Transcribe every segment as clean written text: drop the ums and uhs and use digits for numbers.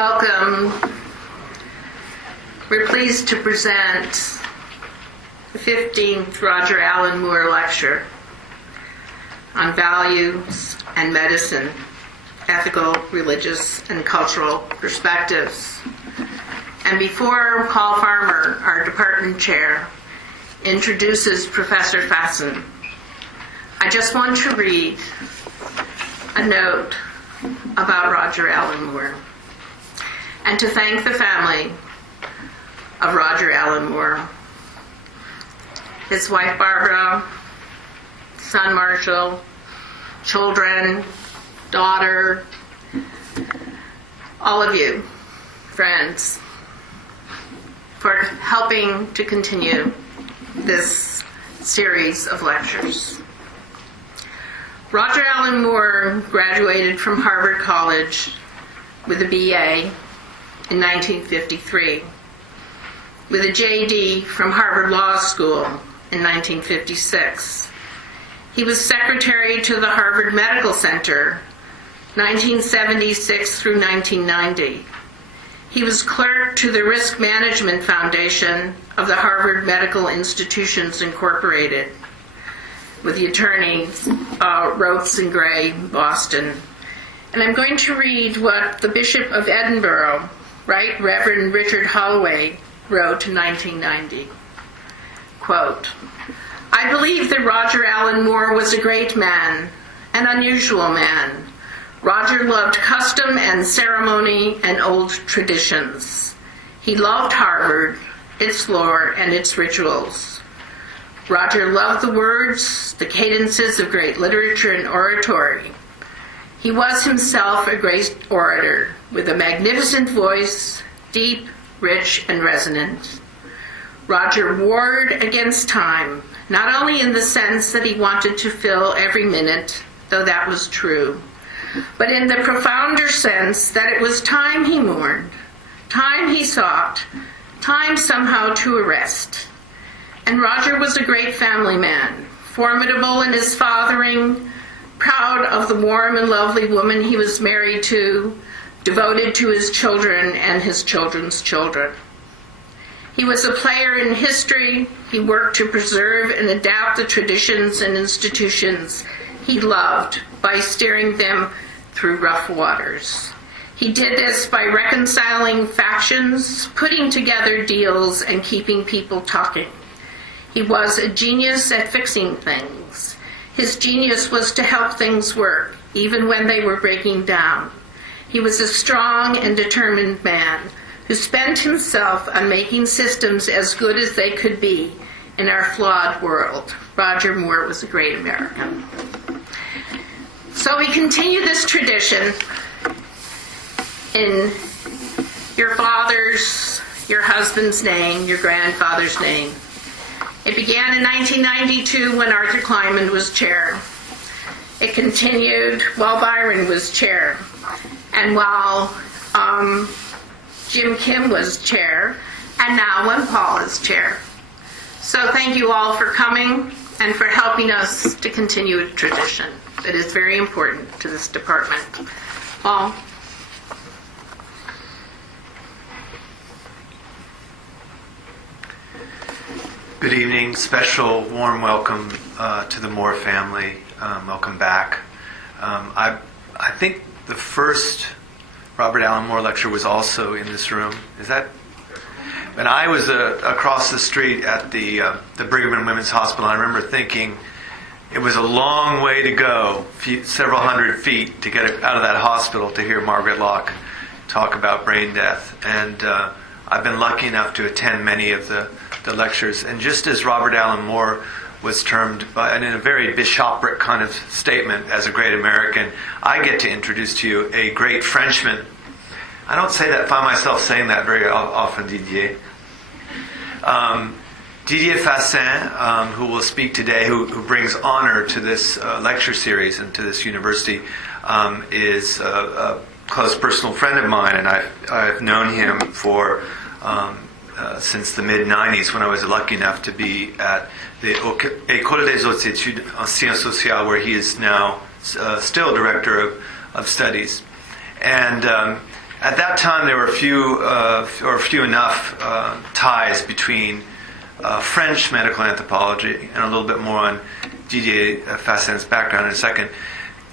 welcome. We're pleased to present the 15th Roger Allan Moore Lecture on Values and Medicine, Ethical, Religious, and Cultural Perspectives. And before Paul Farmer, our department chair, introduces Professor Fassin, I just want to read a note about Roger Allan Moore and to thank the family of Roger Allan Moore, his wife Barbara, son Marshall, children, daughter, all of you, friends, for helping to continue this series of lectures. Roger Allan Moore graduated from Harvard College with a BA in 1953, with a JD from Harvard Law School in 1956. He was secretary to the Harvard Medical Center, 1976 through 1990. He was clerk to the Risk Management Foundation of the Harvard Medical Institutions Incorporated, with the attorneys Roaths and Gray, Boston. And I'm going to read what the Bishop of Edinburgh, Right Reverend Richard Holloway, wrote in 1990. Quote, "I believe that Roger Allan Moore was a great man, an unusual man. Roger loved custom and ceremony and old traditions. He loved Harvard, its lore, and its rituals. Roger loved the words, the cadences of great literature and oratory. He was himself a great orator with a magnificent voice, deep, rich, and resonant. Roger warred against time, not only in the sense that he wanted to fill every minute, though that was true, but in the profounder sense that it was time he mourned, time he sought, time somehow to arrest. And Roger was a great family man, formidable in his fathering, proud of the warm and lovely woman he was married to, devoted to his children and his children's children. He was a player in history. He worked to preserve and adapt the traditions and institutions he loved by steering them through rough waters. He did this by reconciling factions, putting together deals, and keeping people talking. He was a genius at fixing things. His genius was to help things work, even when they were breaking down. He was a strong and determined man who spent himself on making systems as good as they could be in our flawed world. Roger Moore was a great American." So we continue this tradition in your father's, your husband's name, your grandfather's name. It began in 1992 when Arthur Kleinman was chair. It continued while Byron was chair, and while Jim Kim was chair, and now when Paul is chair. So thank you all for coming and for helping us to continue a tradition that is very important to this department. Paul? Good evening. Special warm welcome to the Moore family. Welcome back. I think the first Robert Allan Moore lecture was also in this room. Is that? And I was across the street at the Brigham and Women's Hospital. I remember thinking it was a long way to go, several hundred feet, to get out of that hospital to hear Margaret Locke talk about brain death. And I've been lucky enough to attend many of the lectures. And just as Robert Allan Moore was termed in a very bishopric kind of statement as a great American, I get to introduce to you a great Frenchman. I don't find myself saying that very often, Didier. Didier Fassin, who will speak today, who brings honor to this lecture series and to this university, is a close personal friend of mine, and I've known him for since the mid-90s, when I was lucky enough to be at the École des Hautes Études en Sciences Sociales, where he is now still director of studies. And At that time, there were few enough ties between French medical anthropology, and a little bit more on Didier Fassin's background in a second,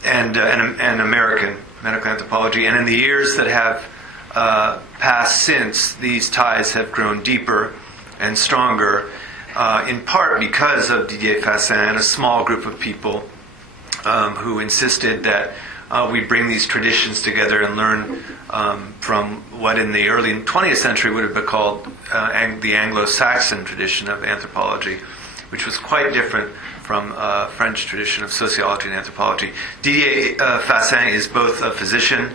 and American medical anthropology. And in the years that have passed since, these ties have grown deeper and stronger, in part because of Didier Fassin and a small group of people who insisted that we bring these traditions together and learn from what in the early 20th century would have been called the Anglo-Saxon tradition of anthropology, which was quite different from French tradition of sociology and anthropology. Didier Fassin is both a physician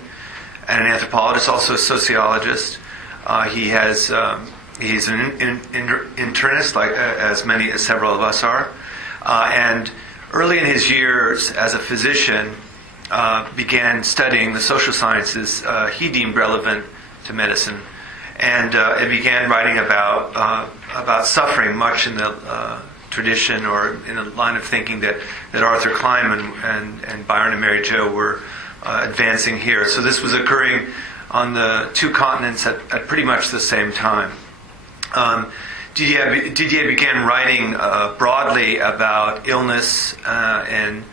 and an anthropologist, also a sociologist. He's an internist, like as several of us are, and early in his years as a physician, began studying the social sciences he deemed relevant to medicine, and began writing about suffering, much in the tradition or in the line of thinking that Arthur Kleinman and Byron and Mary Jo were advancing here. So this was occurring on the two continents at pretty much the same time. Didier began writing broadly about illness and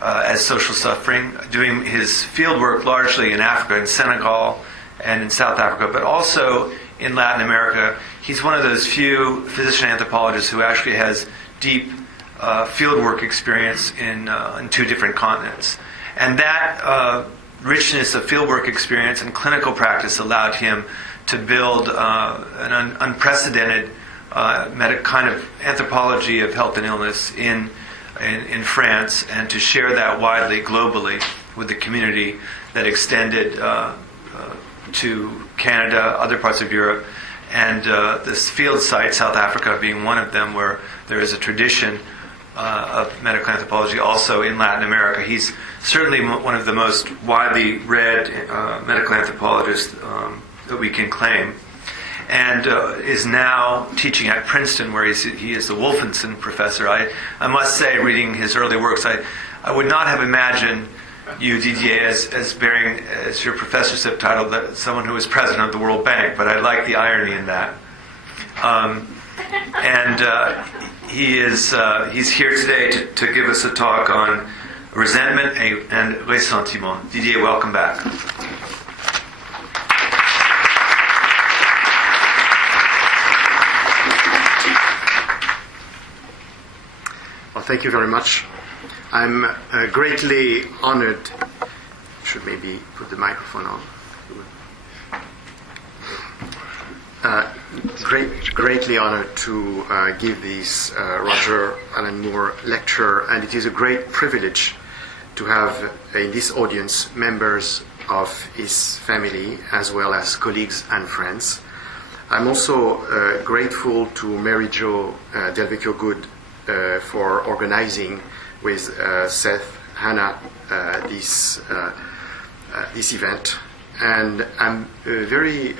as social suffering, doing his field work largely in Africa, in Senegal and in South Africa, but also in Latin America. He's one of those few physician anthropologists who actually has deep fieldwork experience in two different continents. And that richness of fieldwork experience and clinical practice allowed him to build an unprecedented kind of anthropology of health and illness in France, and to share that widely, globally, with the community that extended to Canada, other parts of Europe, and this field site, South Africa, being one of them, where there is a tradition of medical anthropology also in Latin America. He's certainly one of the most widely read medical anthropologists that we can claim, and is now teaching at Princeton, where he is the Wolfenson professor. I must say, reading his early works, I would not have imagined you, Didier, as bearing as your professorship title that someone who was president of the World Bank, but I like the irony in that. He's here today to give us a talk on resentment and ressentiment. Didier, welcome back. Well, thank you very much. I'm greatly honored. Should maybe put the microphone on. Greatly honored to give this Roger Allan Moore Lecture, and it is a great privilege to have in this audience members of his family as well as colleagues and friends. I'm also grateful to Mary Jo Delvecchio Good for organizing with Seth Hannah this event, and I'm very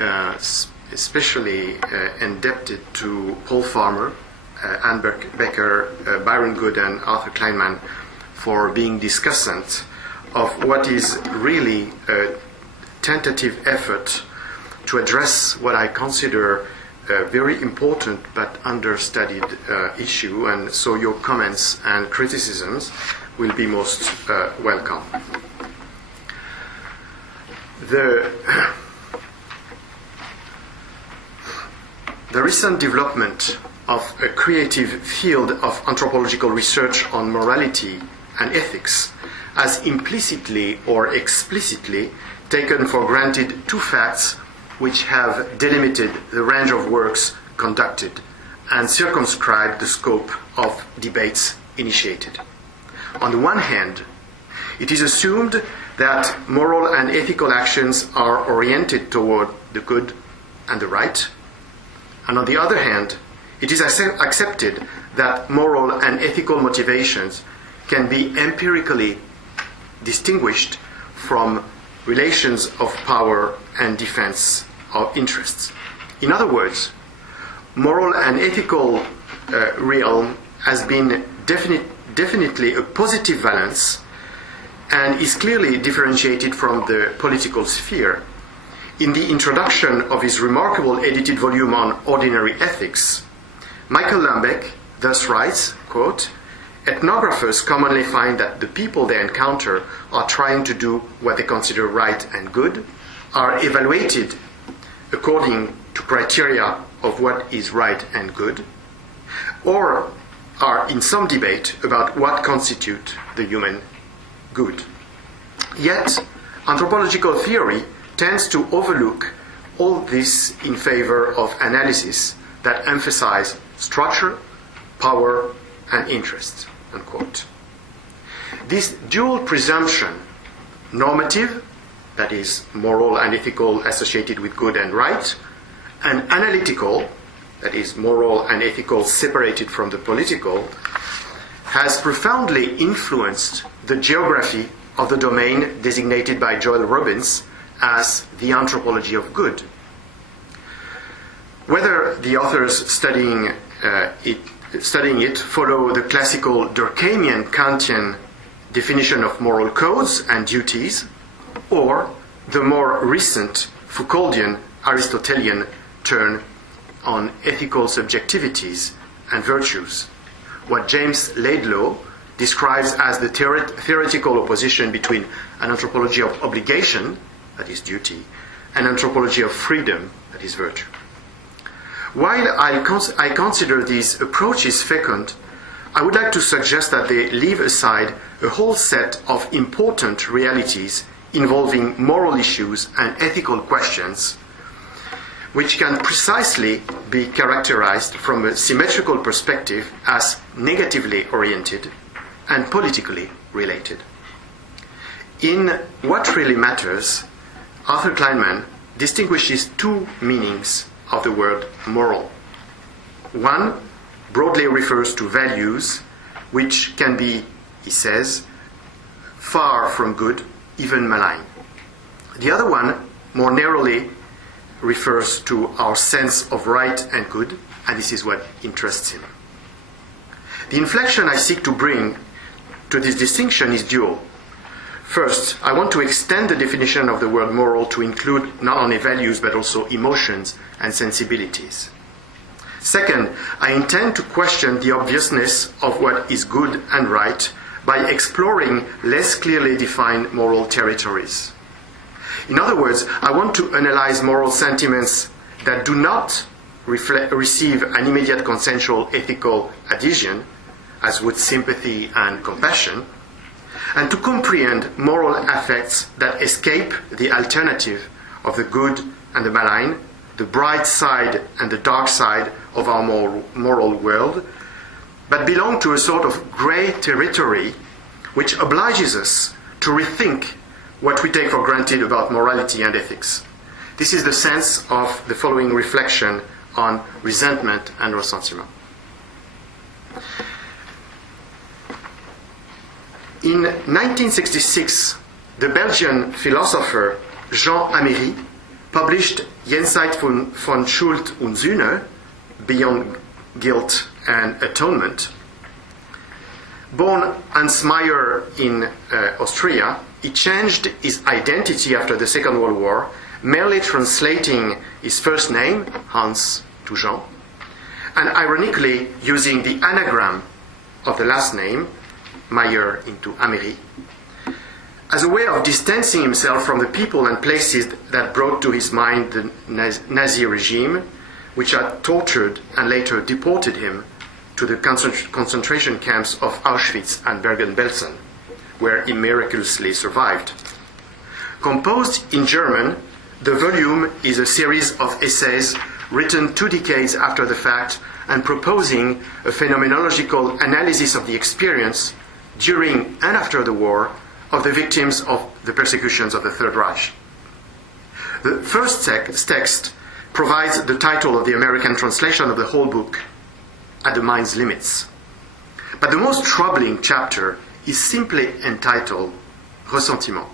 especially indebted to Paul Farmer, Anne Becker, Byron Good, and Arthur Kleinman for being discussant of what is really a tentative effort to address what I consider a very important but understudied issue, and so your comments and criticisms will be most welcome. The recent development of a creative field of anthropological research on morality and ethics has implicitly or explicitly taken for granted two facts which have delimited the range of works conducted and circumscribed the scope of debates initiated. On the one hand, it is assumed that moral and ethical actions are oriented toward the good and the right, and on the other hand, it is accepted that moral and ethical motivations can be empirically distinguished from relations of power and defense of interests. In other words, moral and ethical realm has been definitely a positive valence and is clearly differentiated from the political sphere. In the introduction of his remarkable edited volume on ordinary ethics, Michael Lambeck thus writes, quote, "Ethnographers commonly find that the people they encounter are trying to do what they consider right and good, are evaluated according to criteria of what is right and good, or are in some debate about what constitutes the human good. Yet, anthropological theory tends to overlook all this in favor of analysis that emphasize structure, power, and interest." Unquote. This dual presumption, normative, that is, moral and ethical associated with good and right, and analytical, that is, moral and ethical separated from the political, has profoundly influenced the geography of the domain designated by Joel Robbins as the anthropology of good. Whether the authors studying it follow the classical Durkheimian Kantian definition of moral codes and duties, or the more recent Foucauldian Aristotelian turn on ethical subjectivities and virtues, what James Laidlaw describes as the theoretical opposition between an anthropology of obligation, that is duty, and anthropology of freedom, that is virtue. While I consider these approaches fecund, I would like to suggest that they leave aside a whole set of important realities involving moral issues and ethical questions, which can precisely be characterized from a symmetrical perspective as negatively oriented and politically related. In What Really Matters, Arthur Kleinman distinguishes two meanings of the word moral. One broadly refers to values, which can be, he says, far from good, even malign. The other one, more narrowly, refers to our sense of right and good, and this is what interests him. The inflection I seek to bring to this distinction is dual. First, I want to extend the definition of the word moral to include not only values but also emotions and sensibilities. Second, I intend to question the obviousness of what is good and right by exploring less clearly defined moral territories. In other words, I want to analyze moral sentiments that do not receive an immediate consensual ethical adhesion, as would sympathy and compassion, and to comprehend moral affects that escape the alternative of the good and the malign, the bright side and the dark side of our moral world, but belong to a sort of grey territory which obliges us to rethink what we take for granted about morality and ethics. This is the sense of the following reflection on resentment and ressentiment. In 1966, the Belgian philosopher Jean Améry published Jenseits von Schuld und Sühne, Beyond Guilt and Atonement. Born Hans Meyer in Austria, he changed his identity after the Second World War, merely translating his first name, Hans, to Jean, and ironically using the anagram of the last name, Meyer into Améry, as a way of distancing himself from the people and places that brought to his mind the Nazi regime, which had tortured and later deported him to the concentration camps of Auschwitz and Bergen-Belsen, where he miraculously survived. Composed in German, the volume is a series of essays written 2 decades after the fact and proposing a phenomenological analysis of the experience during and after the war of the victims of the persecutions of the Third Reich. The first text provides the title of the American translation of the whole book, At the Mind's Limits. But the most troubling chapter is simply entitled Ressentiment,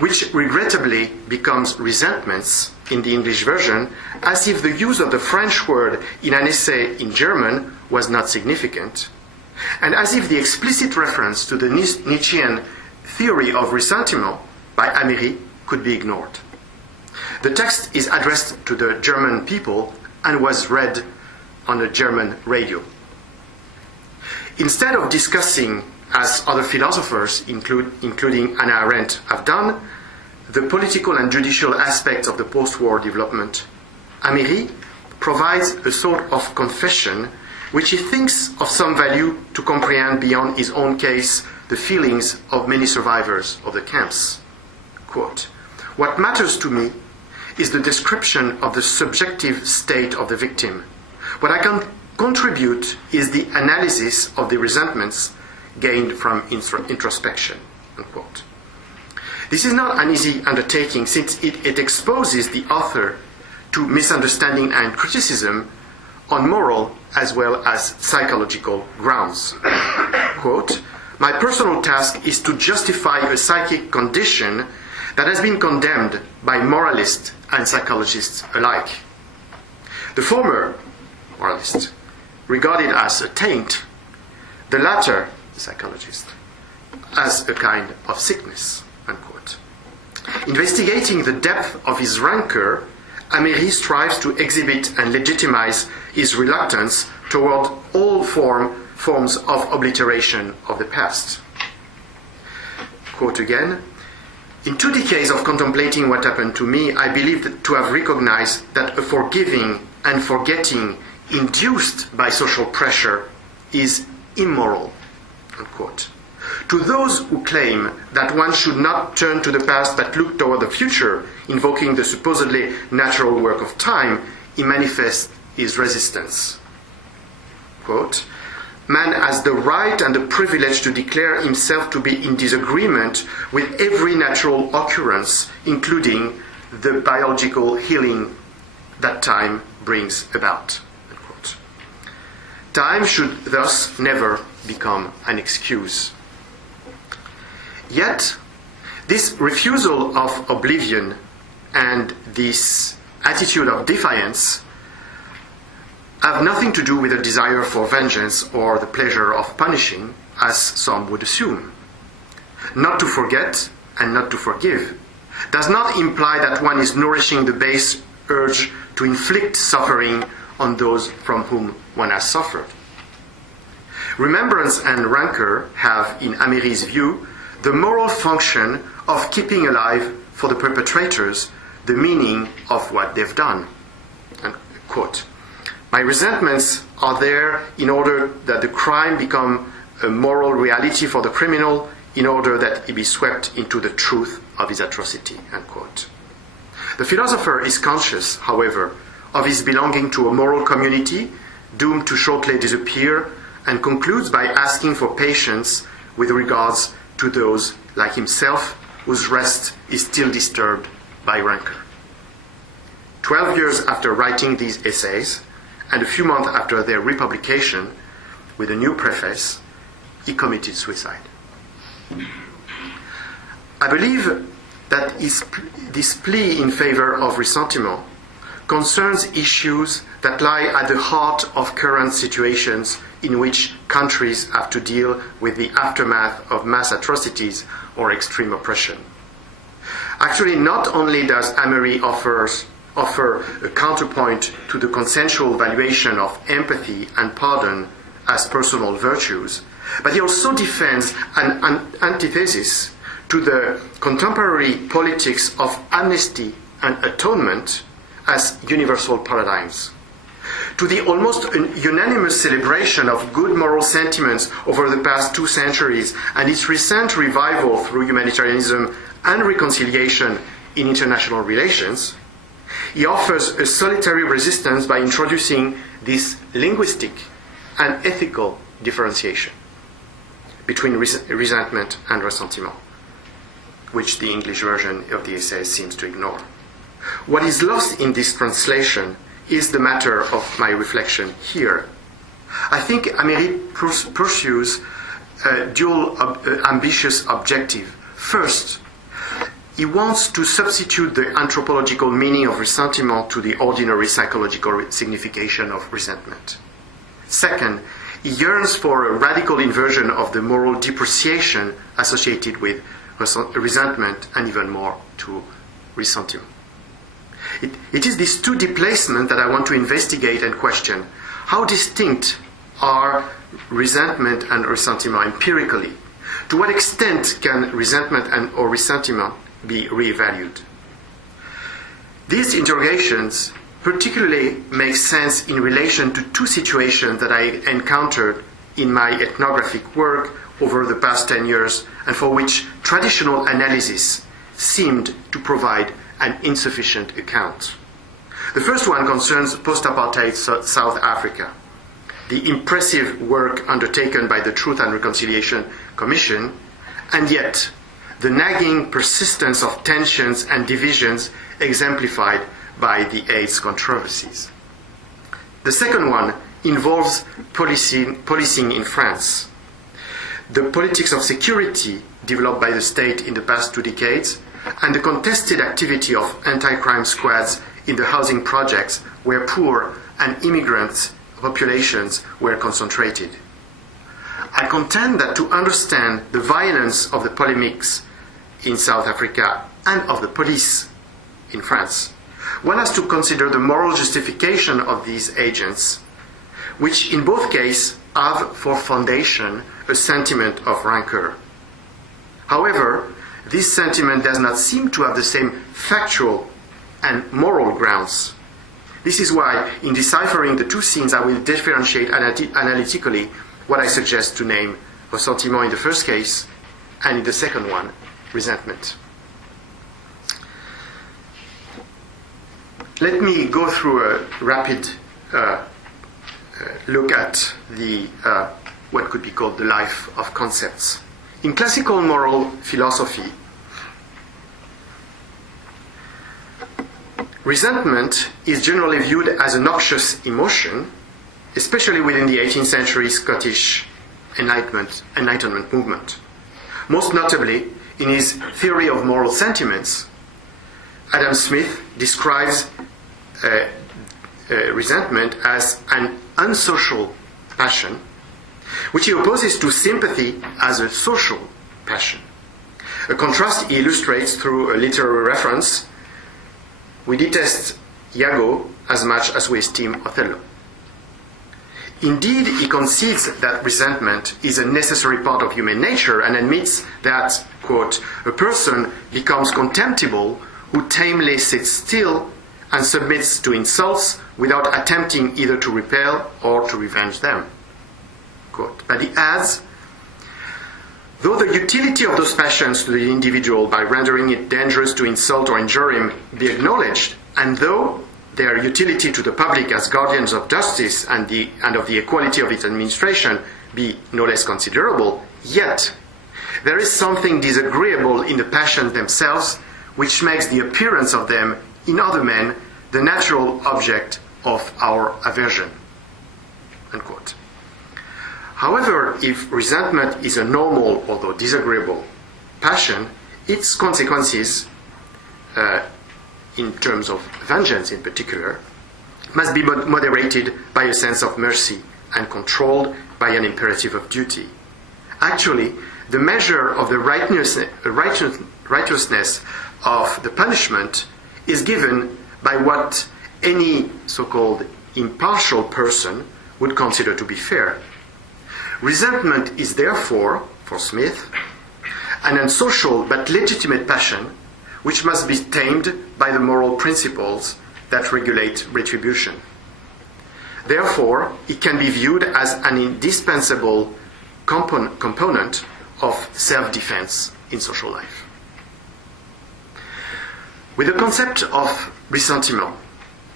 which regrettably becomes resentments in the English version, as if the use of the French word in an essay in German was not significant, and as if the explicit reference to the Nietzschean theory of ressentiment by Améry could be ignored. The text is addressed to the German people and was read on a German radio. Instead of discussing, as other philosophers, including Hannah Arendt, have done, the political and judicial aspects of the post-war development, Améry provides a sort of confession which he thinks of some value to comprehend beyond his own case the feelings of many survivors of the camps. Quote, "What matters to me is the description of the subjective state of the victim. What I can contribute is the analysis of the resentments gained from introspection." Unquote. This is not an easy undertaking, since it exposes the author to misunderstanding and criticism on moral as well as psychological grounds. Quote, "My personal task is to justify a psychic condition that has been condemned by moralists and psychologists alike. The former, moralists, regard it as a taint, the latter, the psychologist, as a kind of sickness." Unquote. Investigating the depth of his rancor, Améry strives to exhibit and legitimize his reluctance toward all forms of obliteration of the past. Quote again, "In 2 decades of contemplating what happened to me, I believe to have recognized that a forgiving and forgetting induced by social pressure is immoral." Unquote. To those who claim that one should not turn to the past but look toward the future, invoking the supposedly natural work of time, he manifests his resistance. Quote, "Man has the right and the privilege to declare himself to be in disagreement with every natural occurrence, including the biological healing that time brings about." Unquote. Time should thus never become an excuse. Yet, this refusal of oblivion and this attitude of defiance have nothing to do with a desire for vengeance or the pleasure of punishing, as some would assume. Not to forget and not to forgive does not imply that one is nourishing the base urge to inflict suffering on those from whom one has suffered. Remembrance and rancor have, in Améry's view, the moral function of keeping alive for the perpetrators the meaning of what they've done. And, quote, "My resentments are there in order that the crime become a moral reality for the criminal, in order that he be swept into the truth of his atrocity." Unquote. The philosopher is conscious, however, of his belonging to a moral community doomed to shortly disappear, and concludes by asking for patience with regards to those like himself whose rest is still disturbed by rancor. 12 years after writing these essays, and a few months after their republication, with a new preface, he committed suicide. I believe that this plea in favor of ressentiment concerns issues that lie at the heart of current situations in which countries have to deal with the aftermath of mass atrocities or extreme oppression. Actually, not only does Améry offer a counterpoint to the consensual valuation of empathy and pardon as personal virtues, but he also defends an antithesis to the contemporary politics of amnesty and atonement as universal paradigms. To the almost unanimous celebration of good moral sentiments over the past 2 centuries and its recent revival through humanitarianism and reconciliation in international relations, he offers a solitary resistance by introducing this linguistic and ethical differentiation between resentment and ressentiment, which the English version of the essay seems to ignore. What is lost in this translation is the matter of my reflection here. I think Améry pursues a dual ambitious objective. First, he wants to substitute the anthropological meaning of ressentiment to the ordinary psychological signification of resentment. Second, he yearns for a radical inversion of the moral depreciation associated with resentment and even more to ressentiment. It is these two displacements that I want to investigate and question. How distinct are resentment and ressentiment empirically? To what extent can resentment or ressentiment be reevaluated? These interrogations particularly make sense in relation to two situations that I encountered in my ethnographic work over the past 10 years and for which traditional analysis seemed to provide an insufficient account. The first one concerns post-apartheid South Africa. The impressive work undertaken by the Truth and Reconciliation Commission, and yet the nagging persistence of tensions and divisions exemplified by the AIDS controversies. The second one involves policing in France. The politics of security developed by the state in the past 2 decades and the contested activity of anti-crime squads in the housing projects where poor and immigrant populations were concentrated. I contend that to understand the violence of the polemics in South Africa and of the police in France, one has to consider the moral justification of these agents, which in both cases have for foundation a sentiment of rancor. However, this sentiment does not seem to have the same factual and moral grounds. This is why, in deciphering the two scenes, I will differentiate analytically what I suggest to name ressentiment in the first case, and in the second one, resentment. Let me go through a rapid look at the what could be called the life of concepts. In classical moral philosophy, resentment is generally viewed as a noxious emotion, especially within the 18th century Scottish Enlightenment movement. Most notably, in his theory of moral sentiments, Adam Smith describes resentment as an unsocial passion, which he opposes to sympathy as a social passion. A contrast he illustrates through a literary reference. We detest Iago as much as we esteem Othello. Indeed, he concedes that resentment is a necessary part of human nature and admits that, quote, a person becomes contemptible who tamely sits still and submits to insults without attempting either to repel or to revenge them. Quote. But he adds, though the utility of those passions to the individual by rendering it dangerous to insult or injure him be acknowledged, and though their utility to the public as guardians of justice and of the equality of its administration be no less considerable, yet there is something disagreeable in the passions themselves which makes the appearance of them in other men the natural object of our aversion. Unquote. However, if resentment is a normal, although disagreeable, passion, its consequences, in terms of vengeance in particular, must be moderated by a sense of mercy and controlled by an imperative of duty. Actually, the measure of the righteousness of the punishment is given by what any so-called impartial person would consider to be fair. Resentment is therefore, for Smith, an unsocial but legitimate passion which must be tamed by the moral principles that regulate retribution. Therefore, it can be viewed as an indispensable component of self-defense in social life. With the concept of ressentiment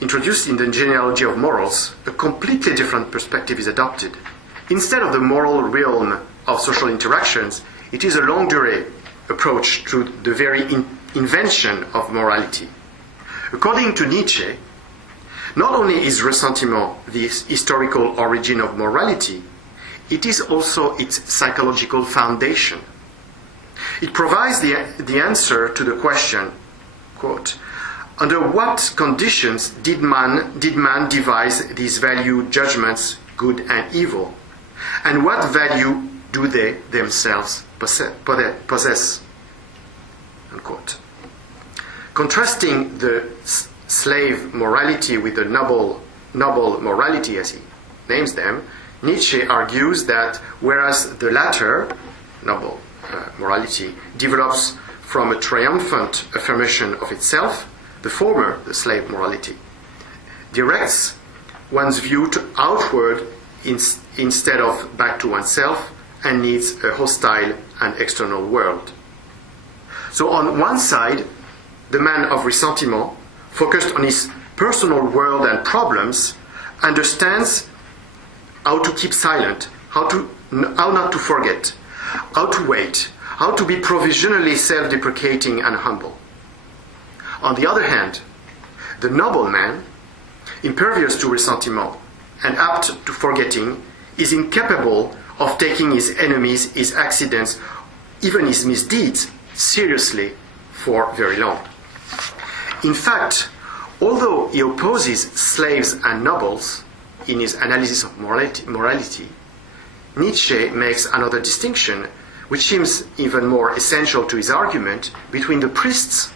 introduced in the genealogy of morals, a completely different perspective is adopted. Instead of the moral realm of social interactions, it is a longue durée approach to the very invention of morality. According to Nietzsche, not only is ressentiment the historical origin of morality, it is also its psychological foundation. It provides the answer to the question, quote, under what conditions did man devise these value judgments, good and evil? And what value do they themselves possess? Unquote. Contrasting the slave morality with the noble morality, as he names them, Nietzsche argues that whereas the latter, noble morality, develops from a triumphant affirmation of itself, the former, the slave morality, directs one's view to outward instead of back to oneself and needs a hostile and external world. So on one side, the man of Resentiment, focused on his personal world and problems, understands how to keep silent, how not to forget, how to wait, how to be provisionally self-deprecating and humble. On the other hand, the noble man, impervious to ressentiment and apt to forgetting, is incapable of taking his enemies, his accidents, even his misdeeds seriously for very long. In fact, although he opposes slaves and nobles in his analysis of morality, Nietzsche makes another distinction, which seems even more essential to his argument, between the priests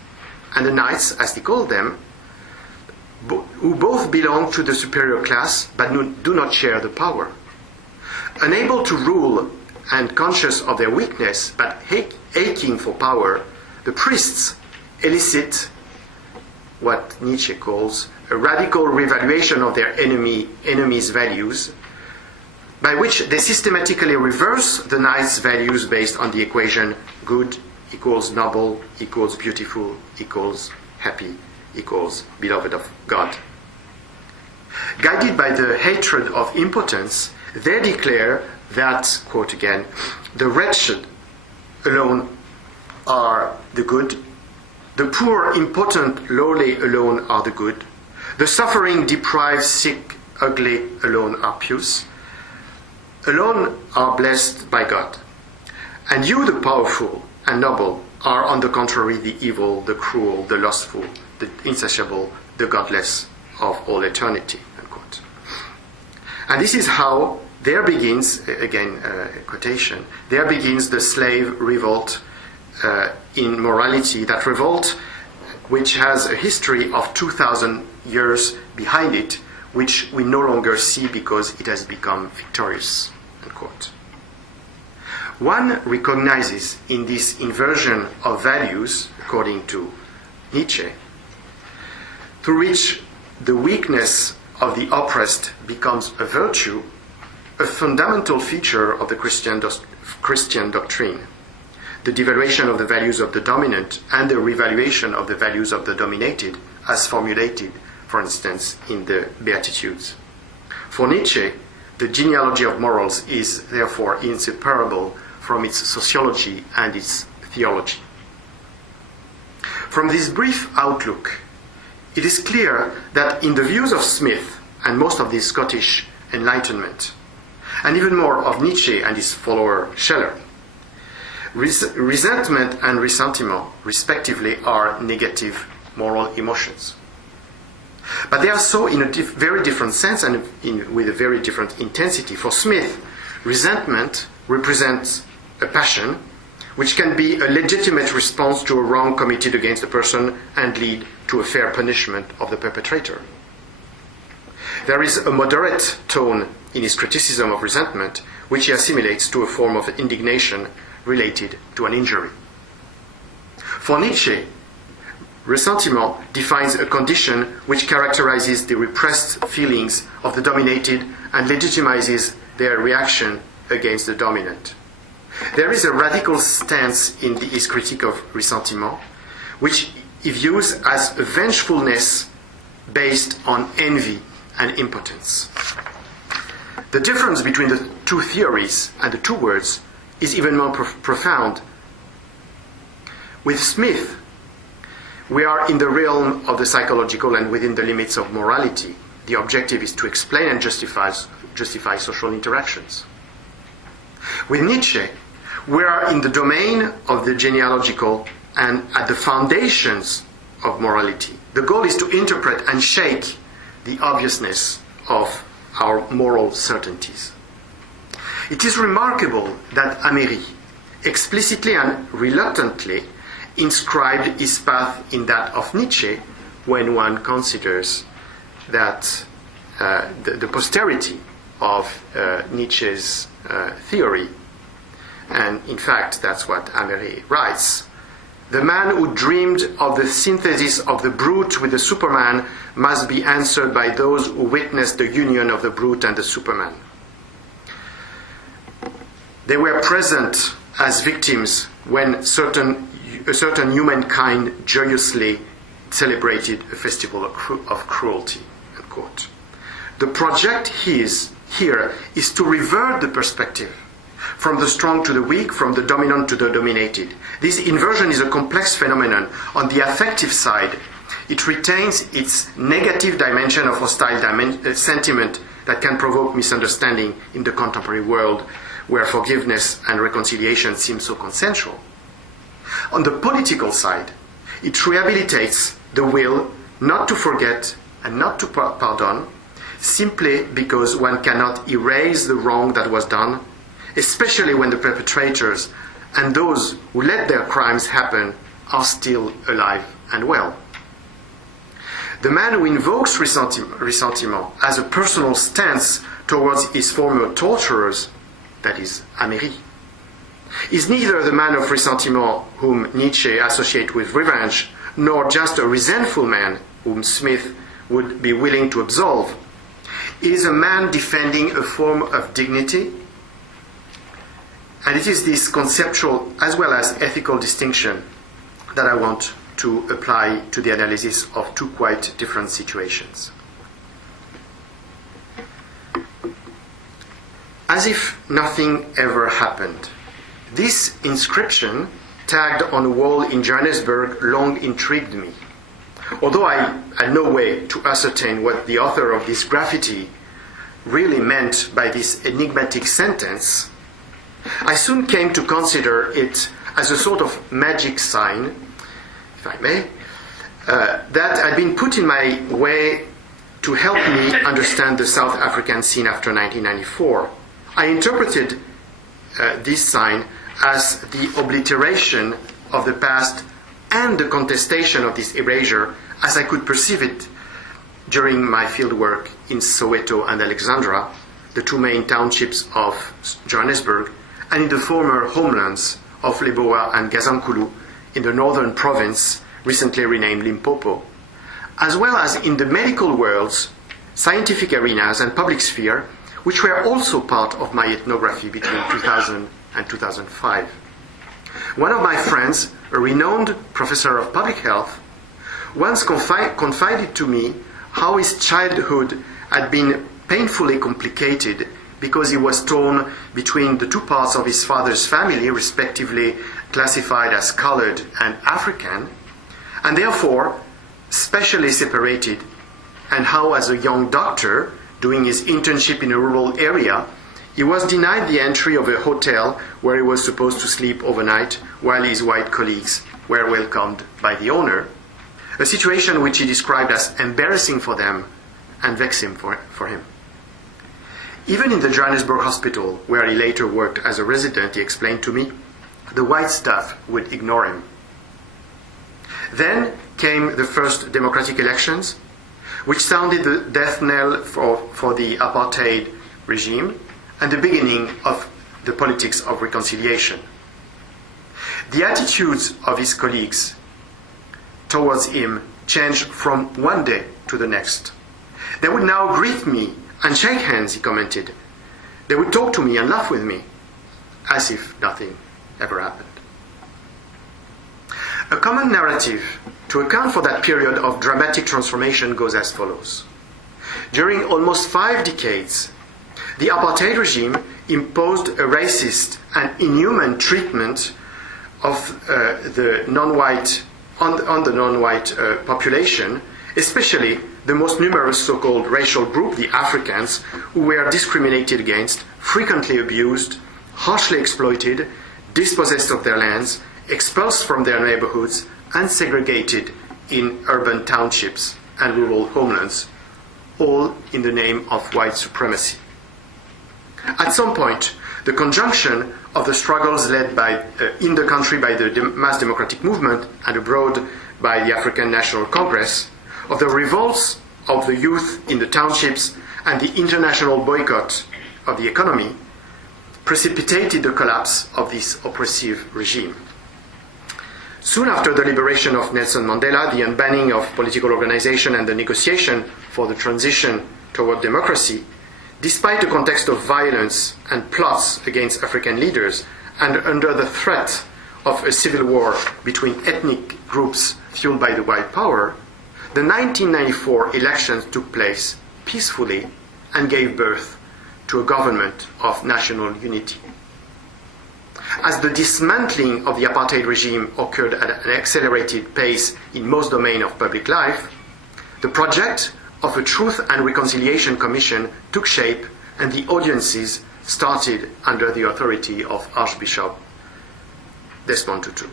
and the knights, as he called them, who both belong to the superior class but do not share the power. Unable to rule and conscious of their weakness but aching for power, the priests elicit what Nietzsche calls a radical revaluation of their enemies' values, by which they systematically reverse the knight's values based on the equation good equals noble equals beautiful equals happy equals beloved of God. Guided by the hatred of impotence, they declare that, quote again, the wretched alone are the good, the poor, impotent, lowly alone are the good, the suffering, deprived, sick, ugly alone are pious, alone are blessed by God. And you, the powerful and noble, are on the contrary the evil, the cruel, the lustful, the insatiable, the godless of all eternity. Unquote. And this is how there begins, again, quotation, there begins the slave revolt in morality, that revolt which has a history of 2,000 years behind it, which we no longer see because it has become victorious. Unquote. One recognizes in this inversion of values, according to Nietzsche, through which the weakness of the oppressed becomes a virtue, a fundamental feature of the Christian doctrine, the devaluation of the values of the dominant and the revaluation of the values of the dominated, as formulated, for instance, in the Beatitudes. For Nietzsche, the genealogy of morals is therefore inseparable from its sociology and its theology. From this brief outlook, it is clear that in the views of Smith and most of the Scottish Enlightenment, and even more of Nietzsche and his follower Scheller, resentment and ressentiment, respectively, are negative moral emotions. But they are so in a very different sense and with a very different intensity. For Smith, resentment represents a passion which can be a legitimate response to a wrong committed against a person and lead to a fair punishment of the perpetrator. There is a moderate tone in his criticism of resentment, which he assimilates to a form of indignation related to an injury. For Nietzsche, ressentiment defines a condition which characterizes the repressed feelings of the dominated and legitimizes their reaction against the dominant. There is a radical stance in his critique of ressentiment, which he views as a vengefulness based on envy and impotence. The difference between the two theories and the two words is even more profound. With Smith, we are in the realm of the psychological and within the limits of morality. The objective is to explain and justify social interactions. With Nietzsche, we are in the domain of the genealogical and at the foundations of morality. The goal is to interpret and shake the obviousness of our moral certainties. It is remarkable that Améry explicitly and reluctantly inscribed his path in that of Nietzsche, when one considers that the posterity of Nietzsche's theory, and in fact that's what Améry writes, the man who dreamed of the synthesis of the brute with the Superman must be answered by those who witnessed the union of the brute and the Superman. They were present as victims when a certain humankind joyously celebrated a festival of cruelty. Unquote. The project here is to revert the perspective from the strong to the weak, from the dominant to the dominated. This inversion is a complex phenomenon. On the affective side, it retains its negative dimension of hostile sentiment that can provoke misunderstanding in the contemporary world where forgiveness and reconciliation seem so consensual. On the political side, it rehabilitates the will not to forget and not to pardon, simply because one cannot erase the wrong that was done, especially when the perpetrators and those who let their crimes happen are still alive and well. The man who invokes ressentiment as a personal stance towards his former torturers, that is, Améry, is neither the man of ressentiment whom Nietzsche associates with revenge, nor just a resentful man whom Smith would be willing to absolve. He is a man defending a form of dignity, and it is this conceptual as well as ethical distinction that I want to apply to the analysis of two quite different situations. As if nothing ever happened, this inscription tagged on a wall in Johannesburg long intrigued me. Although I had no way to ascertain what the author of this graffiti really meant by this enigmatic sentence, I soon came to consider it as a sort of magic sign, if I may, that had been put in my way to help me understand the South African scene after 1994. I interpreted this sign as the obliteration of the past and the contestation of this erasure as I could perceive it during my fieldwork in Soweto and Alexandra, the two main townships of Johannesburg, and in the former homelands of Lebowa and Gazankulu in the northern province, recently renamed Limpopo, as well as in the medical worlds, scientific arenas, and public sphere, which were also part of my ethnography between 2000 and 2005. One of my friends, a renowned professor of public health, once confided to me how his childhood had been painfully complicated because he was torn between the two parts of his father's family, respectively classified as colored and African, and therefore specially separated, and how as a young doctor doing his internship in a rural area, he was denied the entry of a hotel where he was supposed to sleep overnight while his white colleagues were welcomed by the owner, a situation which he described as embarrassing for them and vexing for him. Even in the Johannesburg hospital, where he later worked as a resident, he explained to me, the white staff would ignore him. Then came the first democratic elections, which sounded the death knell for the apartheid regime and the beginning of the politics of reconciliation. The attitudes of his colleagues towards him changed from one day to the next. They would now greet me and shake hands, he commented. They would talk to me and laugh with me, as if nothing ever happened. A common narrative to account for that period of dramatic transformation goes as follows. During almost 5 decades, the apartheid regime imposed a racist and inhuman treatment of the non-white population, especially the most numerous so-called racial group, the Africans, who were discriminated against, frequently abused, harshly exploited, dispossessed of their lands, expulsed from their neighborhoods, and segregated in urban townships and rural homelands, all in the name of white supremacy. At some point, the conjunction of the struggles led in the country by the mass democratic movement and abroad by the African National Congress of the revolts of the youth in the townships and the international boycott of the economy, precipitated the collapse of this oppressive regime. Soon after the liberation of Nelson Mandela, the unbanning of political organization and the negotiation for the transition toward democracy, despite a context of violence and plots against African leaders and under the threat of a civil war between ethnic groups fueled by the white power, the 1994 elections took place peacefully and gave birth to a government of national unity. As the dismantling of the apartheid regime occurred at an accelerated pace in most domains of public life, the project of a Truth and Reconciliation Commission took shape and the audiences started under the authority of Archbishop Desmond Tutu.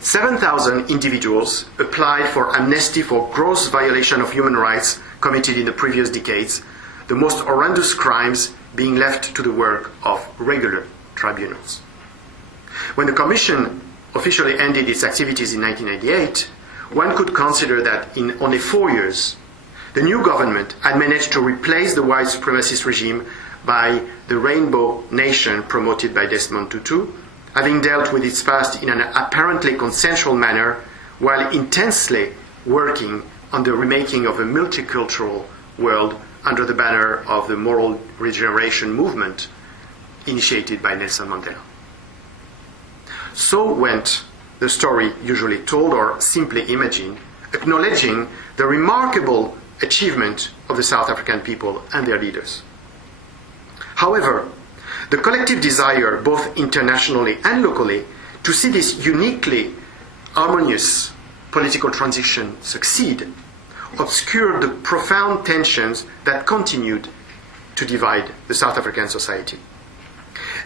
7,000 individuals applied for amnesty for gross violation of human rights committed in the previous decades, the most horrendous crimes being left to the work of regular tribunals. When the Commission officially ended its activities in 1998, one could consider that in only 4 years, the new government had managed to replace the white supremacist regime by the Rainbow Nation promoted by Desmond Tutu, having dealt with its past in an apparently consensual manner while intensely working on the remaking of a multicultural world under the banner of the moral regeneration movement initiated by Nelson Mandela. So went the story usually told or simply imagined, acknowledging the remarkable achievement of the South African people and their leaders. However, the collective desire, both internationally and locally, to see this uniquely harmonious political transition succeed obscured the profound tensions that continued to divide the South African society.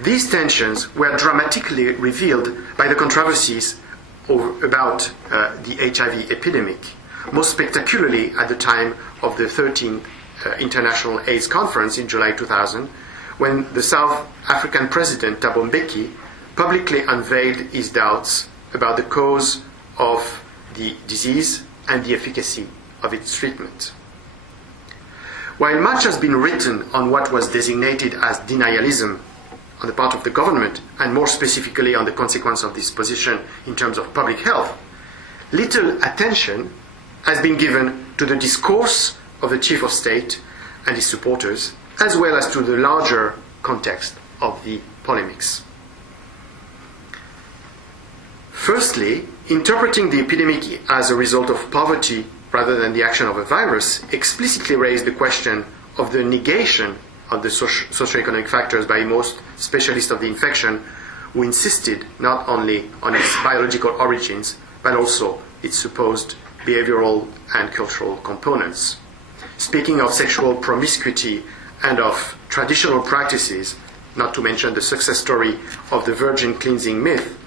These tensions were dramatically revealed by the controversies about the HIV epidemic, most spectacularly at the time of the 13th International AIDS Conference in July 2000, when the South African President Thabo Mbeki publicly unveiled his doubts about the cause of the disease and the efficacy of its treatment. While much has been written on what was designated as denialism on the part of the government, and more specifically on the consequence of this position in terms of public health, little attention has been given to the discourse of the Chief of State and his supporters, as well as to the larger context of the polemics. Firstly, interpreting the epidemic as a result of poverty rather than the action of a virus explicitly raised the question of the negation of the socioeconomic factors by most specialists of the infection, who insisted not only on its biological origins, but also its supposed behavioral and cultural components. Speaking of sexual promiscuity and of traditional practices, not to mention the success story of the virgin cleansing myth,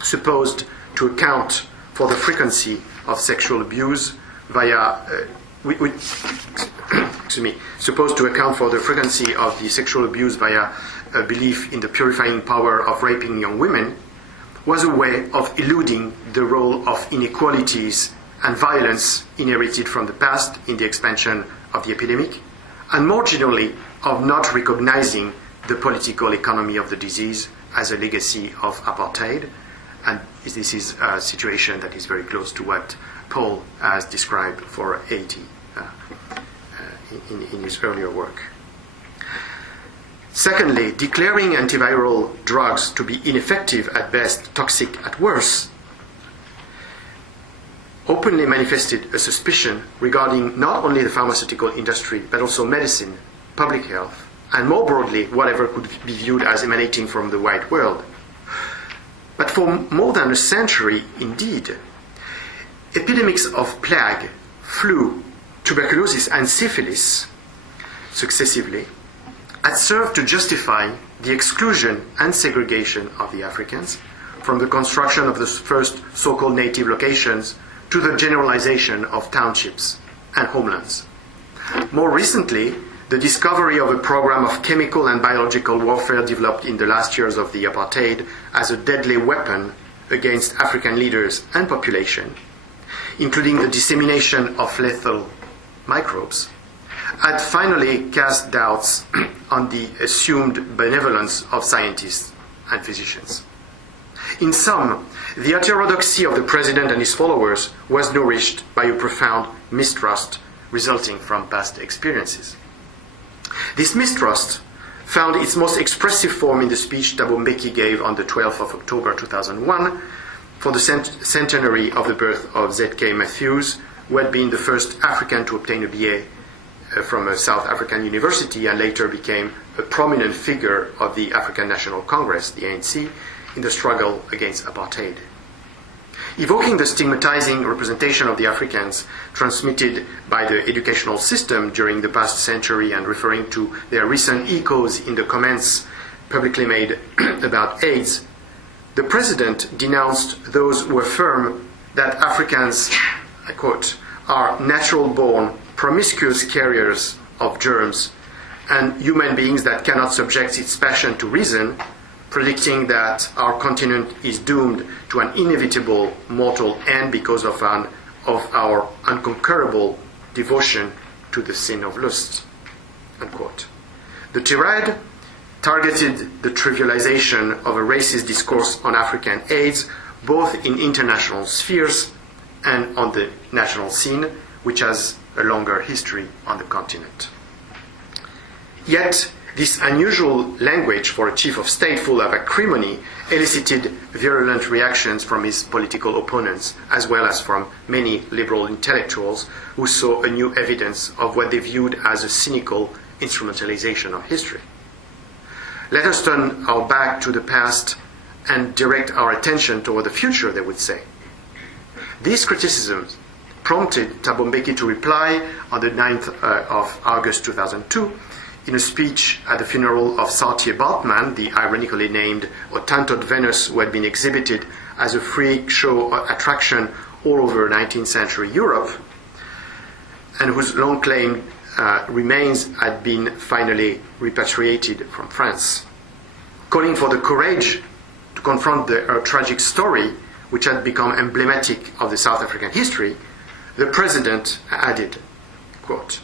supposed to account for the frequency of sexual abuse via supposed to account for the frequency of the sexual abuse via a belief in the purifying power of raping young women, was a way of eluding the role of inequalities and violence inherited from the past in the expansion of the epidemic, and more generally of not recognizing the political economy of the disease as a legacy of apartheid. And this is a situation that is very close to what Paul has described for Haiti in his earlier work. Secondly, declaring antiviral drugs to be ineffective at best, toxic at worst, openly manifested a suspicion regarding not only the pharmaceutical industry, but also medicine, public health, and more broadly, whatever could be viewed as emanating from the white world. But for more than a century, indeed, epidemics of plague, flu, tuberculosis, and syphilis, successively, had served to justify the exclusion and segregation of the Africans from the construction of the first so-called native locations to the generalization of townships and homelands. More recently, the discovery of a program of chemical and biological warfare developed in the last years of the apartheid as a deadly weapon against African leaders and population including the dissemination of lethal microbes, had finally cast doubts on the assumed benevolence of scientists and physicians. In sum, the heterodoxy of the president and his followers was nourished by a profound mistrust resulting from past experiences. This mistrust found its most expressive form in the speech Thabo Mbeki gave on the 12th of October 2001 for the centenary of the birth of Z.K. Matthews, who had been the first African to obtain a BA from a South African university and later became a prominent figure of the African National Congress, the ANC, in the struggle against apartheid. Evoking the stigmatizing representation of the Africans transmitted by the educational system during the past century and referring to their recent echoes in the comments publicly made about AIDS, the president denounced those who affirm that Africans, I quote, are natural-born, promiscuous carriers of germs and human beings that cannot subject its passion to reason, predicting that our continent is doomed to an inevitable mortal end because of our unconquerable devotion to the sin of lust. Unquote. The tirade targeted the trivialization of a racist discourse on African AIDS, both in international spheres and on the national scene, which has a longer history on the continent. Yet, this unusual language for a chief of state full of acrimony elicited virulent reactions from his political opponents, as well as from many liberal intellectuals who saw a new evidence of what they viewed as a cynical instrumentalization of history. Let us turn our back to the past and direct our attention toward the future, they would say. These criticisms prompted Thabo Mbeki to reply on the 9th of August 2002 in a speech at the funeral of Saartjie Baartman, the ironically named Hottentot Venus who had been exhibited as a freak show attraction all over 19th century Europe, and whose long-claimed remains had been finally repatriated from France. Calling for the courage to confront the tragic story, which had become emblematic of the South African history, the president added, quote,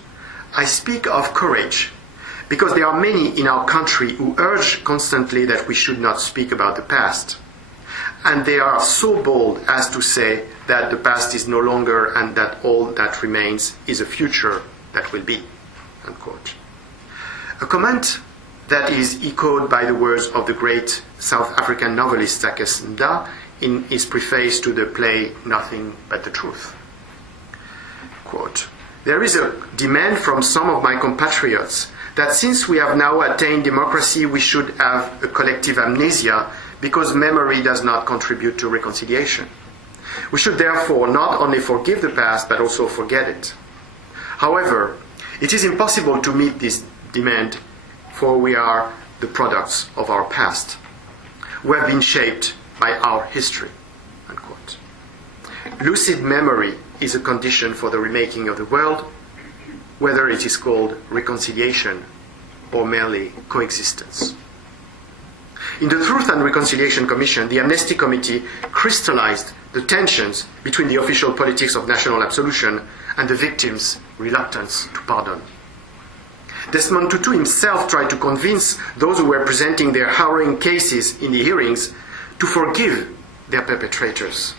"I speak of courage because there are many in our country who urge constantly that we should not speak about the past. And they are so bold as to say that the past is no longer and that all that remains is a future that will be." Unquote. A comment that is echoed by the words of the great South African novelist Zakes Mda in his preface to the play Nothing But the Truth. Quote, "There is a demand from some of my compatriots that since we have now attained democracy, we should have a collective amnesia because memory does not contribute to reconciliation. We should therefore not only forgive the past, but also forget it. However, it is impossible to meet this demand, for we are the products of our past. We have been shaped by our history." Unquote. Lucid memory is a condition for the remaking of the world, whether it is called reconciliation or merely coexistence. In the Truth and Reconciliation Commission, the Amnesty Committee crystallized the tensions between the official politics of national absolution and the victims' reluctance to pardon. Desmond Tutu himself tried to convince those who were presenting their harrowing cases in the hearings to forgive their perpetrators.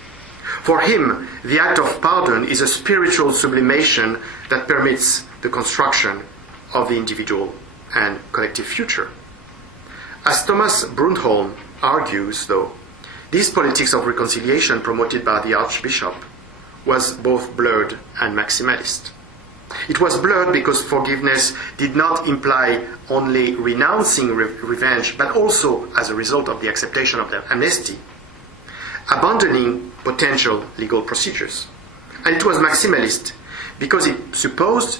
For him, the act of pardon is a spiritual sublimation that permits the construction of the individual and collective future. As Thomas Brundholm argues, though, this politics of reconciliation promoted by the Archbishop was both blurred and maximalist. It was blurred because forgiveness did not imply only renouncing revenge, but also, as a result of the acceptation of the amnesty, abandoning potential legal procedures. And it was maximalist because it supposed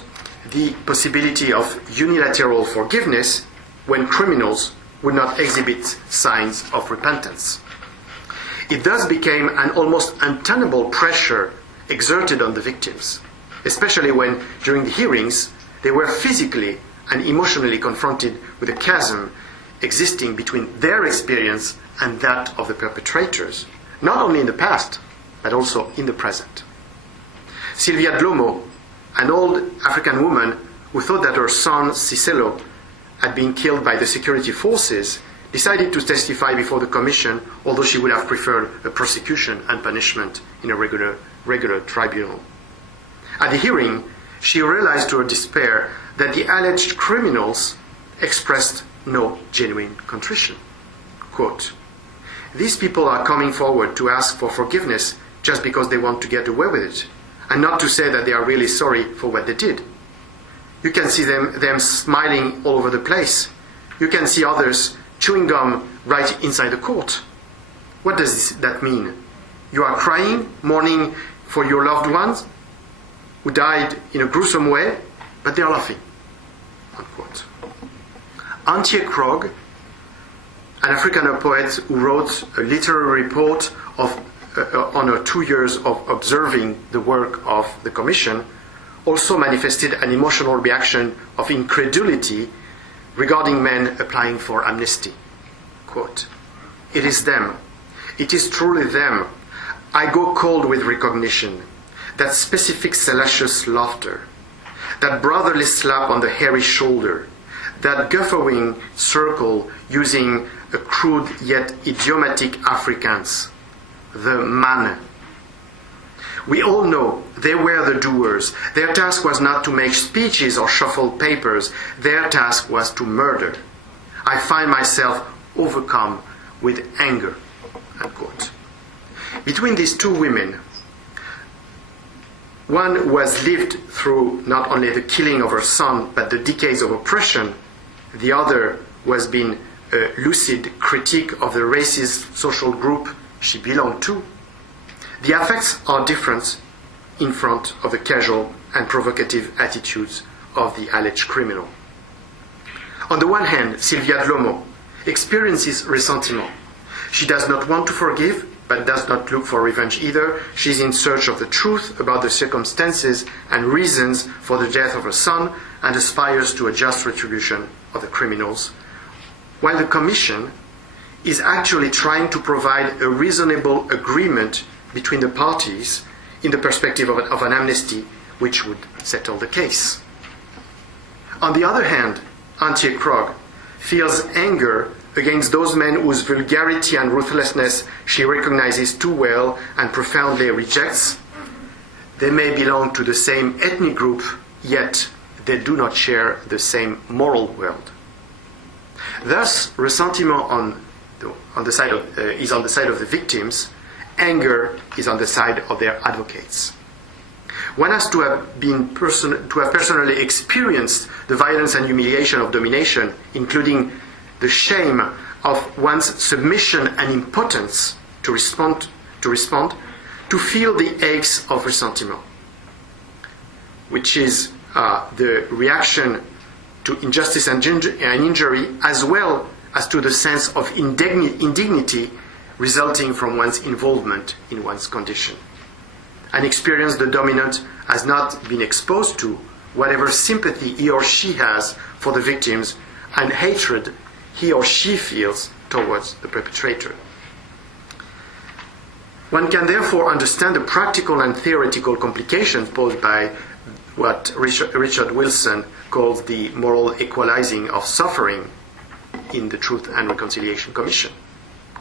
the possibility of unilateral forgiveness when criminals would not exhibit signs of repentance. It thus became an almost untenable pressure exerted on the victims, especially when, during the hearings, they were physically and emotionally confronted with a chasm existing between their experience and that of the perpetrators, not only in the past, but also in the present. Sylvia Dlomo, an old African woman who thought that her son Cicelo had been killed by the security forces, decided to testify before the commission, although she would have preferred a prosecution and punishment in a regular tribunal. At the hearing, she realized to her despair that the alleged criminals expressed no genuine contrition. Quote, "These people are coming forward to ask for forgiveness just because they want to get away with it, and not to say that they are really sorry for what they did. You can see them smiling all over the place. You can see others chewing gum right inside the court. What does that mean? You are crying, mourning for your loved ones who died in a gruesome way, but they are laughing." Unquote. Antje Krog, an Afrikaner poet who wrote a literary report on her 2 years of observing the work of the commission, also manifested an emotional reaction of incredulity regarding men applying for amnesty. Quote, "It is them. It is truly them. I go cold with recognition. That specific salacious laughter, that brotherly slap on the hairy shoulder, that guffawing circle using a crude yet idiomatic Afrikaans. The man. We all know they were the doers. Their task was not to make speeches or shuffle papers. Their task was to murder. I find myself overcome with anger." Unquote. Between these two women, one who has lived through not only the killing of her son, but the decades of oppression, the other who has been a lucid critique of the racist social group she belonged to, the effects are different in front of the casual and provocative attitudes of the alleged criminal. On the one hand, Sylvia Dlomo experiences ressentiment. She does not want to forgive, but does not look for revenge either. She is in search of the truth about the circumstances and reasons for the death of her son and aspires to a just retribution of the criminals, while the Commission is actually trying to provide a reasonable agreement between the parties in the perspective of an amnesty which would settle the case. On the other hand, Antje Krog feels anger against those men whose vulgarity and ruthlessness she recognizes too well and profoundly rejects. They may belong to the same ethnic group, yet they do not share the same moral world. Thus, ressentiment is on the side of the victims, anger is on the side of their advocates. One has to have personally experienced the violence and humiliation of domination, including the shame of one's submission and impotence to respond, to feel the aches of ressentiment, which is the reaction to injustice and injury, as well as to the sense of indignity resulting from one's involvement in one's condition. An experience the dominant has not been exposed to, whatever sympathy he or she has for the victims, and hatred he or she feels towards the perpetrator. One can therefore understand the practical and theoretical complications posed by what Richard Wilson calls the moral equalizing of suffering in the Truth and Reconciliation Commission.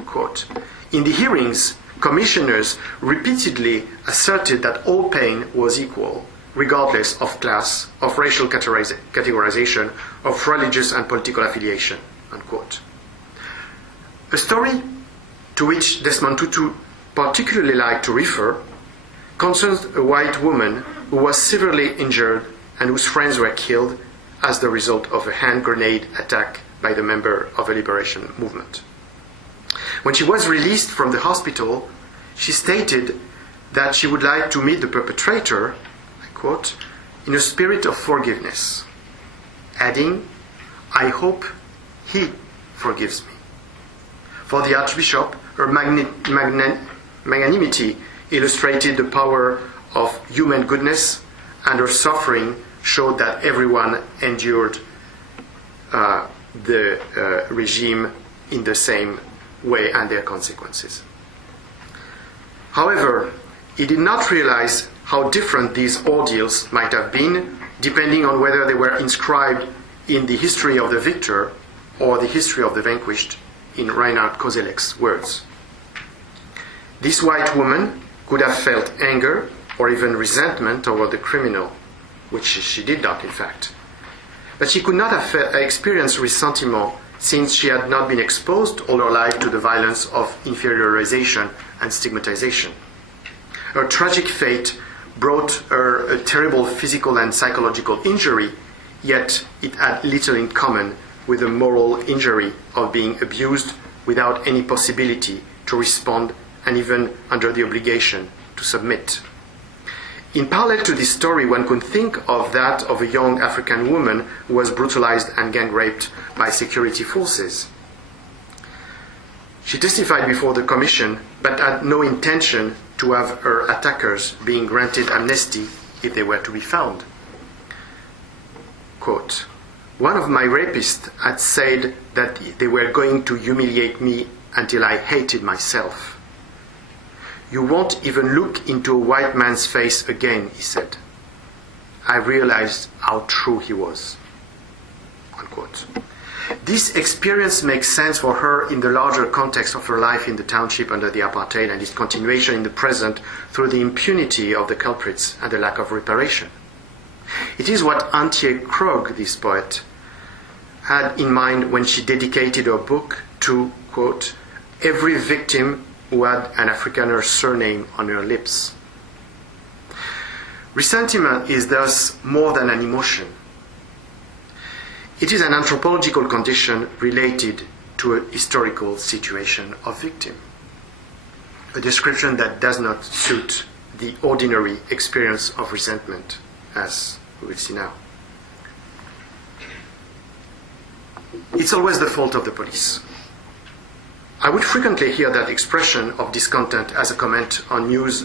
Quote, "In the hearings, commissioners repeatedly asserted that all pain was equal, regardless of class, of racial categorization, of religious and political affiliation." Unquote. A story to which Desmond Tutu particularly liked to refer concerns a white woman who was severely injured and whose friends were killed as the result of a hand grenade attack by the member of a liberation movement. When she was released from the hospital, she stated that she would like to meet the perpetrator, I quote, "in a spirit of forgiveness," adding, "I hope he forgives me." For the Archbishop, her magnanimity illustrated the power of human goodness, and her suffering showed that everyone endured the regime in the same way and their consequences. However, he did not realize how different these ordeals might have been, depending on whether they were inscribed in the history of the victor or the history of the vanquished, in Reinhard Koselleck's words. This white woman could have felt anger or even resentment toward the criminal, which she did not, in fact. But she could not have experienced ressentiment since she had not been exposed all her life to the violence of inferiorization and stigmatization. Her tragic fate brought her a terrible physical and psychological injury, yet it had little in common with the moral injury of being abused without any possibility to respond and even under the obligation to submit. In parallel to this story, one could think of that of a young African woman who was brutalized and gang raped by security forces. She testified before the commission, but had no intention to have her attackers being granted amnesty if they were to be found. Quote, "One of my rapists had said that they were going to humiliate me until I hated myself. You won't even look into a white man's face again," he said. I realized how true he was. Unquote. This experience makes sense for her in the larger context of her life in the township under the apartheid and its continuation in the present through the impunity of the culprits and the lack of reparation. It is what Antje Krogh, this poet, had in mind when she dedicated her book to, quote, "every victim who had an Afrikaner surname on her lips." Resentment is thus more than an emotion. It is an anthropological condition related to a historical situation of victim. A description that does not suit the ordinary experience of resentment, as we will see now. It's always the fault of the police. I would frequently hear that expression of discontent as a comment on news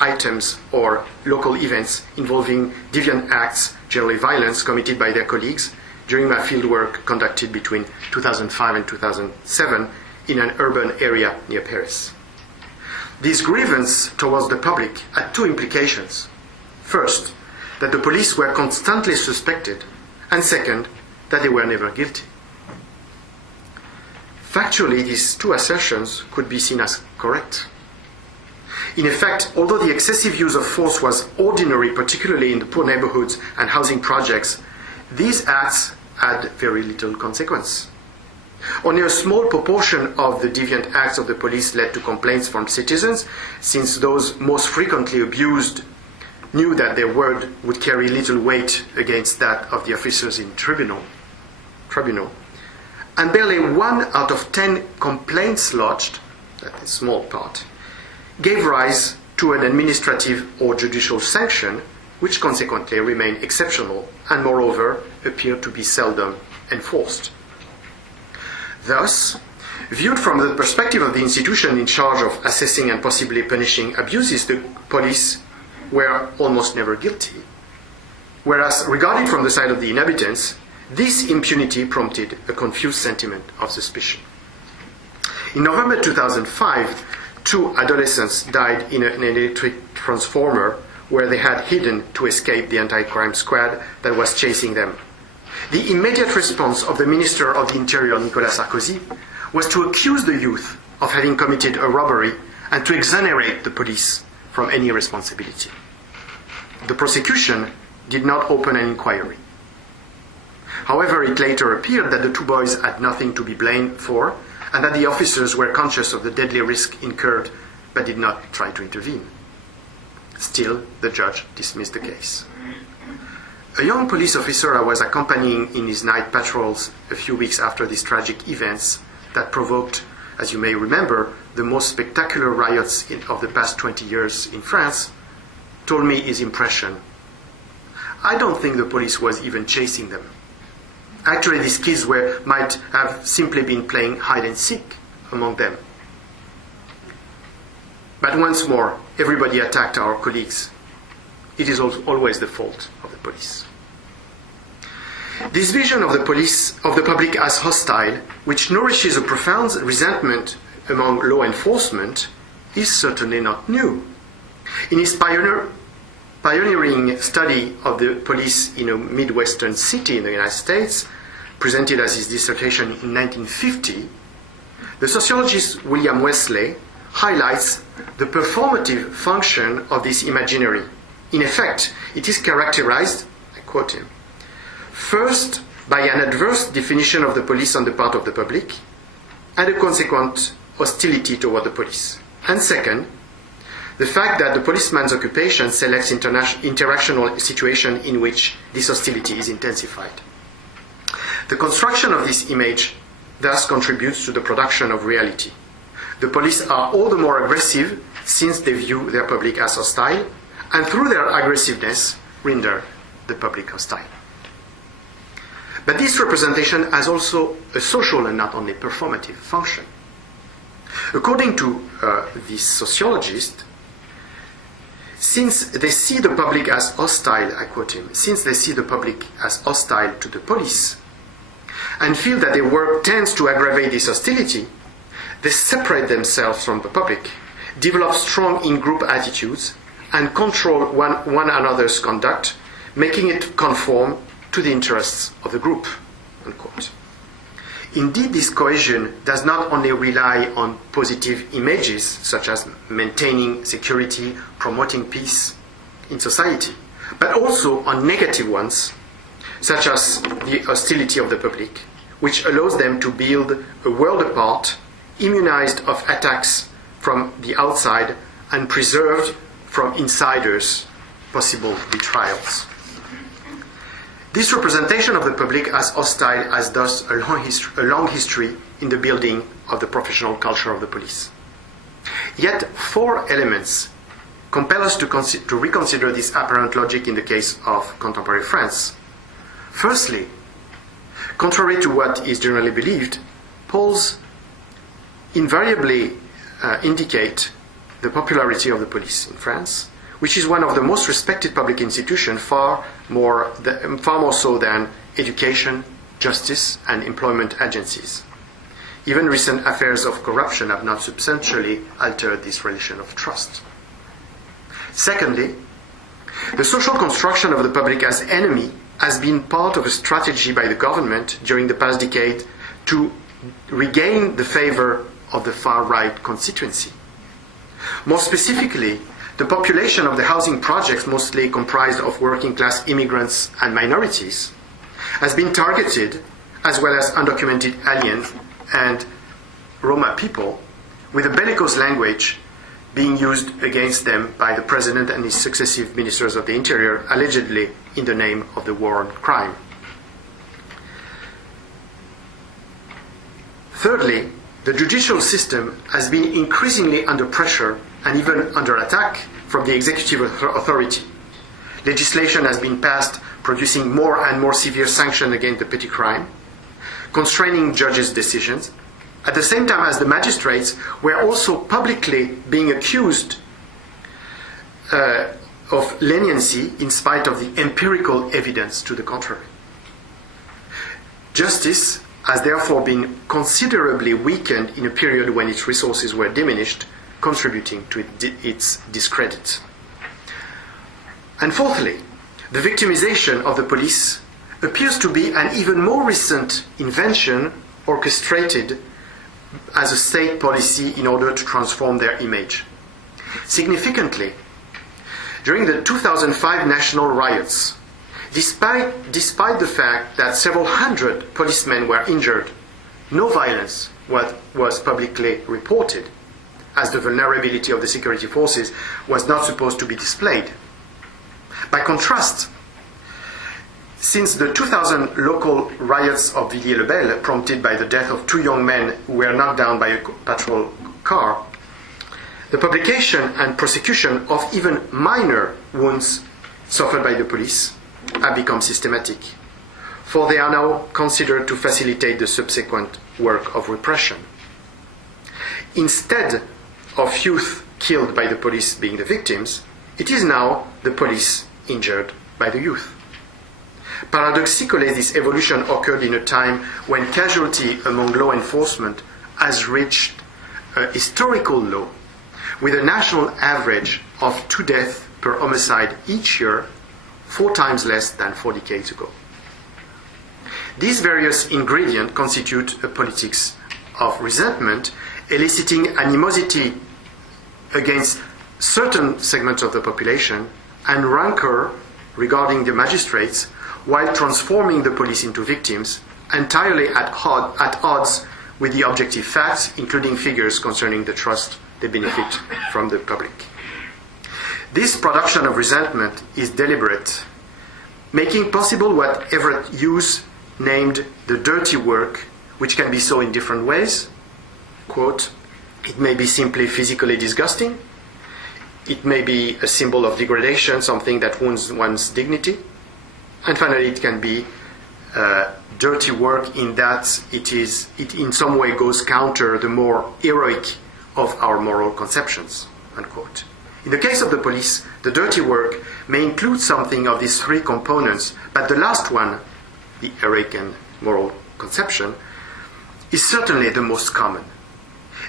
items or local events involving deviant acts, generally violence, committed by their colleagues during my fieldwork conducted between 2005 and 2007 in an urban area near Paris. This grievance towards the public had two implications. First, that the police were constantly suspected, and second, that they were never guilty. Factually, these two assertions could be seen as correct. In effect, although the excessive use of force was ordinary, particularly in the poor neighborhoods and housing projects, these acts had very little consequence. Only a small proportion of the deviant acts of the police led to complaints from citizens, since those most frequently abused knew that their word would carry little weight against that of the officers in tribunal. And barely 1 out of 10 complaints lodged, that is a small part, gave rise to an administrative or judicial sanction, which consequently remained exceptional and moreover appeared to be seldom enforced. Thus, viewed from the perspective of the institution in charge of assessing and possibly punishing abuses, the police were almost never guilty. Whereas regarded from the side of the inhabitants, this impunity prompted a confused sentiment of suspicion. In November 2005, 2 adolescents died in an electric transformer where they had hidden to escape the anti-crime squad that was chasing them. The immediate response of the Minister of the Interior, Nicolas Sarkozy, was to accuse the youth of having committed a robbery and to exonerate the police from any responsibility. The prosecution did not open an inquiry. However, it later appeared that the 2 boys had nothing to be blamed for and that the officers were conscious of the deadly risk incurred but did not try to intervene. Still, the judge dismissed the case. A young police officer I was accompanying in his night patrols a few weeks after these tragic events that provoked, as you may remember, the most spectacular riots of the past 20 years in France, told me his impression. I don't think the police was even chasing them. Actually, these kids might have simply been playing hide and seek among them. But once more, everybody attacked our colleagues. It is always the fault of the police. This vision of the public as hostile, which nourishes a profound resentment among law enforcement, is certainly not new. In its pioneering study of the police in a Midwestern city in the United States, presented as his dissertation in 1950, the sociologist William Wesley highlights the performative function of this imaginary. In effect, it is characterized, I quote him, first by an adverse definition of the police on the part of the public and a consequent hostility toward the police. And second, the fact that the policeman's occupation selects interactional situations in which this hostility is intensified. The construction of this image thus contributes to the production of reality. The police are all the more aggressive since they view their public as hostile, and through their aggressiveness render the public hostile. But this representation has also a social and not only performative function. According to this sociologist, since they see the public as hostile, I quote him, since they see the public as hostile to the police and feel that their work tends to aggravate this hostility, they separate themselves from the public, develop strong in-group attitudes, and control one another's conduct, making it conform to the interests of the group, unquote. Indeed, this cohesion does not only rely on positive images, such as maintaining security, promoting peace in society, but also on negative ones, such as the hostility of the public, which allows them to build a world apart, immunized of attacks from the outside, and preserved from insiders' possible betrayals. This representation of the public as hostile has thus a long history in the building of the professional culture of the police. Yet 4 elements compel us to reconsider this apparent logic in the case of contemporary France. Firstly, contrary to what is generally believed, polls invariably indicate the popularity of the police in France, which is one of the most respected public institutions, far more so than education, justice, and employment agencies. Even recent affairs of corruption have not substantially altered this relation of trust. Secondly, the social construction of the public as enemy has been part of a strategy by the government during the past decade to regain the favor of the far-right constituency. More specifically, the population of the housing projects, mostly comprised of working-class immigrants and minorities, has been targeted, as well as undocumented aliens and Roma people, with a bellicose language being used against them by the president and his successive ministers of the interior, allegedly in the name of the war on crime. Thirdly, the judicial system has been increasingly under pressure and even under attack from the executive authority. Legislation has been passed producing more and more severe sanctions against the petty crime, constraining judges' decisions, at the same time as the magistrates were also publicly being accused of leniency in spite of the empirical evidence to the contrary. Justice has therefore been considerably weakened in a period when its resources were diminished, contributing to its discredit. And fourthly, the victimization of the police appears to be an even more recent invention orchestrated as a state policy in order to transform their image. Significantly, during the 2005 national riots, despite the fact that several hundred policemen were injured, no violence was publicly reported, as the vulnerability of the security forces was not supposed to be displayed. By contrast, since the 2000 local riots of Villiers-le-Bel, prompted by the death of 2 young men who were knocked down by a patrol car, the publication and prosecution of even minor wounds suffered by the police have become systematic, for they are now considered to facilitate the subsequent work of repression. Instead of youth killed by the police being the victims, it is now the police injured by the youth. Paradoxically, this evolution occurred in a time when casualty among law enforcement has reached a historical low, with a national average of 2 deaths per homicide each year, 4 times less than 4 decades ago. These various ingredients constitute a politics of resentment, eliciting animosity against certain segments of the population and rancor regarding the magistrates, while transforming the police into victims entirely at odds with the objective facts, including figures concerning the trust they benefit from the public. This production of resentment is deliberate, making possible what Everett Hughes named the dirty work, which can be so in different ways. Quote, "It may be simply physically disgusting. It may be a symbol of degradation, something that wounds one's dignity. And finally, it can be dirty work in that it in some way goes counter the more heroic of our moral conceptions." Unquote. In the case of the police, the dirty work may include something of these 3 components, but the last one, the heroic and moral conception, is certainly the most common.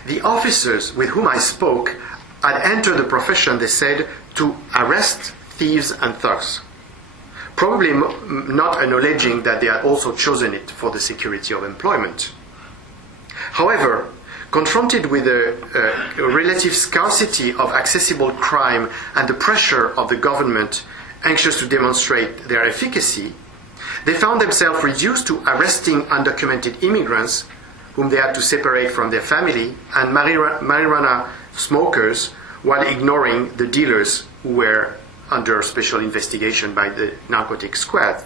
The officers with whom I spoke had entered the profession, they said, to arrest thieves and thugs, probably not acknowledging that they had also chosen it for the security of employment. However, confronted with a relative scarcity of accessible crime and the pressure of the government anxious to demonstrate their efficacy, they found themselves reduced to arresting undocumented immigrants whom they had to separate from their family and marijuana smokers, while ignoring the dealers who were under special investigation by the narcotics squad.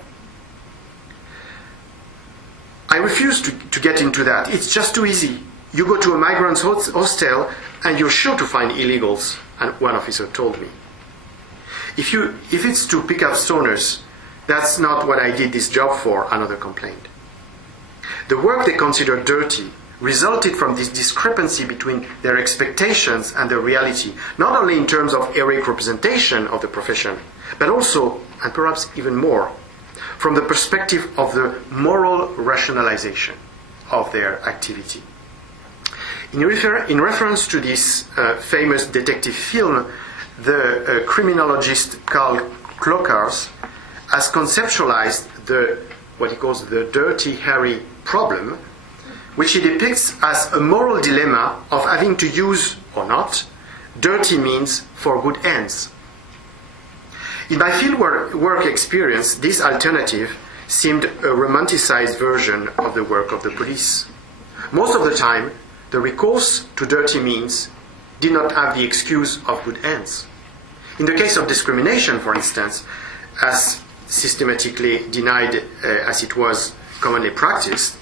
I refuse to get into that. It's just too easy. You go to a migrants' hostel and you're sure to find illegals, and one officer told me. If it's to pick up stoners, that's not what I did this job for, another complained. The work they considered dirty resulted from this discrepancy between their expectations and the reality, not only in terms of heroic representation of the profession, but also, and perhaps even more, from the perspective of the moral rationalization of their activity. In reference to this famous detective film, the criminologist Karl Klockars has conceptualized what he calls the dirty Harry problem, which he depicts as a moral dilemma of having to use, or not, dirty means for good ends. In my field work experience, this alternative seemed a romanticized version of the work of the police. Most of the time, the recourse to dirty means did not have the excuse of good ends. In the case of discrimination, for instance, as systematically denied as it was commonly practiced,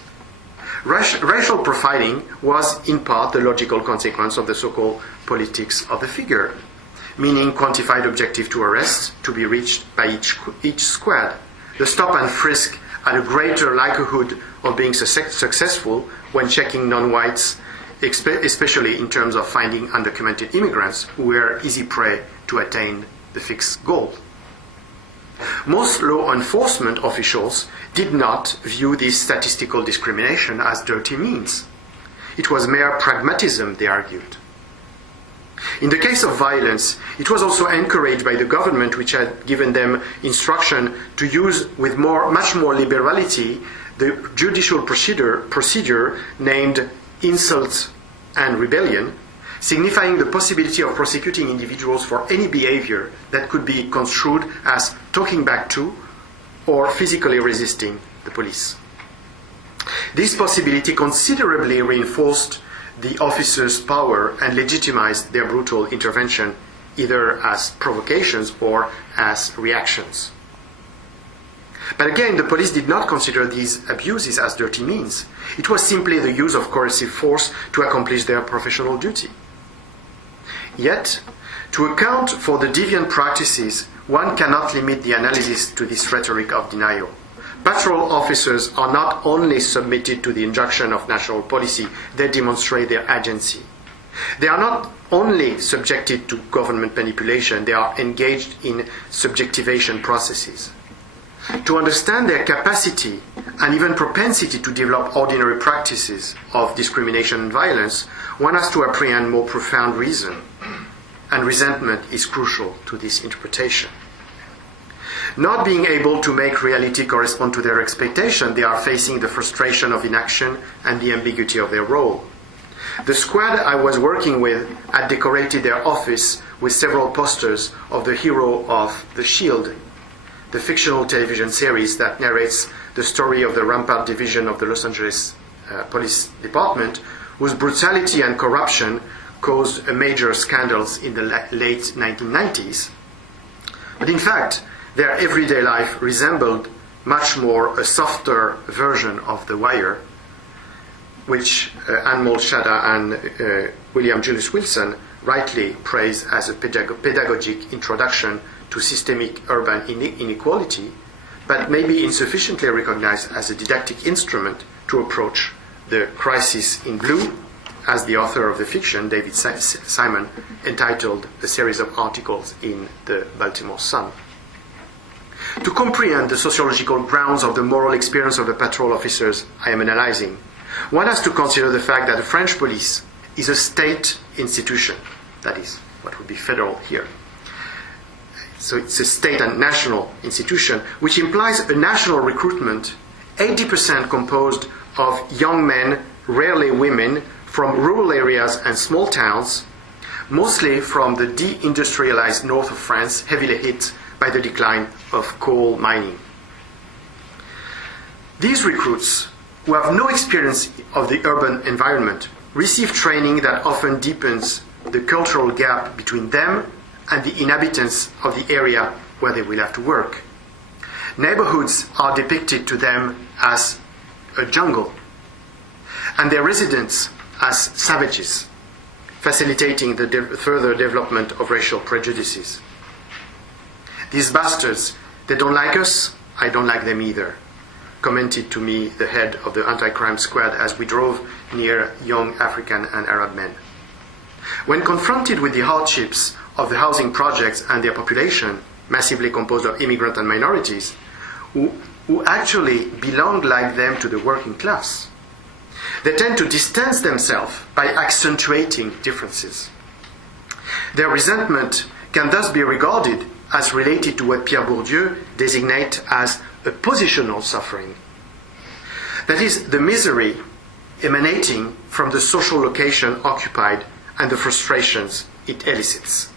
racial profiling was in part the logical consequence of the so-called politics of the figure, meaning quantified objective to arrest to be reached by each squad. The stop and frisk had a greater likelihood of being successful when checking non-whites, especially in terms of finding undocumented immigrants who were easy prey to attain the fixed goal. Most law enforcement officials did not view this statistical discrimination as dirty means. It was mere pragmatism, they argued. In the case of violence, it was also encouraged by the government, which had given them instruction to use with much more liberality the judicial procedure named insult and rebellion, signifying the possibility of prosecuting individuals for any behavior that could be construed as talking back to or physically resisting the police. This possibility considerably reinforced the officers' power and legitimized their brutal intervention, either as provocations or as reactions. But again, the police did not consider these abuses as dirty means. It was simply the use of coercive force to accomplish their professional duty. Yet, to account for the deviant practices, one cannot limit the analysis to this rhetoric of denial. Patrol officers are not only submitted to the injunction of national policy, they demonstrate their agency. They are not only subjected to government manipulation, they are engaged in subjectivation processes. To understand their capacity and even propensity to develop ordinary practices of discrimination and violence, one has to apprehend more profound reason. and resentment is crucial to this interpretation. Not being able to make reality correspond to their expectation, they are facing the frustration of inaction and the ambiguity of their role. The squad I was working with had decorated their office with several posters of the hero of The Shield, the fictional television series that narrates the story of the Rampart Division of the Los Angeles Police Department, whose brutality and corruption caused major scandals in the late 1990s. But in fact, their everyday life resembled much more a softer version of The Wire, which Anmol Chadha and William Julius Wilson rightly praise as a pedagogic introduction to systemic urban inequality, but maybe insufficiently recognized as a didactic instrument to approach the crisis in blue, as the author of the fiction, David Simon, entitled a series of articles in the Baltimore Sun. To comprehend the sociological grounds of the moral experience of the patrol officers I am analyzing, one has to consider the fact that the French police is a state institution, that is, what would be federal here. So it's a state and national institution, which implies a national recruitment, 80% composed of young men, rarely women, from rural areas and small towns, mostly from the deindustrialized north of France, heavily hit by the decline of coal mining. These recruits, who have no experience of the urban environment, receive training that often deepens the cultural gap between them and the inhabitants of the area where they will have to work. Neighborhoods are depicted to them as a jungle, and their residents as savages, facilitating the further development of racial prejudices. These bastards, they don't like us, I don't like them either, commented to me the head of the anti-crime squad as we drove near young African and Arab men. When confronted with the hardships of the housing projects and their population, massively composed of immigrants and minorities, who actually belong like them to the working class, they tend to distance themselves by accentuating differences. Their resentment can thus be regarded as related to what Pierre Bourdieu designates as a positional suffering. That is, the misery emanating from the social location occupied and the frustrations it elicits.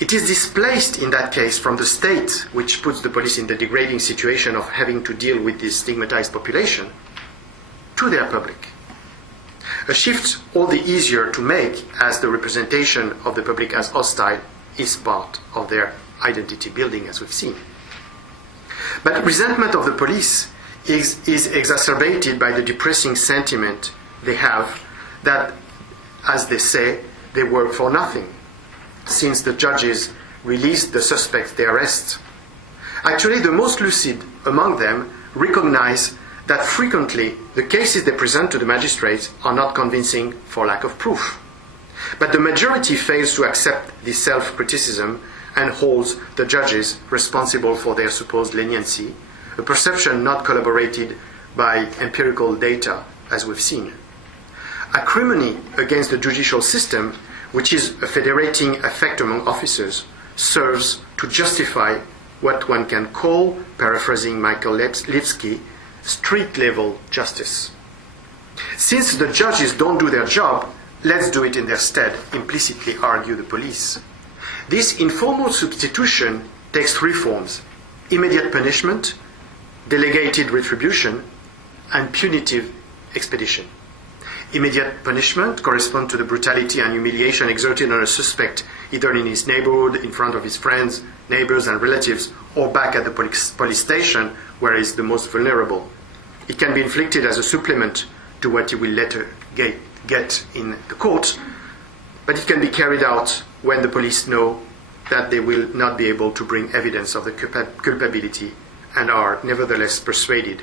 It is displaced in that case from the state, which puts the police in the degrading situation of having to deal with this stigmatized population, to their public. A shift all the easier to make as the representation of the public as hostile is part of their identity building, as we've seen. But resentment of the police is exacerbated by the depressing sentiment they have that, as they say, they work for nothing, since the judges released the suspects they arrest. Actually, the most lucid among them recognize that frequently the cases they present to the magistrates are not convincing for lack of proof. But the majority fails to accept this self-criticism and holds the judges responsible for their supposed leniency, a perception not corroborated by empirical data, as we've seen. Acrimony against the judicial system, which is a federating effect among officers, serves to justify what one can call, paraphrasing Michael Lipsky, street-level justice. Since the judges don't do their job, let's do it in their stead, implicitly argue the police. This informal substitution takes three forms: immediate punishment, delegated retribution, and punitive expedition. Immediate punishment corresponds to the brutality and humiliation exerted on a suspect, either in his neighborhood, in front of his friends, neighbors, and relatives, or back at the police station, where he is the most vulnerable. It can be inflicted as a supplement to what he will later get in the court, but it can be carried out when the police know that they will not be able to bring evidence of the culpability and are nevertheless persuaded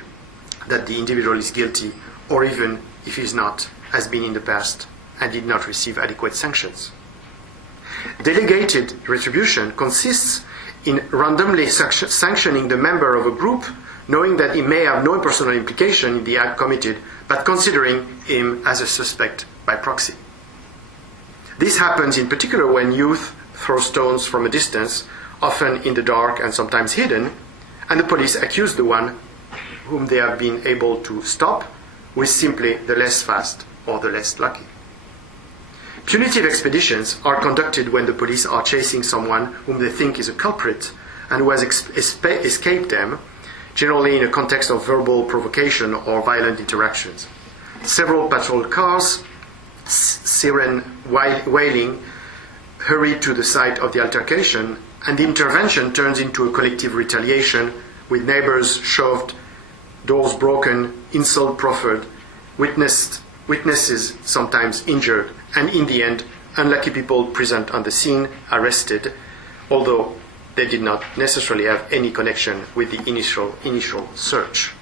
that the individual is guilty, or even if he is not, has been in the past and did not receive adequate sanctions. Delegated retribution consists in randomly sanctioning the member of a group, knowing that he may have no personal implication in the act committed, but considering him as a suspect by proxy. This happens in particular when youth throw stones from a distance, often in the dark and sometimes hidden, and the police accuse the one whom they have been able to stop with simply the less fast or the less lucky. Punitive expeditions are conducted when the police are chasing someone whom they think is a culprit and who has escaped them, generally in a context of verbal provocation or violent interactions. Several patrol cars, siren wailing, hurry to the site of the altercation, and the intervention turns into a collective retaliation with neighbors shoved, doors broken, insult proffered, witnesses sometimes injured, and in the end, unlucky people present on the scene arrested, although they did not necessarily have any connection with the initial search.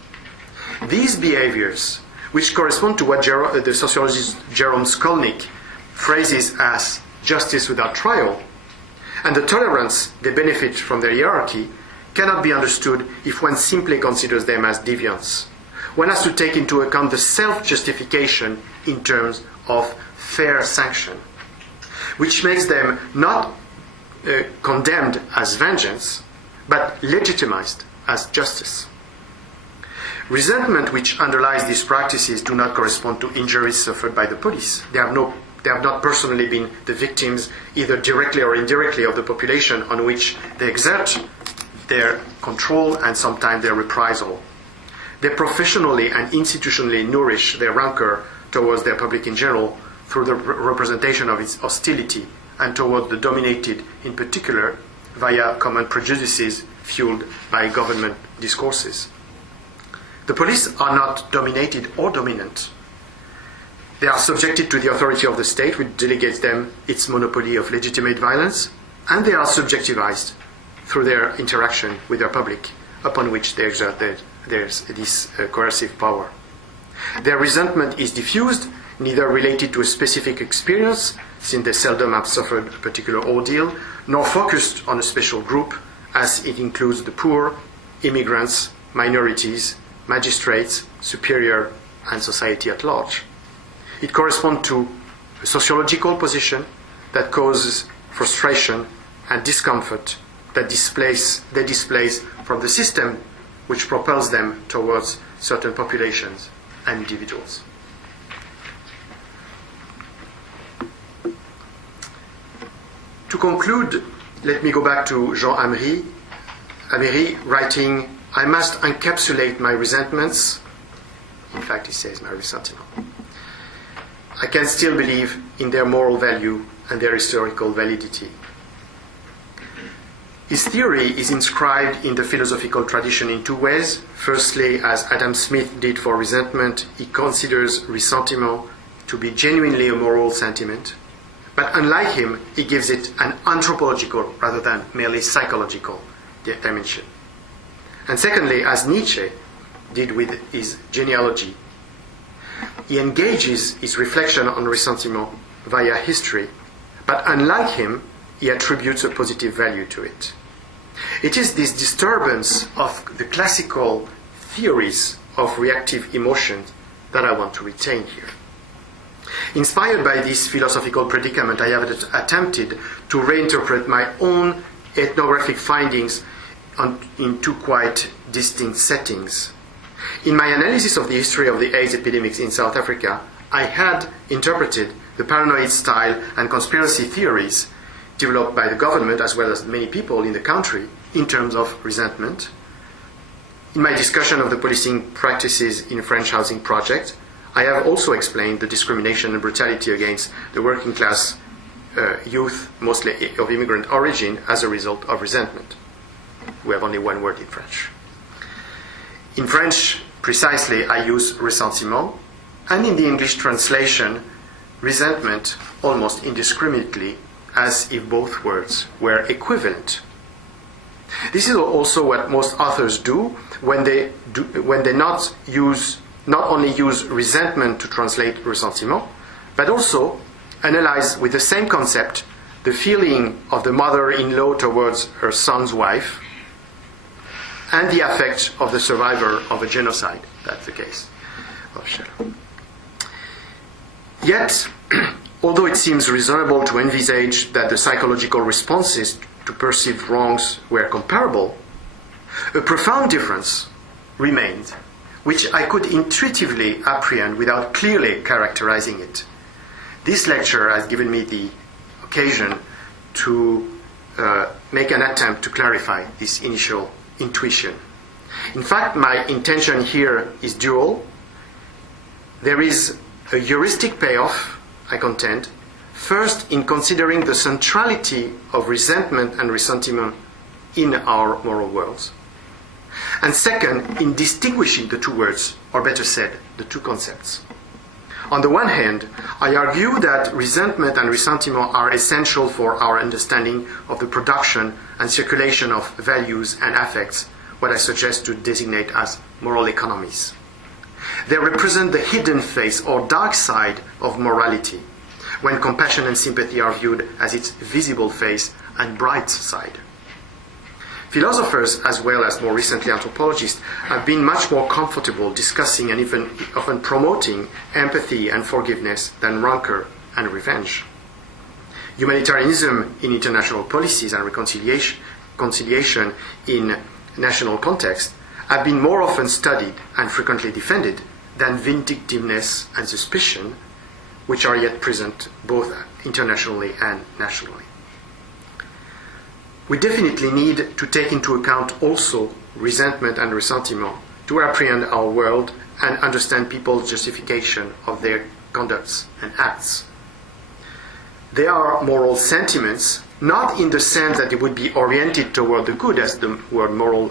These behaviors, which correspond to what the sociologist Jerome Skolnick phrases as justice without trial, and the tolerance they benefit from their hierarchy, cannot be understood if one simply considers them as deviants. One has to take into account the self-justification in terms of fair sanction, which makes them not condemned as vengeance, but legitimized as justice. Resentment which underlies these practices do not correspond to injuries suffered by the police. They have not personally been the victims, either directly or indirectly, of the population on which they exert their control and sometimes their reprisal. They professionally and institutionally nourish their rancor towards their public in general through the representation of its hostility and toward the dominated in particular via common prejudices fueled by government discourses. The police are not dominated or dominant. They are subjected to the authority of the state, which delegates them its monopoly of legitimate violence, and they are subjectivized through their interaction with their public, upon which they exert this coercive power. Their resentment is diffused, neither related to a specific experience, since they seldom have suffered a particular ordeal, nor focused on a special group, as it includes the poor, immigrants, minorities, magistrates, superior, and society at large. It corresponds to a sociological position that causes frustration and discomfort that they displace from the system which propels them towards certain populations and individuals. To conclude, let me go back to Jean Améry writing, "I must encapsulate my resentments." In fact, he says my resentment. "I can still believe in their moral value and their historical validity." His theory is inscribed in the philosophical tradition in two ways. Firstly, as Adam Smith did for resentment, he considers ressentiment to be genuinely a moral sentiment. But unlike him, he gives it an anthropological rather than merely psychological dimension. And secondly, as Nietzsche did with his genealogy, he engages his reflection on ressentiment via history, but unlike him, he attributes a positive value to it. It is this disturbance of the classical theories of reactive emotions that I want to retain here. Inspired by this philosophical predicament, I have attempted to reinterpret my own ethnographic findings in two quite distinct settings. In my analysis of the history of the AIDS epidemics in South Africa, I had interpreted the paranoid style and conspiracy theories developed by the government as well as many people in the country in terms of resentment. In my discussion of the policing practices in French housing project, I have also explained the discrimination and brutality against the working class youth, mostly of immigrant origin, as a result of resentment. We have only one word in French. In French, precisely, I use ressentiment, and in the English translation, resentment almost indiscriminately, as if both words were equivalent. This is also what most authors do when they not only use resentment to translate ressentiment, but also analyze with the same concept the feeling of the mother-in-law towards her son's wife and the affect of the survivor of a genocide. That's the case of Shell. Yet, Although it seems reasonable to envisage that the psychological responses to perceived wrongs were comparable, a profound difference remained, which I could intuitively apprehend without clearly characterizing it. This lecture has given me the occasion to make an attempt to clarify this initial intuition. In fact, my intention here is dual. There is a heuristic payoff, I contend, first in considering the centrality of resentment and ressentiment in our moral worlds, and second in distinguishing the two words, or better said, the two concepts. On the one hand, I argue that resentment and ressentiment are essential for our understanding of the production and circulation of values and affects, what I suggest to designate as moral economies. They represent the hidden face or dark side of morality, when compassion and sympathy are viewed as its visible face and bright side. Philosophers, as well as more recently anthropologists, have been much more comfortable discussing and even often promoting empathy and forgiveness than rancor and revenge. Humanitarianism in international policies and reconciliation in national context have been more often studied and frequently defended than vindictiveness and suspicion, which are yet present both internationally and nationally. We definitely need to take into account also resentment and ressentiment to apprehend our world and understand people's justification of their conducts and acts. They are moral sentiments, not in the sense that they would be oriented toward the good, as the word moral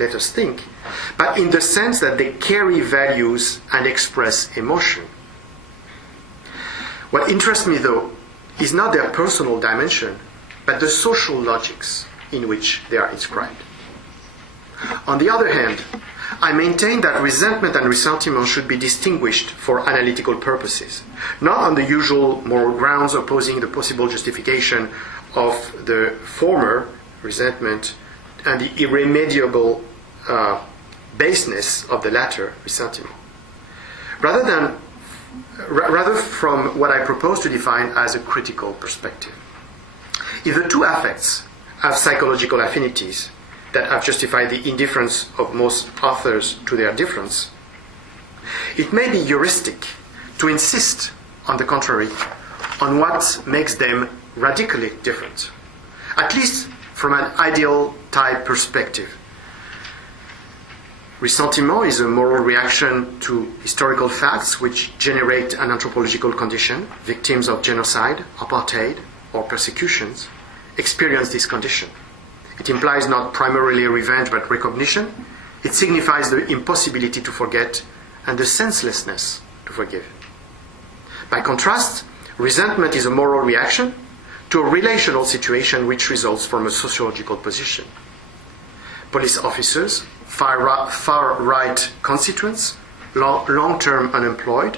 let us think, but in the sense that they carry values and express emotion. What interests me, though, is not their personal dimension, but the social logics in which they are inscribed. On the other hand, I maintain that resentment and ressentiment should be distinguished for analytical purposes, not on the usual moral grounds opposing the possible justification of the former, resentment, and the irremediable baseness of the latter, ressentiment. Rather from what I propose to define as a critical perspective. If the two affects have psychological affinities that have justified the indifference of most authors to their difference, it may be heuristic to insist, on the contrary, on what makes them radically different, at least from an ideal type perspective. Ressentiment is a moral reaction to historical facts which generate an anthropological condition. Victims of genocide, apartheid, or persecutions experience this condition. It implies not primarily revenge but recognition. It signifies the impossibility to forget and the senselessness to forgive. By contrast, resentment is a moral reaction to a relational situation which results from a sociological position. Police officers, far-right constituents, long-term unemployed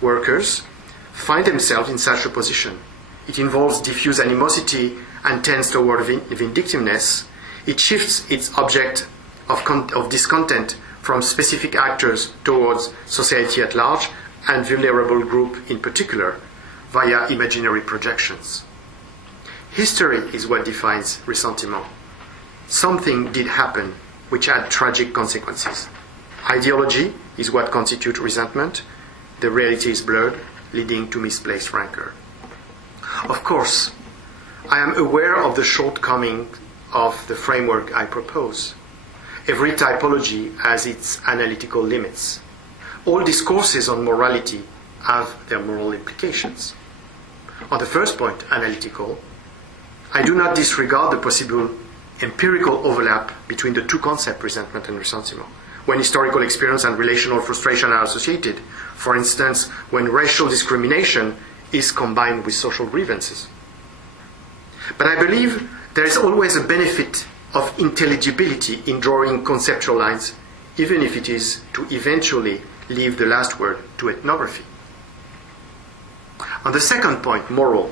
workers find themselves in such a position. It involves diffuse animosity and tends toward vindictiveness. It shifts its object of discontent from specific actors towards society at large and vulnerable group in particular via imaginary projections. History is what defines ressentiment. Something did happen which had tragic consequences. Ideology is what constitutes resentment. The reality is blurred, leading to misplaced rancor. Of course, I am aware of the shortcoming of the framework I propose. Every typology has its analytical limits. All discourses on morality have their moral implications. On the first point, analytical, I do not disregard the possible empirical overlap between the two concepts, resentment and ressentiment, when historical experience and relational frustration are associated. For instance, when racial discrimination is combined with social grievances. But I believe there is always a benefit of intelligibility in drawing conceptual lines, even if it is to eventually leave the last word to ethnography. On the second point, moral,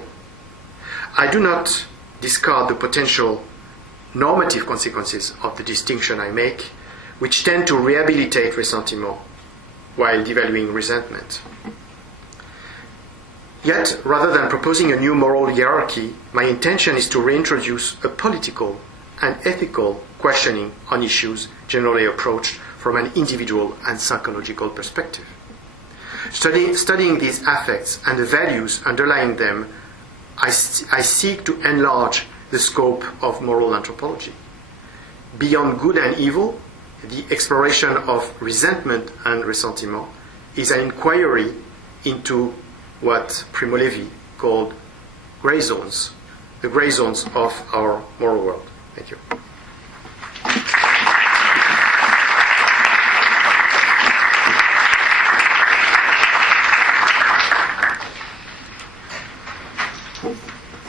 I do not discard the potential normative consequences of the distinction I make, which tend to rehabilitate ressentiment while devaluing resentment. Yet, rather than proposing a new moral hierarchy, my intention is to reintroduce a political and ethical questioning on issues generally approached from an individual and psychological perspective. Studying these affects and the values underlying them, I seek to enlarge the scope of moral anthropology. Beyond good and evil, the exploration of resentment and ressentiment is an inquiry into what Primo Levi called gray zones, the gray zones of our moral world. Thank you.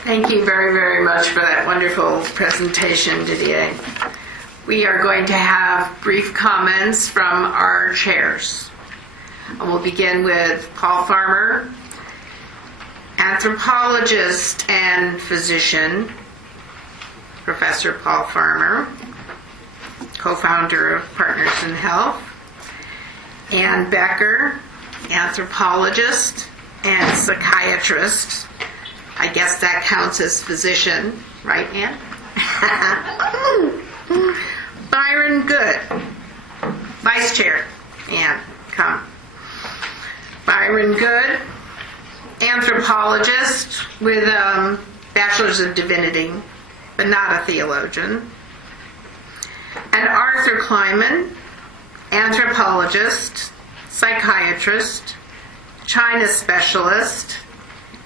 Thank you very, very much for that wonderful presentation, Didier. We are going to have brief comments from our chairs. And we'll begin with Paul Farmer, anthropologist and physician, Professor Paul Farmer, co-founder of Partners in Health. Ann Becker, anthropologist and psychiatrist. I guess that counts as physician, right, Ann? Byron Good, Vice Chair. Ann, come. Byron Good, anthropologist with a Bachelor's of Divinity, but not a theologian. And Arthur Kleiman, anthropologist, psychiatrist, China specialist,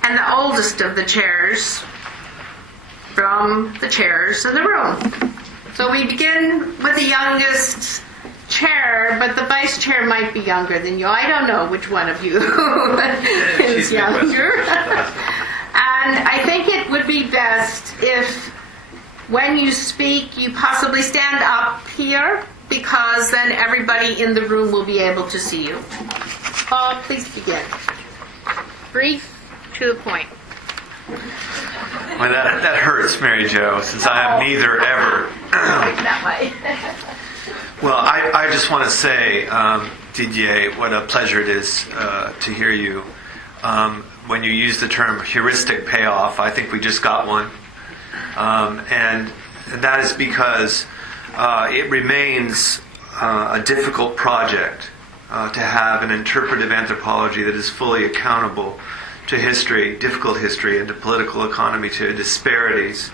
and the oldest of the chairs from the chairs in the room. So we begin with the youngest chair, but the vice chair might be younger than you. I don't know which one of you is younger. And I think it would be best if, when you speak, you possibly stand up here, because then everybody in the room will be able to see you. Paul, please begin. Brief, to the point. Well, that hurts, Mary Jo, since I have neither ever. That way. Well, I just want to say, Didier, what a pleasure it is to hear you. When you use the term heuristic payoff, I think we just got one. And that is because it remains a difficult project to have an interpretive anthropology that is fully accountable to history, difficult history, and to political economy, to disparities.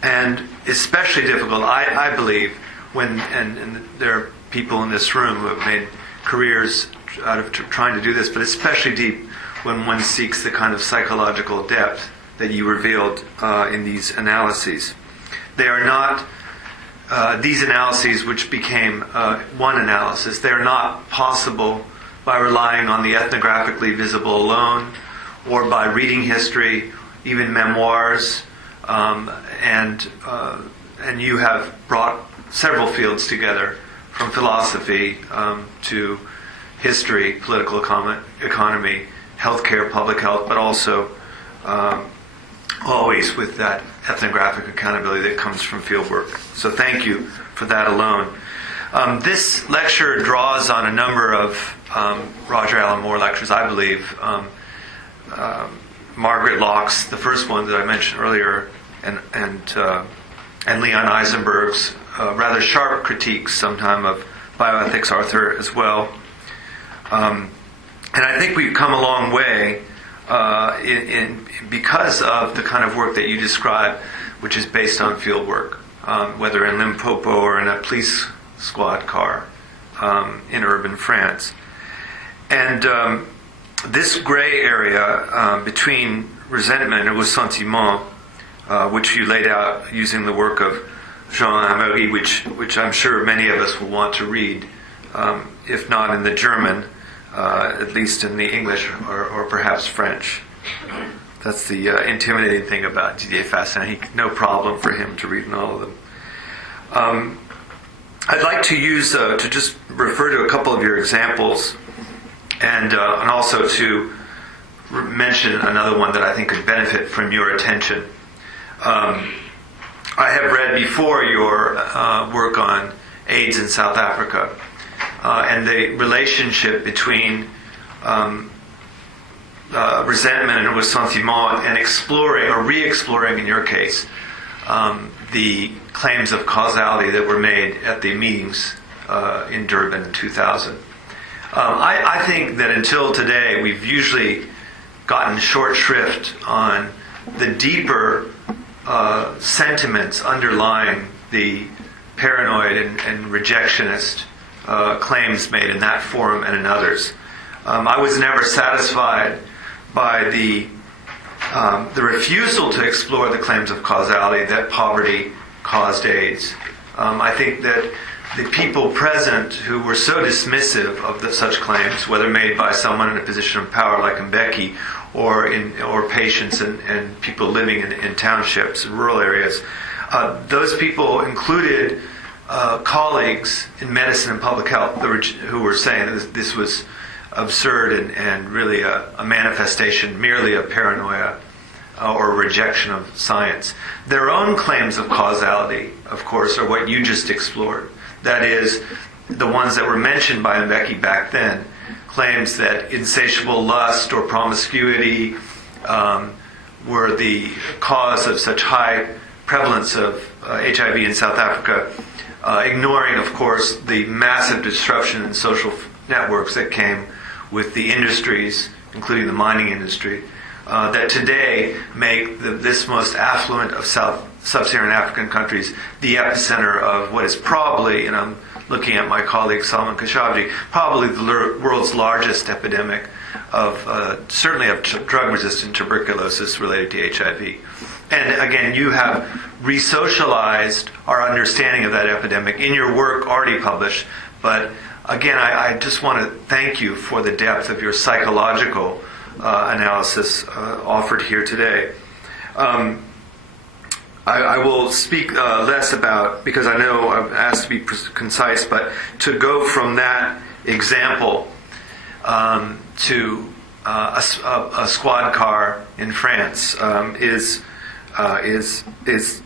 And especially difficult, I believe, when, and there are people in this room who have made careers out of trying to do this, but especially deep when one seeks the kind of psychological depth that you revealed in these analyses. They are not, these analyses, which became one analysis, they are not possible by relying on the ethnographically visible alone, or by reading history, even memoirs, and you have brought several fields together, from philosophy to history, political economy, healthcare, public health, but also always with that ethnographic accountability that comes from field work. So thank you for that alone. This lecture draws on a number of Roger Allan Moore lectures, I believe. Margaret Locke's, the first one that I mentioned earlier, and Leon Eisenberg's rather sharp critiques sometime of bioethics, Arthur, as well. And I think we've come a long way because of the kind of work that you describe, which is based on field work, whether in Limpopo or in a police squad car in urban France. And this gray area between resentment and ressentiment, which you laid out using the work of Jean Amery, which I'm sure many of us will want to read, if not in the German, at least in the English or perhaps French. That's the intimidating thing about Didier Fassin. No problem for him to read in all of them. I'd like to use to just refer to a couple of your examples, and also to mention another one that I think could benefit from your attention. I have read before your work on AIDS in South Africa, and the relationship between Resentment and Ressentiment, and exploring, or re-exploring in your case, the claims of causality that were made at the meetings in Durban in 2000. I think that until today we've usually gotten short shrift on the deeper sentiments underlying the paranoid and rejectionist claims made in that forum and in others. I was never satisfied by the refusal to explore the claims of causality that poverty caused AIDS. I think that the people present who were so dismissive of such claims, whether made by someone in a position of power like Mbeki, or patients and people living in townships, rural areas, those people included colleagues in medicine and public health who were saying that this was absurd and really a manifestation merely of paranoia or rejection of science. Their own claims of causality, of course, are what you just explored. That is, the ones that were mentioned by Mbeki back then, claims that insatiable lust or promiscuity were the cause of such high prevalence of HIV in South Africa, ignoring, of course, the massive disruption in social networks that came with the industries, including the mining industry, that today make this most affluent of sub-Saharan African countries the epicenter of what is probably, and I'm looking at my colleague Salman Khashoggi, probably the world's largest epidemic of, certainly of drug-resistant tuberculosis related to HIV. And again, you have re-socialized our understanding of that epidemic in your work already published, but again, I just want to thank you for the depth of your psychological analysis offered here today. I will speak less about, because I know I'm asked to be concise, but to go from that example to a squad car in France is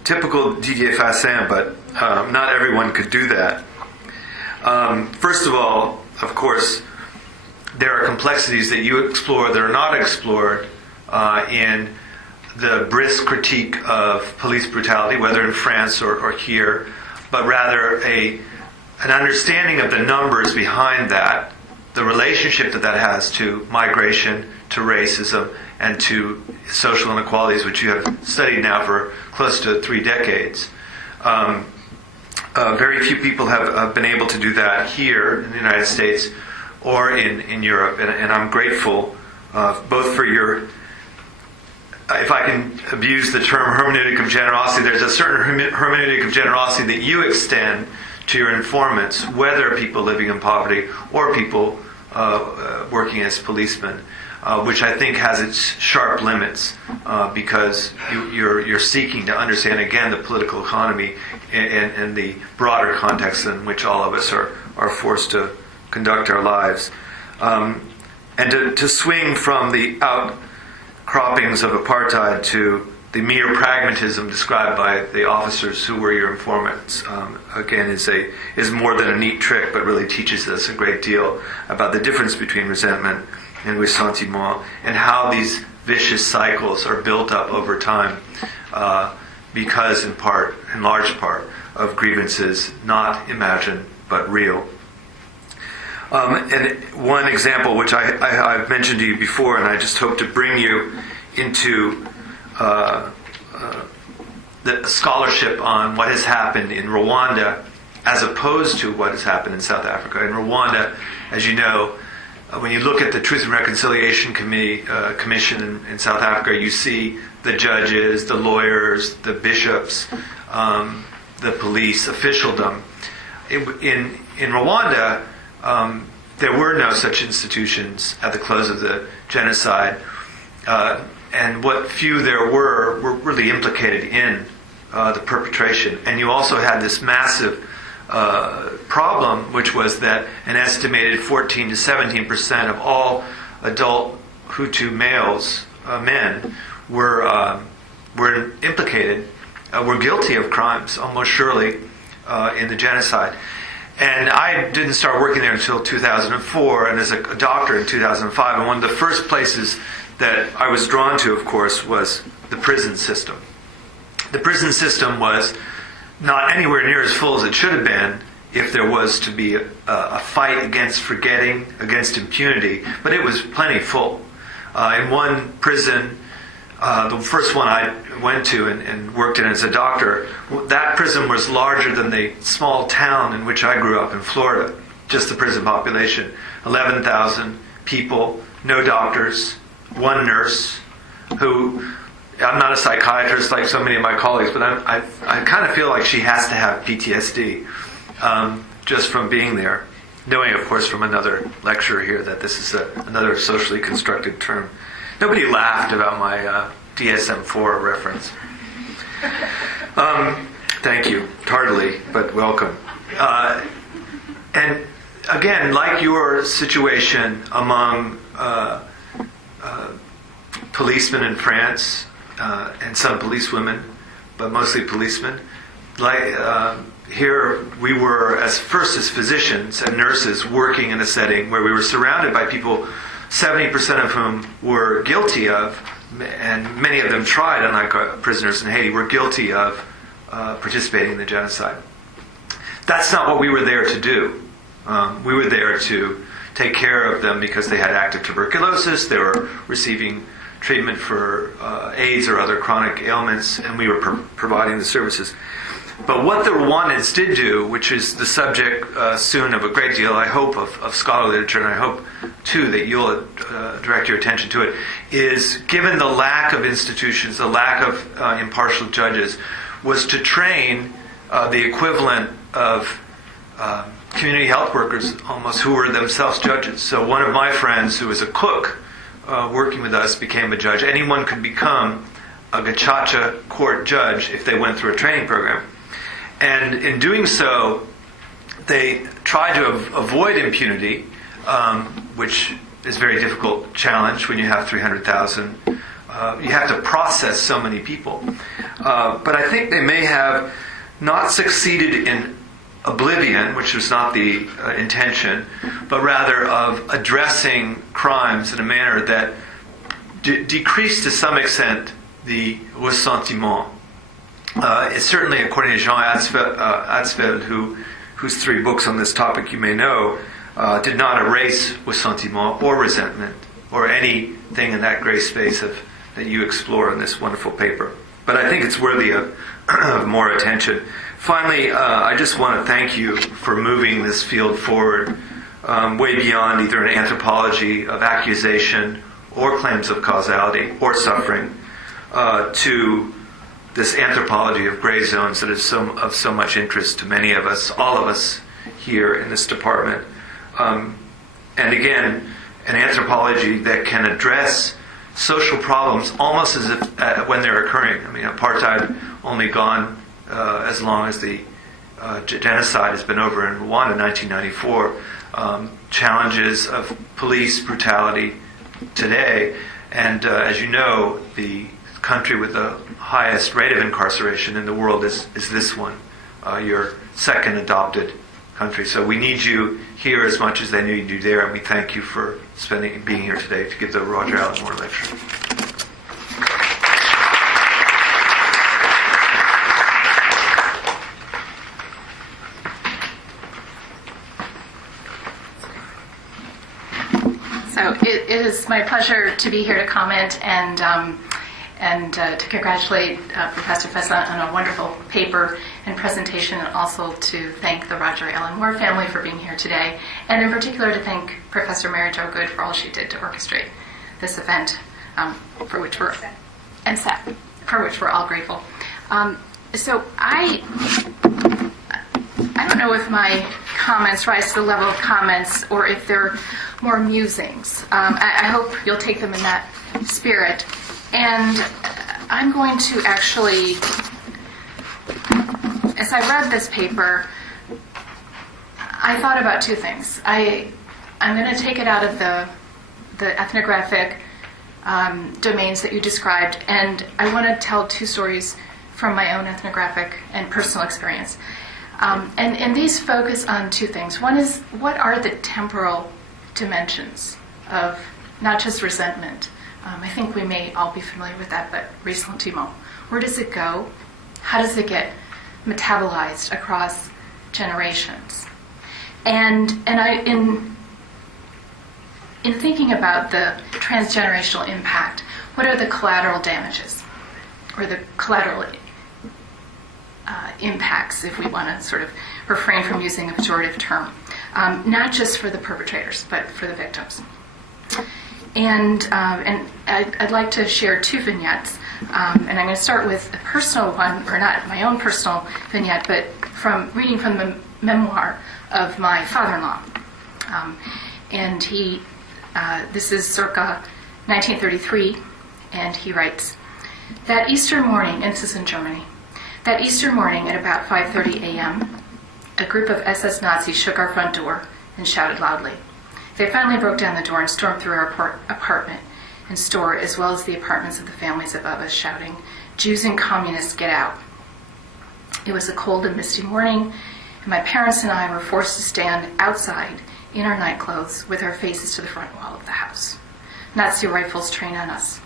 typical Didier Fassin, but not everyone could do that. First of all, of course, there are complexities that you explore that are not explored in the brisk critique of police brutality, whether in France or here, but rather an understanding of the numbers behind that, the relationship that has to migration, to racism, and to social inequalities, which you have studied now for close to 3 decades. Very few people have been able to do that here in the United States or in Europe, and I'm grateful both for your, if I can abuse the term hermeneutic of generosity, there's a certain hermeneutic of generosity that you extend to your informants, whether people living in poverty or people working as policemen, which I think has its sharp limits because you're seeking to understand, again, the political economy and the broader context in which all of us are forced to conduct our lives. And to swing from the outcroppings of apartheid to the mere pragmatism described by the officers who were your informants, again, is more than a neat trick, but really teaches us a great deal about the difference between resentment and ressentiment, and how these vicious cycles are built up over time because, in large part, of grievances not imagined but real. And one example, which I've mentioned to you before, and I just hope to bring you into the scholarship on what has happened in Rwanda as opposed to what has happened in South Africa. In Rwanda, as you know, when you look at the Truth and Reconciliation Commission in South Africa, you see the judges, the lawyers, the bishops, the police, officialdom. In Rwanda, there were no such institutions at the close of the genocide, and what few there were really implicated in the perpetration. And you also had this massive problem, which was that an estimated 14 to 17% of all adult Hutu males, men, were implicated, were guilty of crimes, almost surely, in the genocide. And I didn't start working there until 2004, and as a doctor in 2005. And one of the first places that I was drawn to, of course, was the prison system. The prison system was not anywhere near as full as it should have been if there was to be a fight against forgetting, against impunity, but it was plenty full. In one prison, the first one I went to and worked in as a doctor, that prison was larger than the small town in which I grew up in Florida, just the prison population. 11,000 people, no doctors, one nurse, who, I'm not a psychiatrist like so many of my colleagues, but I kind of feel like she has to have PTSD just from being there, knowing, of course, from another lecturer here that this is another socially constructed term. Nobody laughed about my DSM-4 reference. Thank you, heartily, but welcome. And again, like your situation among policemen in France and some policewomen, but mostly policemen, here we were as physicians and nurses working in a setting where we were surrounded by people, 70% of whom were guilty of, and many of them tried, unlike prisoners in Haiti, were guilty of participating in the genocide. That's not what we were there to do. We were there to take care of them because they had active tuberculosis, they were receiving treatment for AIDS or other chronic ailments, and we were providing the services. But what the Rwandans did do, which is the subject soon of a great deal, I hope, of scholarly literature, and I hope, too, that you'll direct your attention to it, is, given the lack of institutions, the lack of impartial judges, was to train the equivalent of community health workers, almost, who were themselves judges. So one of my friends, who was a cook, working with us, became a judge. Anyone could become a gacaca court judge if they went through a training program. And in doing so, they tried to avoid impunity, which is a very difficult challenge when you have 300,000. You have to process so many people. But I think they may have not succeeded in oblivion, which was not the intention, but rather of addressing crimes in a manner that decreased to some extent the ressentiment. It's certainly, according to Jean Atzfeld, whose 3 books on this topic you may know, did not erase ressentiment or resentment or anything in that gray space that you explore in this wonderful paper. But I think it's worthy of more attention. Finally, I just want to thank you for moving this field forward way beyond either an anthropology of accusation or claims of causality or suffering to this anthropology of gray zones that is of so much interest to many of us, all of us here in this department. And again, an anthropology that can address social problems almost as if when they're occurring. I mean, apartheid only gone as long as the genocide has been over in Rwanda in 1994. Challenges of police brutality today, and as you know, the country with the highest rate of incarceration in the world is this one, your second adopted country. So we need you here as much as they need you there, and we thank you for being here today to give the Roger Allan Moore Lecture. So it is my pleasure to be here to comment and to congratulate Professor Fassin on a wonderful paper and presentation, and also to thank the Roger Allan Moore family for being here today, and in particular to thank Professor Mary Jo Good for all she did to orchestrate this event, for which we're all grateful. So I don't know if my comments rise to the level of comments or if they're more musings. I hope you'll take them in that spirit. And I'm going to actually, as I read this paper, I thought about 2 things. I'm going to take it out of the ethnographic domains that you described, and I want to tell 2 stories from my own ethnographic and personal experience. And these focus on 2 things. One is, what are the temporal dimensions of not just resentment, I think we may all be familiar with that, but Resentiment. Where does it go? How does it get metabolized across generations? And in thinking about the transgenerational impact, what are the collateral damages, or the collateral impacts, if we want to sort of refrain from using a pejorative term, not just for the perpetrators, but for the victims. And I'd like to share two vignettes, and I'm going to start with a personal one, or not my own personal vignette, but from reading from the memoir of my father-in-law. And this is circa 1933, and he writes, "That Easter morning," and this is in Germany, "that Easter morning at about 5:30 a.m., a group of SS Nazis shook our front door and shouted loudly. They finally broke down the door and stormed through our apartment and store, as well as the apartments of the families above us, shouting, 'Jews and communists, get out.' It was a cold and misty morning, and my parents and I were forced to stand outside in our nightclothes with our faces to the front wall of the house. Nazi rifles trained on us.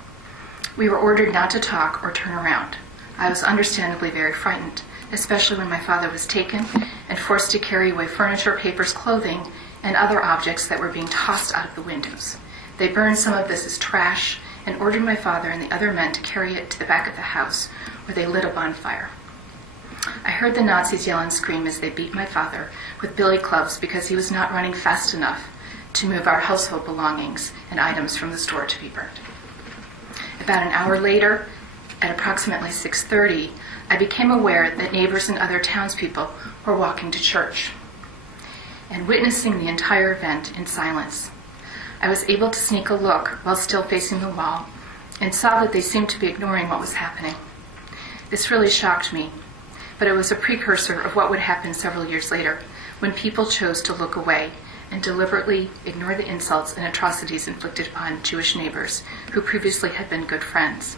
We were ordered not to talk or turn around. I was understandably very frightened, especially when my father was taken and forced to carry away furniture, papers, clothing, and other objects that were being tossed out of the windows. They burned some of this as trash and ordered my father and the other men to carry it to the back of the house, where they lit a bonfire. I heard the Nazis yell and scream as they beat my father with billy clubs because he was not running fast enough to move our household belongings and items from the store to be burned. About an hour later, at approximately 6:30, I became aware that neighbors and other townspeople were walking to church and witnessing the entire event in silence. I was able to sneak a look while still facing the wall and saw that they seemed to be ignoring what was happening. This really shocked me, but it was a precursor of what would happen several years later, when people chose to look away and deliberately ignore the insults and atrocities inflicted upon Jewish neighbors who previously had been good friends.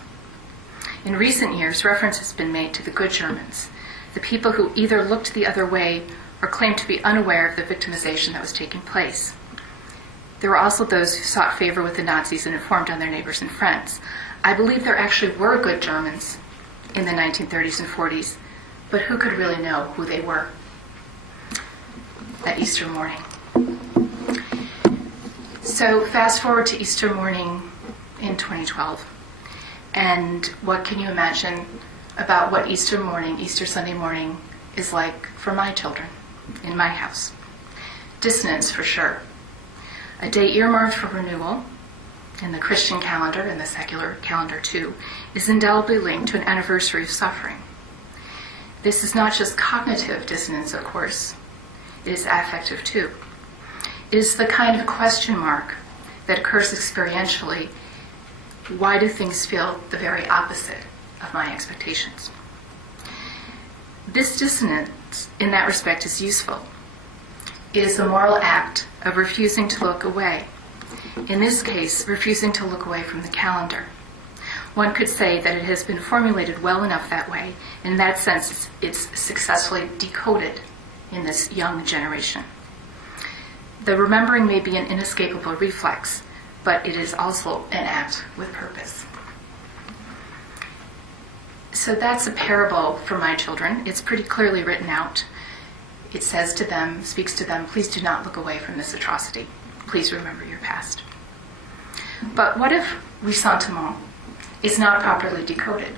In recent years, reference has been made to the good Germans, the people who either looked the other way or claimed to be unaware of the victimization that was taking place. There were also those who sought favor with the Nazis and informed on their neighbors and friends. I believe there actually were good Germans in the 1930s and 40s, but who could really know who they were? That Easter morning. So fast forward to Easter morning in 2012. And what can you imagine about what Easter morning, Easter Sunday morning, is like for my children in my house? Dissonance, for sure. A day earmarked for renewal in the Christian calendar, and the secular calendar too, is indelibly linked to an anniversary of suffering. This is not just cognitive dissonance, of course. It is affective too. It is the kind of question mark that occurs experientially. Why do things feel the very opposite of my expectations? This dissonance, in that respect, is useful. It is the moral act of refusing to look away. In this case, refusing to look away from the calendar. One could say that it has been formulated well enough that way. In that sense, it's successfully decoded in this young generation. The remembering may be an inescapable reflex, but it is also an act with purpose. So that's a parable for my children. It's pretty clearly written out. It says to them, speaks to them, please do not look away from this atrocity. Please remember your past. But what if Resentiment is not properly decoded?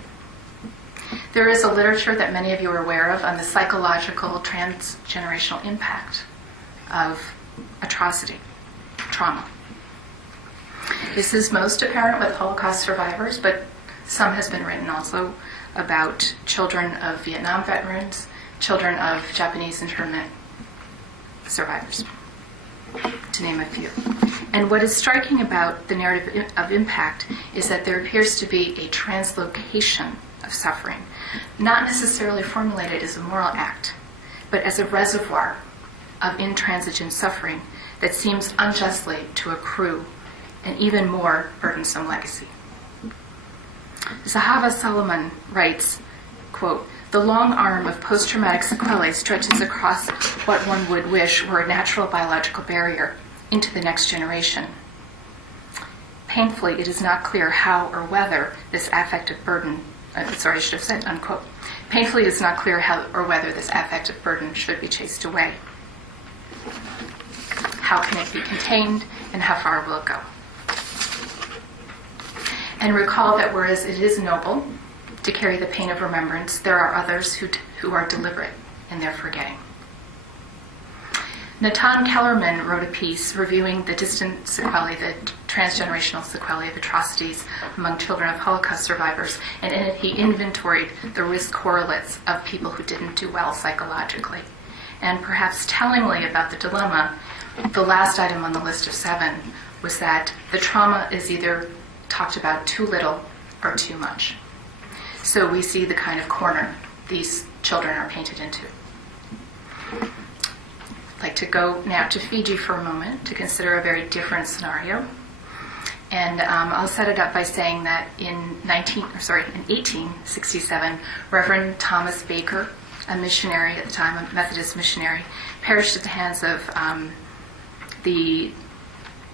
There is a literature that many of you are aware of on the psychological transgenerational impact of atrocity, trauma. This is most apparent with Holocaust survivors, but some has been written also about children of Vietnam veterans, children of Japanese internment survivors, to name a few. And what is striking about the narrative of impact is that there appears to be a translocation of suffering, not necessarily formulated as a moral act, but as a reservoir of intransigent suffering that seems unjustly to accrue an even more burdensome legacy. Zahava Solomon writes, quote, "The long arm of post-traumatic sequelae stretches across what one would wish were a natural biological barrier into the next generation. Painfully, it is not clear how or whether this affective burden, I should have said unquote. Painfully, it is not clear how or whether this affective burden should be chased away. How can it be contained, and how far will it go? And recall that whereas it is noble to carry the pain of remembrance, there are others who are deliberate in their forgetting. Natan Kellerman wrote a piece reviewing the distant sequelae, the transgenerational sequelae of atrocities among children of Holocaust survivors, and in it he inventoried the risk correlates of people who didn't do well psychologically. And perhaps tellingly about the dilemma, the last item on the list of 7 was that the trauma is either talked about too little or too much. So we see the kind of corner these children are painted into. I'd like to go now to Fiji for a moment to consider a very different scenario. And I'll set it up by saying that in 1867, Reverend Thomas Baker, a missionary at the time, a Methodist missionary, perished at the hands of the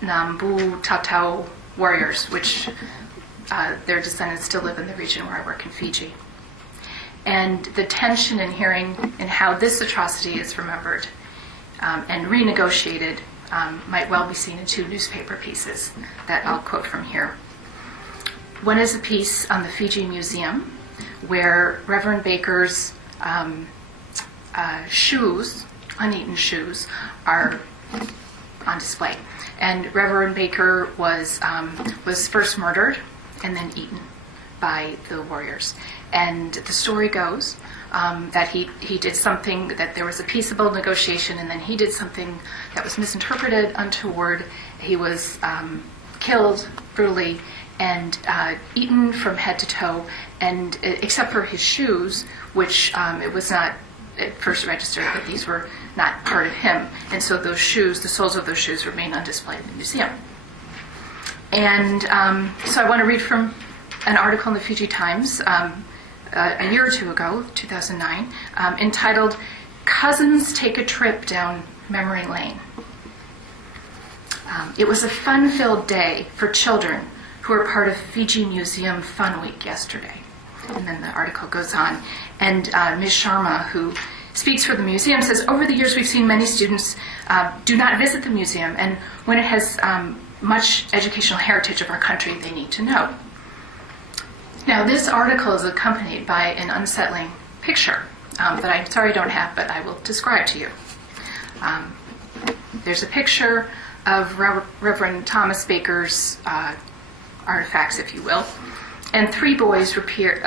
Nambu Tatau warriors, which their descendants still live in the region where I work in Fiji. And the tension in hearing and how this atrocity is remembered and renegotiated might well be seen in 2 newspaper pieces that I'll quote from here. One is a piece on the Fiji Museum where Reverend Baker's shoes, uneaten shoes, are on display. And Reverend Baker was first murdered and then eaten by the warriors. And the story goes that he did something, that there was a peaceable negotiation, and then he did something that was misinterpreted, untoward. He was killed brutally and eaten from head to toe, and except for his shoes, which it was not at first registered that these were not part of him. And so those shoes, the soles of those shoes, remain on display in the museum. And so I want to read from an article in the Fiji Times a year or 2 ago, 2009, entitled, "Cousins Take a Trip Down Memory Lane." It was a fun-filled day for children who were part of Fiji Museum Fun Week yesterday. And then the article goes on. And Ms. Sharma, who speaks for the museum, says, "Over the years we've seen many students do not visit the museum, and when it has much educational heritage of our country, they need to know." Now, this article is accompanied by an unsettling picture that I'm sorry I don't have, but I will describe to you. There's a picture of Reverend Thomas Baker's artifacts, if you will, and 3 boys peer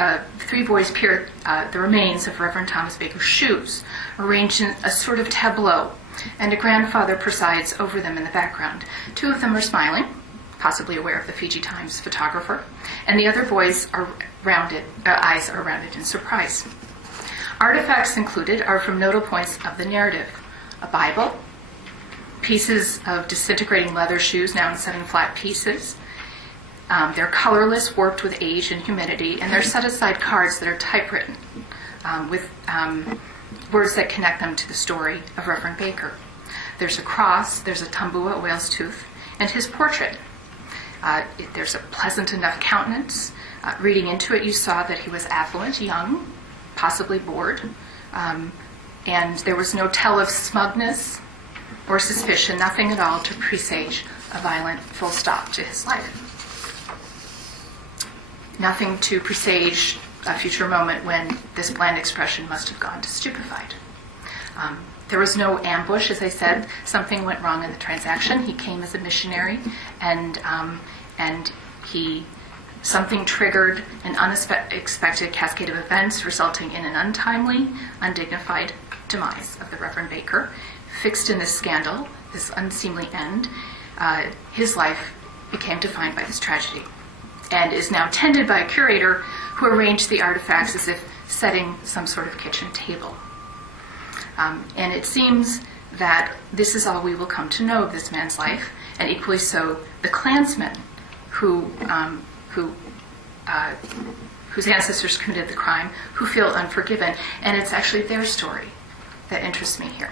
the remains of Reverend Thomas Baker's shoes, arranged in a sort of tableau, and a grandfather presides over them in the background. 2 of them are smiling, possibly aware of the Fiji Times photographer, and the other boys' eyes are rounded in surprise. Artifacts included are from notable points of the narrative: a Bible, pieces of disintegrating leather shoes now in 7 flat pieces. They're colorless, warped with age and humidity, and they're set-aside cards that are typewritten with words that connect them to the story of Reverend Baker. There's a cross, there's a tambua, a whale's tooth, and his portrait. There's a pleasant enough countenance. Reading into it, you saw that he was affluent, young, possibly bored, and there was no tell of smugness or suspicion, nothing at all to presage a violent full stop to his life. Nothing to presage a future moment when this bland expression must have gone to stupefied. There was no ambush, as I said. Something went wrong in the transaction. He came as a missionary, and something triggered an unexpected cascade of events, resulting in an untimely, undignified demise of the Reverend Baker. Fixed in this scandal, this unseemly end, his life became defined by this tragedy, and is now tended by a curator who arranged the artifacts as if setting some sort of kitchen table. And it seems that this is all we will come to know of this man's life, and equally so the Klansmen whose ancestors committed the crime, who feel unforgiven. And it's actually their story that interests me here.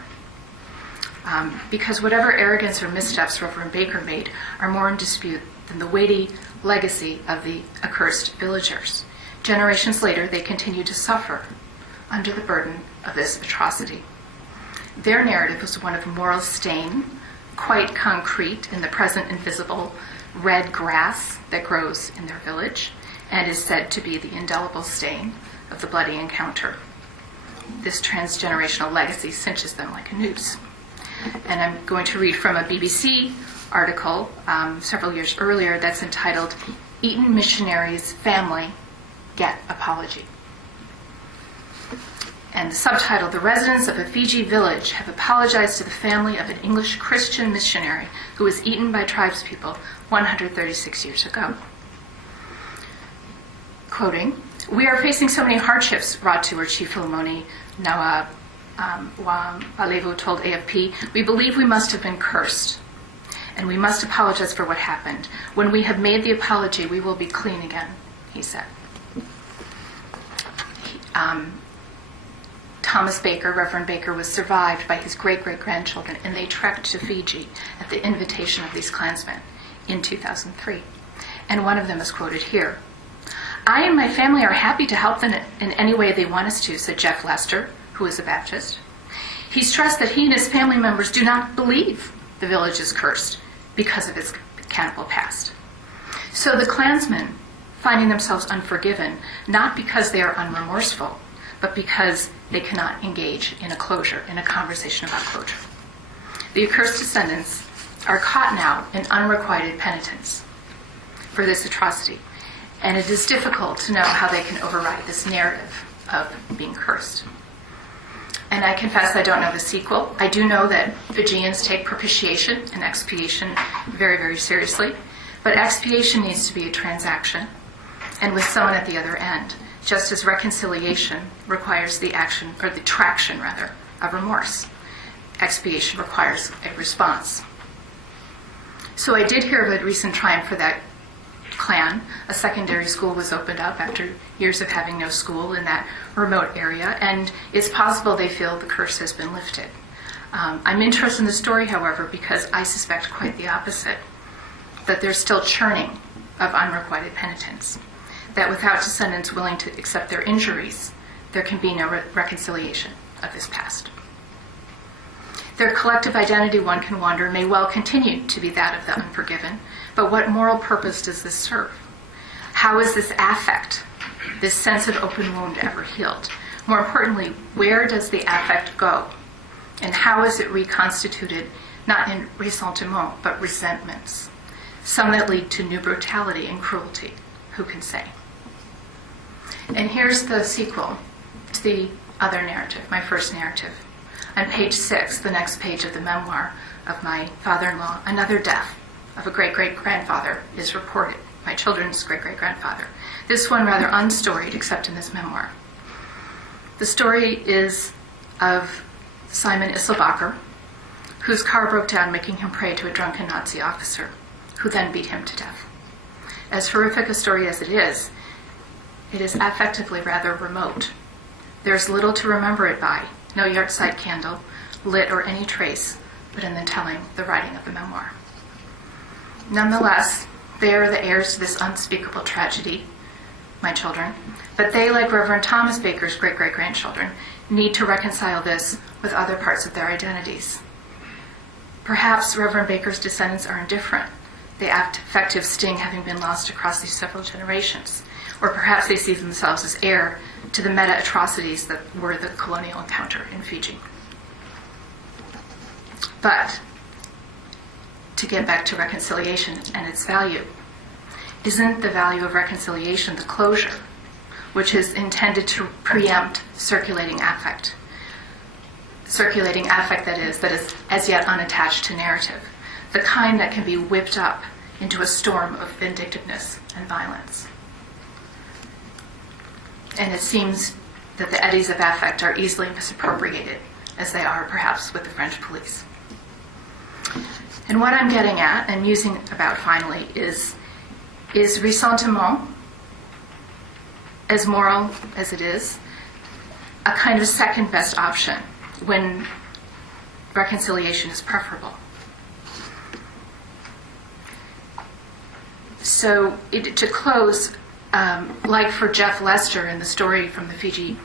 because whatever arrogance or missteps Reverend Baker made are more in dispute than the weighty legacy of the accursed villagers. Generations later, they continue to suffer under the burden of this atrocity. Their narrative was one of moral stain, quite concrete in the present invisible red grass that grows in their village and is said to be the indelible stain of the bloody encounter. This transgenerational legacy cinches them like a noose. And I'm going to read from a BBC article several years earlier that's entitled, "Eton Missionaries' Family Get Apology." And the subtitle, "The residents of a Fiji village have apologized to the family of an English Christian missionary who was eaten by tribespeople 136 years ago." Quoting, "We are facing so many hardships," Ratu, or Chief Philomoni Nawa Alevu told AFP. "We believe we must have been cursed, and we must apologize for what happened. When we have made the apology, we will be clean again," he said. Thomas Baker, Reverend Baker, was survived by his great-great-grandchildren, and they trekked to Fiji at the invitation of these Klansmen in 2003. And one of them is quoted here. "I and my family are happy to help them in any way they want us to," said Jeff Lester, who is a Baptist. He stressed that he and his family members do not believe the village is cursed because of its cannibal past. So the Klansmen, finding themselves unforgiven, not because they are unremorseful, but because they cannot engage in a conversation about closure. The accursed descendants are caught now in unrequited penitence for this atrocity, and it is difficult to know how they can override this narrative of being cursed. And I confess I don't know the sequel. I do know that Fijians take propitiation and expiation very, very seriously, but expiation needs to be a transaction, and with someone at the other end, just as reconciliation requires the action, or the traction rather, of remorse. Expiation requires a response. So I did hear of a recent triumph for that clan. A secondary school was opened up after years of having no school in that remote area, and it's possible they feel the curse has been lifted. I'm interested in the story, however, because I suspect quite the opposite, that there's still churning of unrequited penitence, that without descendants willing to accept their injuries, there can be no reconciliation of this past. Their collective identity, one can wonder, may well continue to be that of the unforgiven, but what moral purpose does this serve? How is this affect, this sense of open wound, ever healed? More importantly, where does the affect go? And how is it reconstituted, not in ressentiment, but resentments? Some that lead to new brutality and cruelty, who can say? And here's the sequel to the other narrative, my first narrative. On page 6, the next page of the memoir of my father-in-law, another death of a great-great-grandfather is reported, my children's great-great-grandfather. This one rather unstoried, except in this memoir. The story is of Simon Isselbacher, whose car broke down, making him prey to a drunken Nazi officer, who then beat him to death. As horrific a story as it is affectively rather remote. There's little to remember it by, no yard-side candle, lit or any trace, but in the telling, the writing of the memoir. Nonetheless, they are the heirs to this unspeakable tragedy, my children, but they, like Reverend Thomas Baker's great-great-grandchildren, need to reconcile this with other parts of their identities. Perhaps Reverend Baker's descendants are indifferent, the affective sting having been lost across these several generations. Or perhaps they see themselves as heir to the meta-atrocities that were the colonial encounter in Fiji. But to get back to reconciliation and its value, isn't the value of reconciliation the closure, which is intended to preempt circulating affect? Circulating affect, that is as yet unattached to narrative, the kind that can be whipped up into a storm of vindictiveness and violence. And it seems that the eddies of affect are easily misappropriated, as they are perhaps with the French police. And what I'm getting at and musing about finally is ressentiment, as moral as it is, a kind of second best option when reconciliation is preferable. So to close, like for Jeff Lester in the story from the Fiji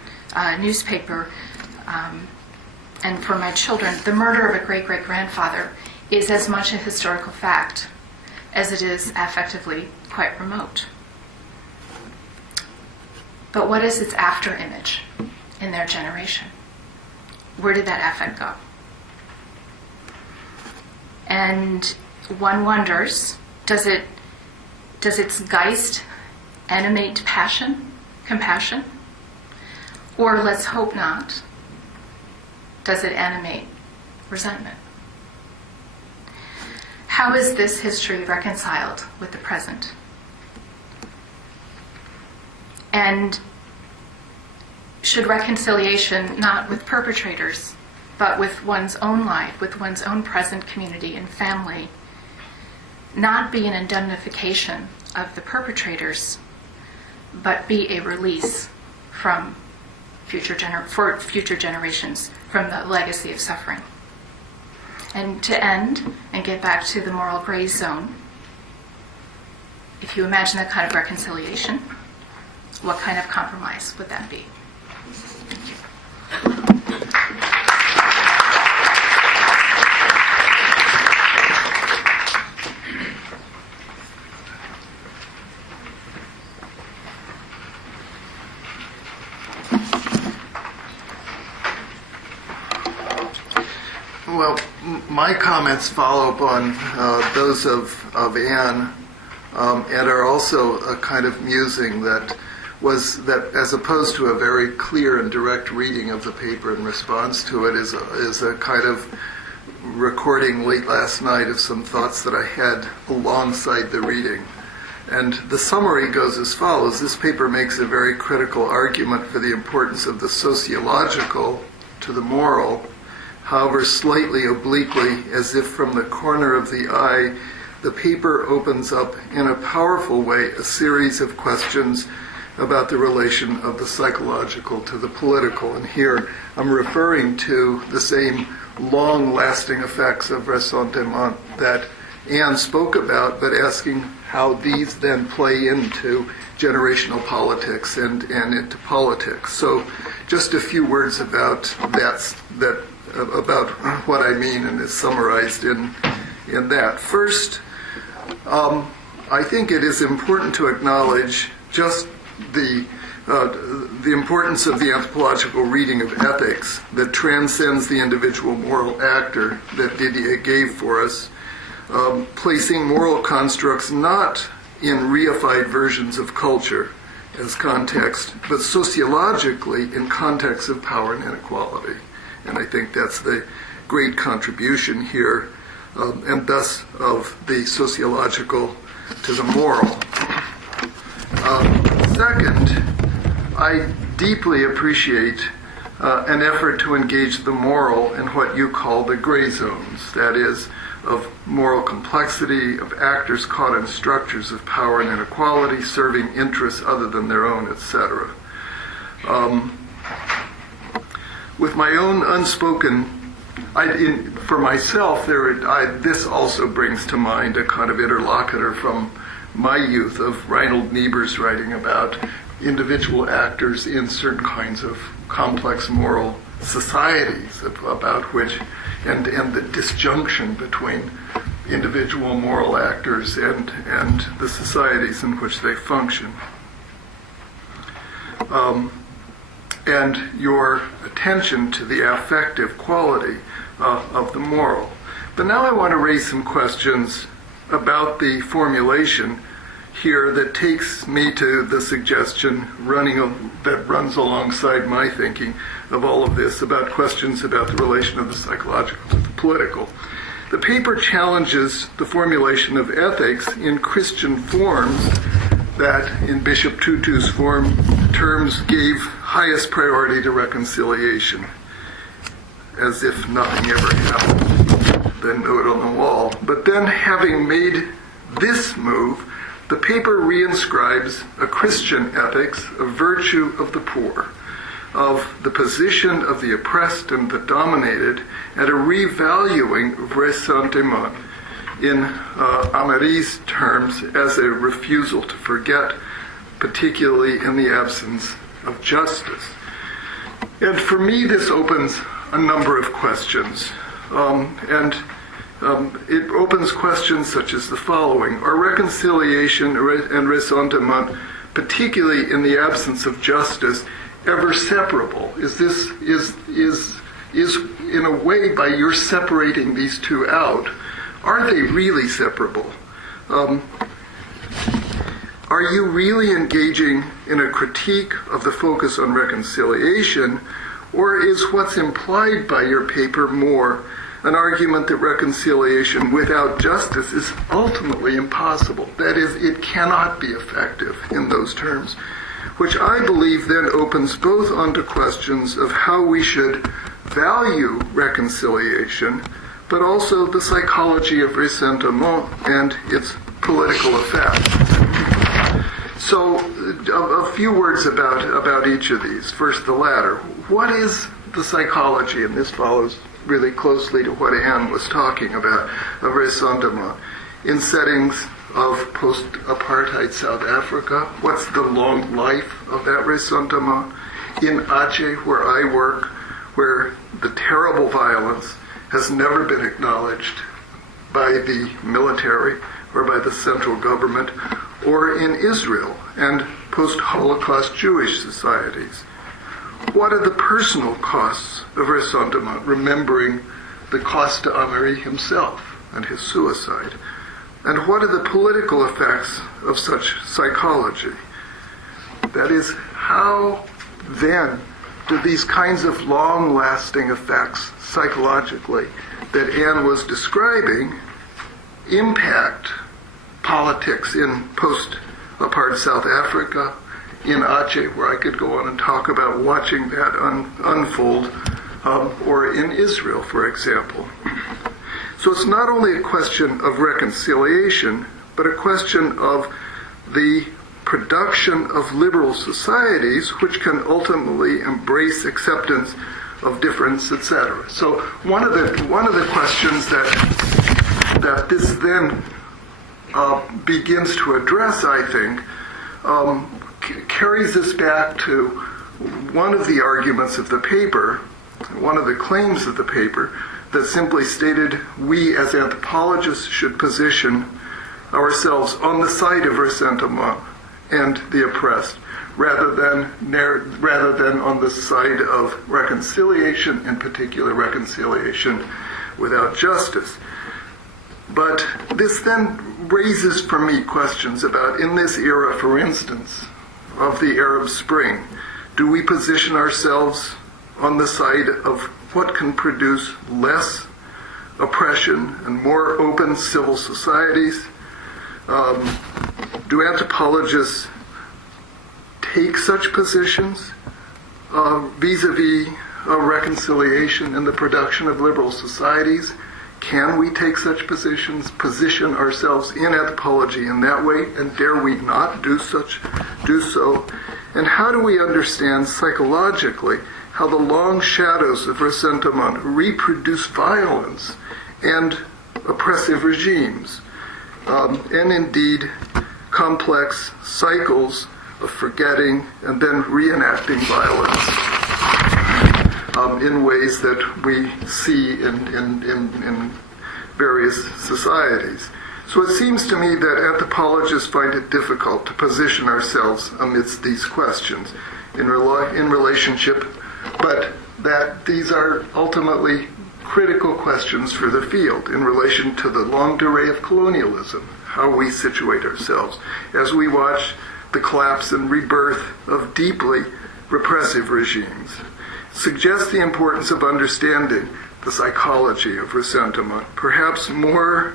newspaper, and for my children, the murder of a great-great-grandfather is as much a historical fact as it is affectively quite remote. But what is its after image in their generation? Where did that affect go? And one wonders, does its Geist animate passion, compassion? Or, let's hope not, does it animate resentment? How is this history reconciled with the present? And should reconciliation, not with perpetrators, but with one's own life, with one's own present community and family, not be an indemnification of the perpetrators, but be a release from for future generations from the legacy of suffering? And to end and get back to the moral gray zone, if you imagine that kind of reconciliation, what kind of compromise would that be? Well, my comments follow up on those of Anne, and are also a kind of musing that as opposed to a very clear and direct reading of the paper in response to it, is a kind of recording late last night of some thoughts that I had alongside the reading. And the summary goes as follows. This paper makes a very critical argument for the importance of the sociological to the moral. However, slightly obliquely, as if from the corner of the eye, the paper opens up in a powerful way a series of questions about the relation of the psychological to the political. And here I'm referring to the same long-lasting effects of ressentiment that Anne spoke about, but asking how these then play into generational politics and into politics. So just a few words about about what I mean, and is summarized in that. First, I think it is important to acknowledge just the importance of the anthropological reading of ethics that transcends the individual moral actor that Didier gave for us, placing moral constructs not in reified versions of culture as context, but sociologically in context of power and inequality. And I think that's the great contribution here, and thus of the sociological to the moral. Second, I deeply appreciate an effort to engage the moral in what you call the gray zones, that is, of moral complexity, of actors caught in structures of power and inequality, serving interests other than their own, etc. With my own unspoken, for myself, this also brings to mind a kind of interlocutor from my youth of Reinhold Niebuhr's writing about individual actors in certain kinds of complex moral societies, about which, and the disjunction between individual moral actors and the societies in which they function. And your attention to the affective quality of the moral. But now I want to raise some questions about the formulation here that takes me to the suggestion that runs alongside my thinking of all of this, about questions about the relation of the psychological to the political. The paper challenges the formulation of ethics in Christian forms that, in Bishop Tutu's terms, gave highest priority to reconciliation, as if nothing ever happened, then note on the wall. But then, having made this move, the paper reinscribes a Christian ethics, a virtue of the poor, of the position of the oppressed and the dominated, and a revaluing of ressentiment in Améry's terms as a refusal to forget, particularly in the absence of justice. And for me, this opens a number of questions. It opens questions such as the following. Are reconciliation and ressentiment, particularly in the absence of justice, ever separable? Is in a way, by your separating these two out, are they really separable? Are you really engaging in a critique of the focus on reconciliation, or is what's implied by your paper more an argument that reconciliation without justice is ultimately impossible? That is, it cannot be effective in those terms, which I believe then opens both onto questions of how we should value reconciliation, but also the psychology of ressentiment and its political effects. So a few words about each of these. First, the latter. What is the psychology, and this follows really closely to what Anne was talking about, of ressentiment in settings of post-apartheid South Africa? What's the long life of that ressentiment? In Aceh, where I work, where the terrible violence has never been acknowledged by the military or by the central government, or in Israel and post-Holocaust Jewish societies. What are the personal costs of ressentiment, remembering the cost to Améry himself and his suicide? And what are the political effects of such psychology? That is, how then do these kinds of long-lasting effects psychologically that Anne was describing impact politics in post-apartheid South Africa, in Aceh, where I could go on and talk about watching that unfold, or in Israel, for example. So it's not only a question of reconciliation, but a question of the production of liberal societies which can ultimately embrace acceptance of difference, etc. So one of the questions that this then begins to address, I think, carries us back to one of the arguments of the paper, one of the claims of the paper, that simply stated we as anthropologists should position ourselves on the side of ressentiment and the oppressed, rather than on the side of reconciliation, in particular reconciliation without justice. But this then raises for me questions about, in this era, for instance, of the Arab Spring, do we position ourselves on the side of what can produce less oppression and more open civil societies? Do anthropologists take such positions vis-a-vis reconciliation and the production of liberal societies? Can we take such positions, position ourselves in anthropology in that way, and dare we not do so? And how do we understand psychologically how the long shadows of ressentiment reproduce violence and oppressive regimes, and indeed complex cycles of forgetting and then reenacting violence in ways that we see in various societies. So it seems to me that anthropologists find it difficult to position ourselves amidst these questions in relationship, but that these are ultimately critical questions for the field in relation to the longue durée of colonialism, how we situate ourselves as we watch the collapse and rebirth of deeply repressive regimes. Suggests the importance of understanding the psychology of ressentiment, perhaps more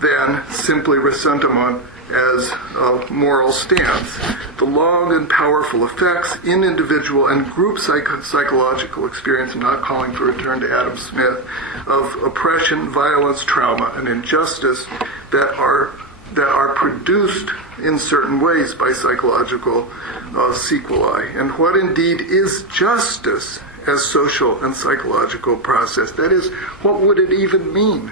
than simply ressentiment as a moral stance. The long and powerful effects in individual and group psychological experience, I'm not calling for a return to Adam Smith, of oppression, violence, trauma, and injustice that are that are produced in certain ways by psychological sequelae, and what indeed is justice as social and psychological process. That is, what would it even mean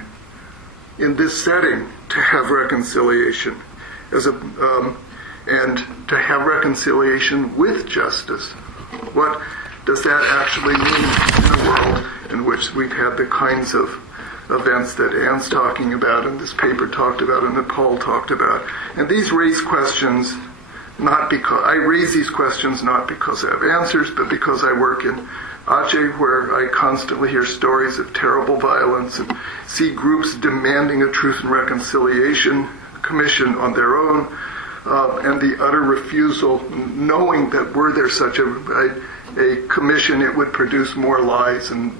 in this setting to have reconciliation and to have reconciliation with justice? What does that actually mean in a world in which we've had the kinds of events that Anne's talking about and this paper talked about and that Paul talked about? And these raise questions I raise these questions not because I have answers, but because I work in Aceh, where I constantly hear stories of terrible violence and see groups demanding a Truth and Reconciliation Commission on their own, and the utter refusal, knowing that were there such a commission, it would produce more lies and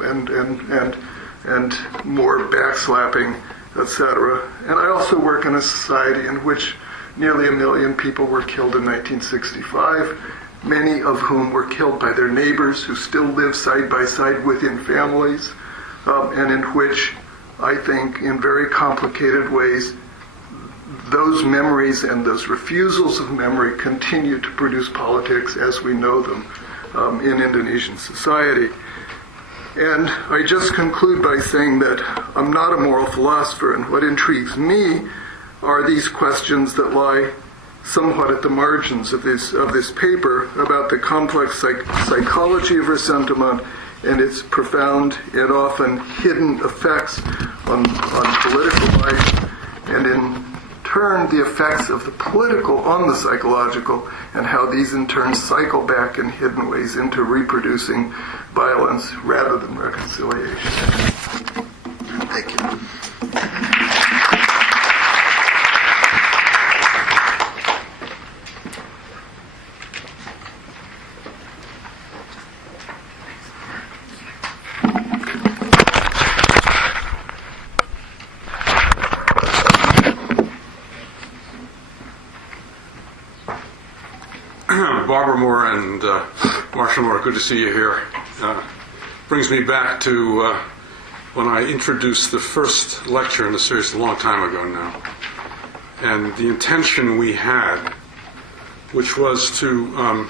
more backslapping, etc. And I also work in a society in which nearly 1 million people were killed in 1965, many of whom were killed by their neighbors who still live side by side within families, and in which I think in very complicated ways those memories and those refusals of memory continue to produce politics as we know them in Indonesian society. And I just conclude by saying that I'm not a moral philosopher, and what intrigues me are these questions that lie somewhat at the margins of this paper about the complex psychology of resentment and its profound and often hidden effects on political life, and in turn the effects of the political on the psychological, and how these in turn cycle back in hidden ways into reproducing violence rather than reconciliation. Thank you. Barbara Moore and Marshall Moore, good to see you here. Brings me back to when I introduced the first lecture in the series a long time ago now. And the intention we had, which was to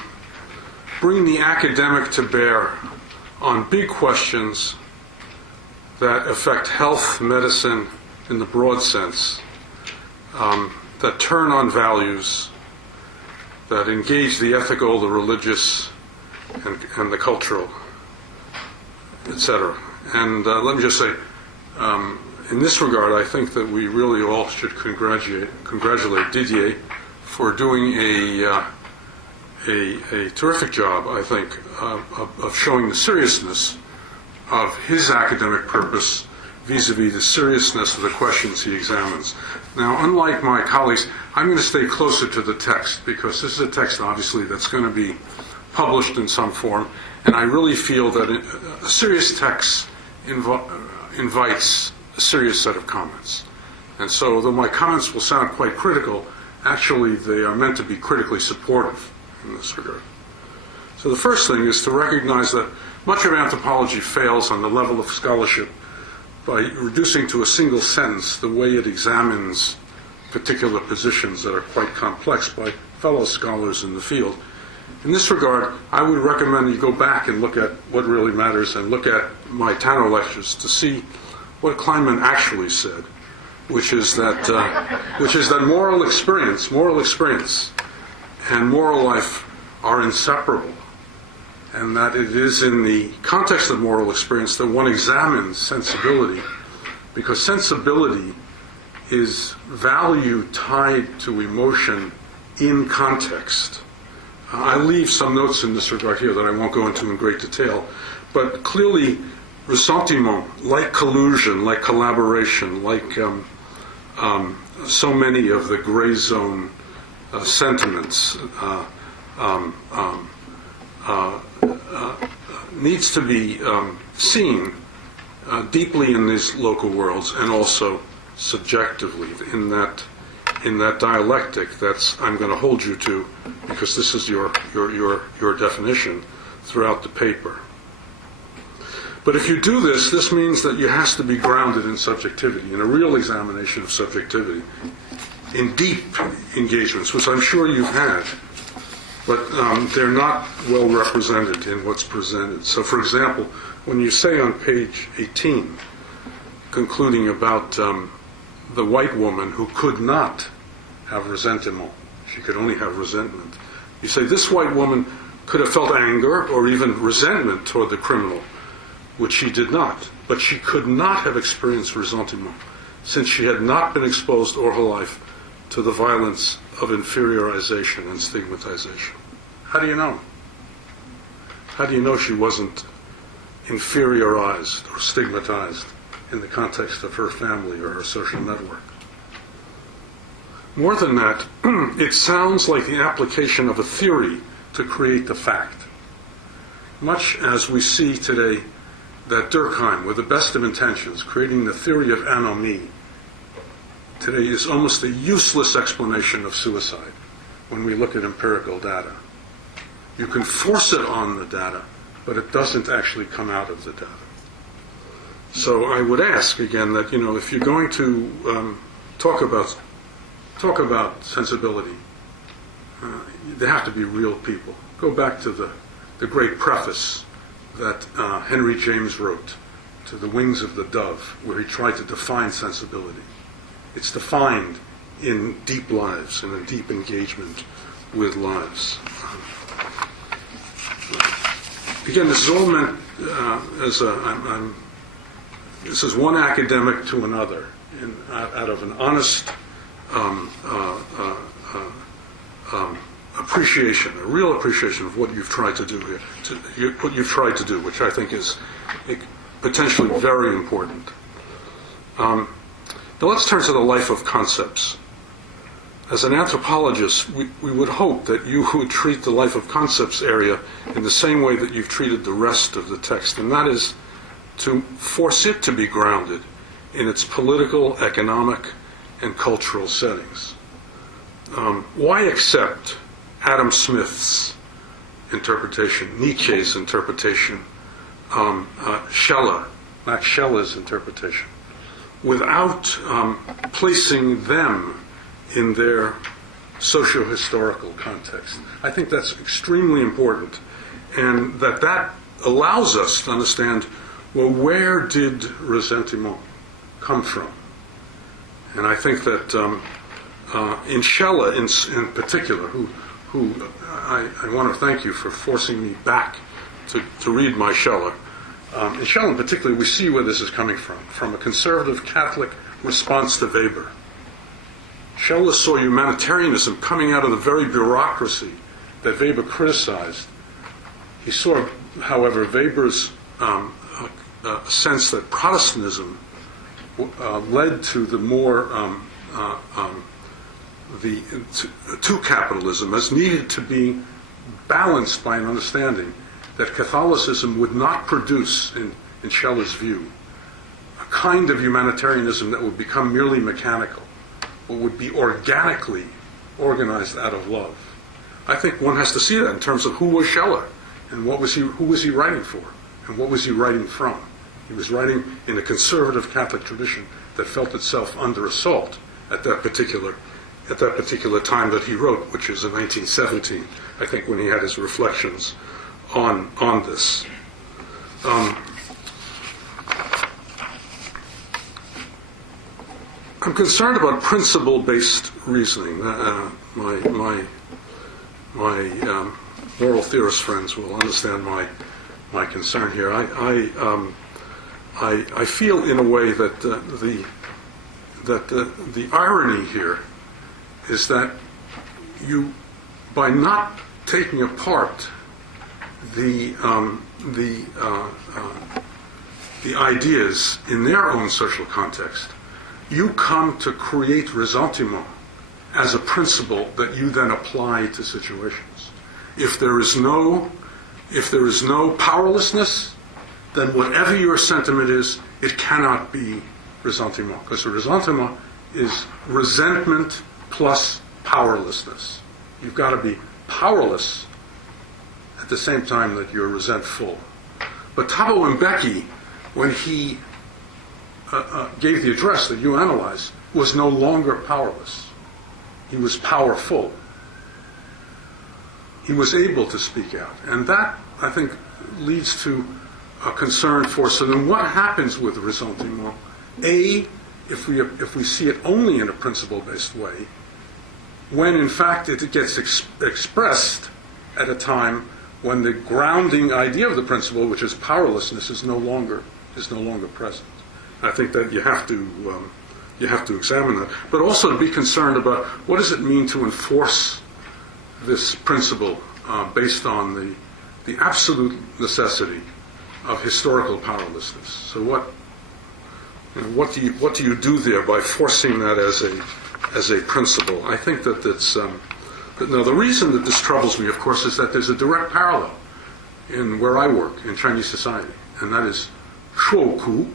bring the academic to bear on big questions that affect health, medicine in the broad sense, that turn on values, that engage the ethical, the religious, and the cultural, etc. And let me just say, in this regard, I think that we really all should congratulate Didier for doing a terrific job, I think, of showing the seriousness of his academic purpose vis-a-vis the seriousness of the questions he examines. Now, unlike my colleagues, I'm going to stay closer to the text, because this is a text, obviously, that's going to be published in some form, and I really feel that a serious text invites a serious set of comments. And so, though my comments will sound quite critical, actually they are meant to be critically supportive in this regard. So the first thing is to recognize that much of anthropology fails on the level of scholarship by reducing to a single sentence the way it examines particular positions that are quite complex by fellow scholars in the field. In this regard, I would recommend you go back and look at what really matters and look at my Tanner lectures to see what Kleinman actually said, which is that moral experience and moral life are inseparable, and that it is in the context of moral experience that one examines sensibility, because sensibility is value tied to emotion in context. I leave some notes in this regard here that I won't go into in great detail, but clearly ressentiment, like collusion, like collaboration, like so many of the gray zone sentiments, needs to be seen deeply in these local worlds and also subjectively in that dialectic that's I'm going to hold you to, because this is your definition throughout the paper. But if you do this, this means that you has to be grounded in subjectivity, in a real examination of subjectivity. in deep engagements, which I'm sure you've had, but they're not well represented in what's presented. So, for example, when you say on page 18, concluding about the white woman who could not have resentment, she could only have resentment, you say this white woman could have felt anger or even resentment toward the criminal, which she did not, but she could not have experienced resentment, since she had not been exposed all her life to the violence of inferiorization and stigmatization. How do you know? How do you know she wasn't inferiorized or stigmatized in the context of her family or her social network? More than that, it sounds like the application of a theory to create the fact. Much as we see today that Durkheim, with the best of intentions, creating the theory of anomie, today is almost a useless explanation of suicide when we look at empirical data. You can force it on the data, but it doesn't actually come out of the data. So I would ask again that, if you're going to talk about sensibility, they have to be real people. Go back to the great preface that Henry James wrote to The Wings of the Dove, where he tried to define sensibility. It's defined in deep lives and in deep engagement with lives. Again, this is all meant this is one academic to another, out of an honest appreciation, a real appreciation of what you've tried to do here, what you've tried to do, which I think is potentially very important. Now let's turn to the life of concepts. As an anthropologist, we would hope that you would treat the life of concepts area in the same way that you've treated the rest of the text, and that is to force it to be grounded in its political, economic, and cultural settings. Why accept Adam Smith's interpretation, Nietzsche's interpretation, Max Scheler's interpretation, without placing them in their socio-historical context? I think that's extremely important, and that allows us to understand, well, where did resentment come from? And I think that in Scheler in particular, who I want to thank you for forcing me back to read my Scheler. In Scheler in particular, we see where this is coming from a conservative Catholic response to Weber. Scheler saw humanitarianism coming out of the very bureaucracy that Weber criticized. He saw, however, Weber's sense that Protestantism led to the more to capitalism as needed to be balanced by an understanding that Catholicism would not produce, in Scheller's view, a kind of humanitarianism that would become merely mechanical, but would be organically organized out of love. I think one has to see that in terms of who was Scheler and who was he writing for and what was he writing from. He was writing in a conservative Catholic tradition that felt itself under assault at that particular time that he wrote, which is in 1917, I think, when he had his reflections on this. I'm concerned about principle-based reasoning. My moral theorist friends will understand my concern here. I feel in a way that the irony here is that you, by not taking apart the ideas in their own social context, you come to create resentment as a principle that you then apply to situations. If there is no powerlessness, then whatever your sentiment is, it cannot be resentment, because resentment is resentment plus powerlessness. You've got to be powerless at the same time that you're resentful. But Thabo Mbeki, when he gave the address that you analyze, was no longer powerless. He was powerful. He was able to speak out. And that, I think, leads to a concern for, so then what happens with ressentiment? If we see it only in a principle-based way, when in fact it gets expressed at a time when the grounding idea of the principle, which is powerlessness, is no longer present. I think that you have to examine that, but also to be concerned about what does it mean to enforce this principle based on the absolute necessity of historical powerlessness. So what do you do there by forcing that as a principle? I think that that's now the reason that this troubles me, of course, is that there's a direct parallel in where I work in Chinese society, and that is shuoku,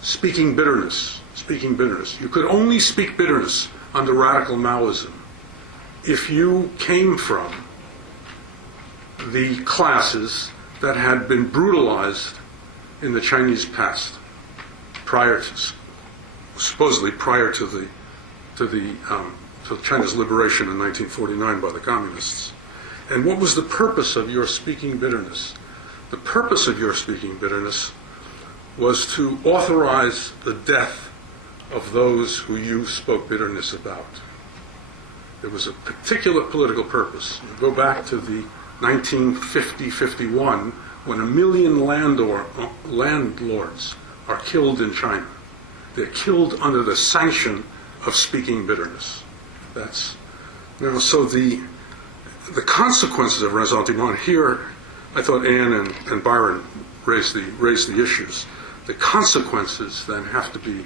speaking bitterness. Speaking bitterness. You could only speak bitterness under radical Maoism if you came from the classes that had been brutalized in the Chinese past, supposedly prior to China's liberation in 1949 by the communists. And what was the purpose of your speaking bitterness? The purpose of your speaking bitterness was to authorize the death of those who you spoke bitterness about. There was a particular political purpose. You go back to the 1950-51, when 1 million landlords are killed in China. They're killed under the sanction of speaking bitterness. So the consequences of ressentiment here, I thought Anne and Byron raised the issues. The consequences then have to be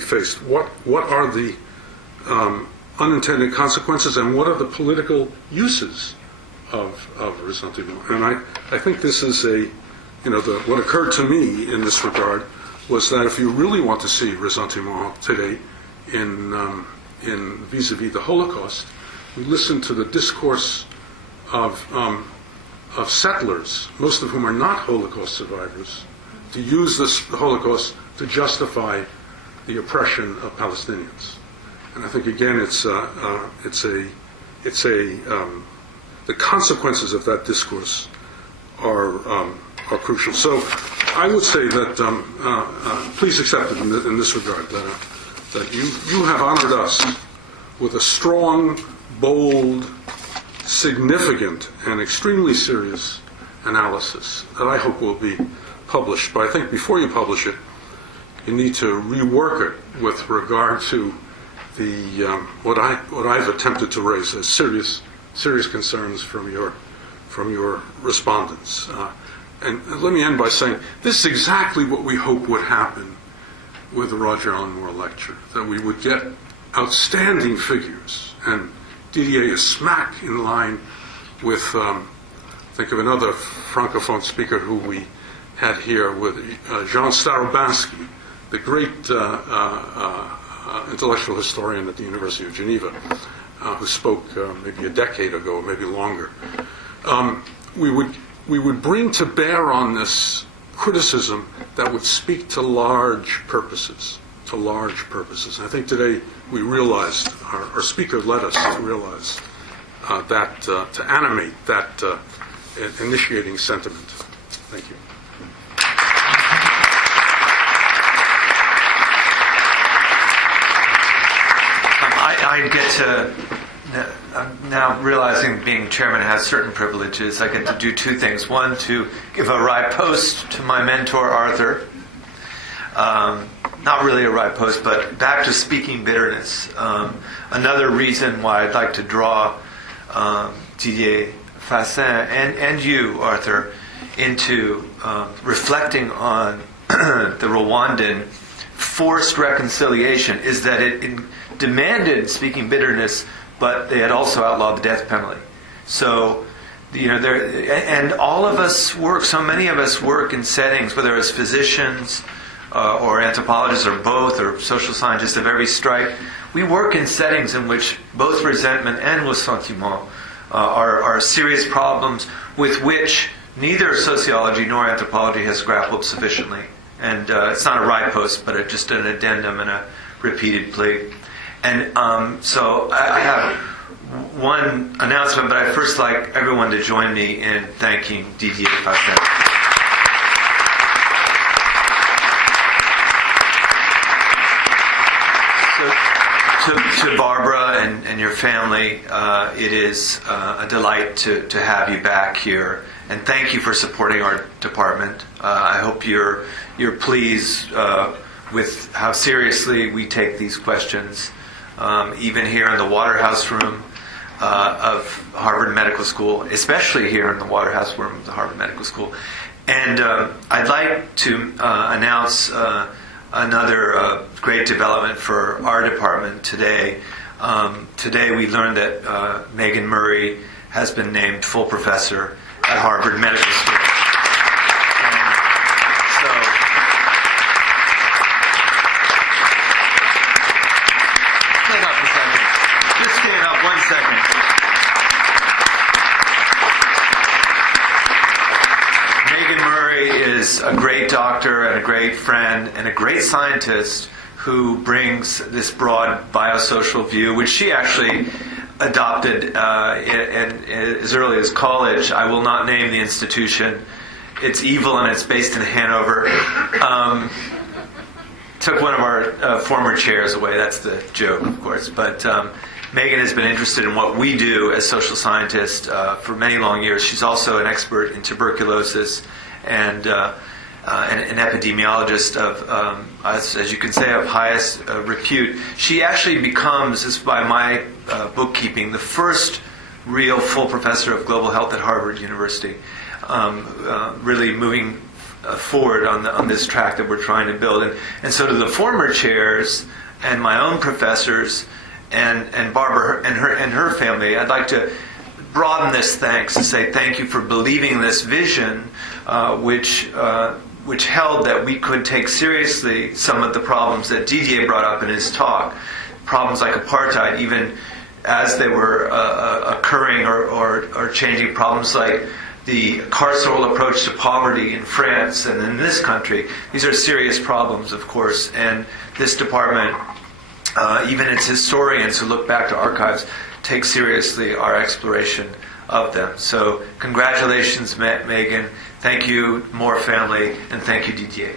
faced. What are the unintended consequences, and what are the political uses of ressentiment? And I think this is what occurred to me in this regard was that if you really want to see ressentiment today in vis-a-vis the Holocaust, we listen to the discourse of settlers, most of whom are not Holocaust survivors, to use the Holocaust to justify the oppression of Palestinians. And I think again, the consequences of that discourse are crucial. So I would say that please accept it in this regard that you have honored us with a strong, bold, significant, and extremely serious analysis that I hope will be published. But I think before you publish it, you need to rework it with regard to the what I've attempted to raise as serious concerns from your respondents. And let me end by saying this is exactly what we hope would happen with the Roger Allan Moore Lecture, that we would get outstanding figures, and Didier is smack in line with think of another Francophone speaker who we had here with Jean Starobinsky, the great intellectual historian at the University of Geneva, who spoke maybe a decade ago, maybe longer. We would bring to bear on this criticism that would speak to large purposes. I think today we realized, our speaker led us to realize that, to animate that initiating sentiment. Thank you. I get to, now realizing being chairman has certain privileges, I get to do two things. One, to give a riposte to my mentor, Arthur. Not really a riposte, but back to speaking bitterness. Another reason why I'd like to draw Didier Fassin and you, Arthur, into reflecting on the Rwandan forced reconciliation is that it demanded speaking bitterness, but they had also outlawed the death penalty. So, and all of us work, so many of us work in settings, whether as physicians or anthropologists or both, or social scientists of every stripe, we work in settings in which both resentment and ressentiment are serious problems with which neither sociology nor anthropology has grappled sufficiently. And it's not a riposte, but just an addendum and a repeated plea. And so I have one announcement, but I'd first like everyone to join me in thanking Didier Fassin. To Barbara and your family, it is a delight to have you back here, and thank you for supporting our department. I hope you're pleased with how seriously we take these questions, even here in the Waterhouse Room of Harvard Medical School, especially here in the Waterhouse Room of the Harvard Medical School. And I'd like to announce another great development for our department today. Today we learned that Megan Murray has been named full professor at Harvard Medical School. And so, stand up a second. Just stand up 1 second. Megan Murray is a great doctor and a great friend and a great scientist who brings this broad biosocial view, which she actually adopted as early as college. I will not name the institution. It's evil and it's based in Hanover. Took one of our former chairs away. That's the joke, of course. But Megan has been interested in what we do as social scientists for many long years. She's also an expert in tuberculosis and an epidemiologist of, as you can say, of highest repute. She actually becomes, as by my bookkeeping, the first real full professor of global health at Harvard University, really moving forward on this track that we're trying to build. And so to the former chairs and my own professors and Barbara and her family, I'd like to broaden this thanks and say thank you for believing this vision, which held that we could take seriously some of the problems that Didier brought up in his talk, problems like apartheid, even as they were occurring or changing, problems like the carceral approach to poverty in France and in this country. These are serious problems, of course, and this department, even its historians who look back to archives, take seriously our exploration of them. So congratulations, Megan. Thank you, Moore family, and thank you, Didier.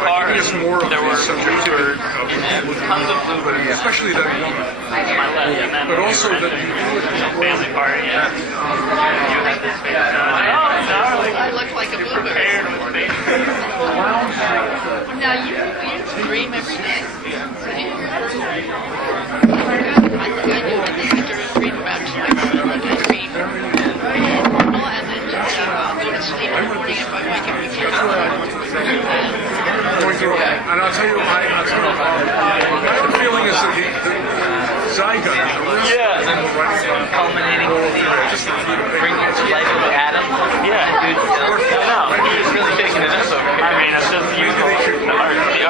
giving us more of the subject matter, but especially that woman. But also that you do it family party. I look like a blueberry. Now you dream every day. I think I do. I think I dream about twice. I dream normal and then I'll go to sleep in the morning if I wake up before and I'll tell you, my feeling is that the zygote, Yeah. Culminating with the bringing it to life with Adam. Yeah. Good stuff. No, he's really taking it up over here. I mean, it's just the art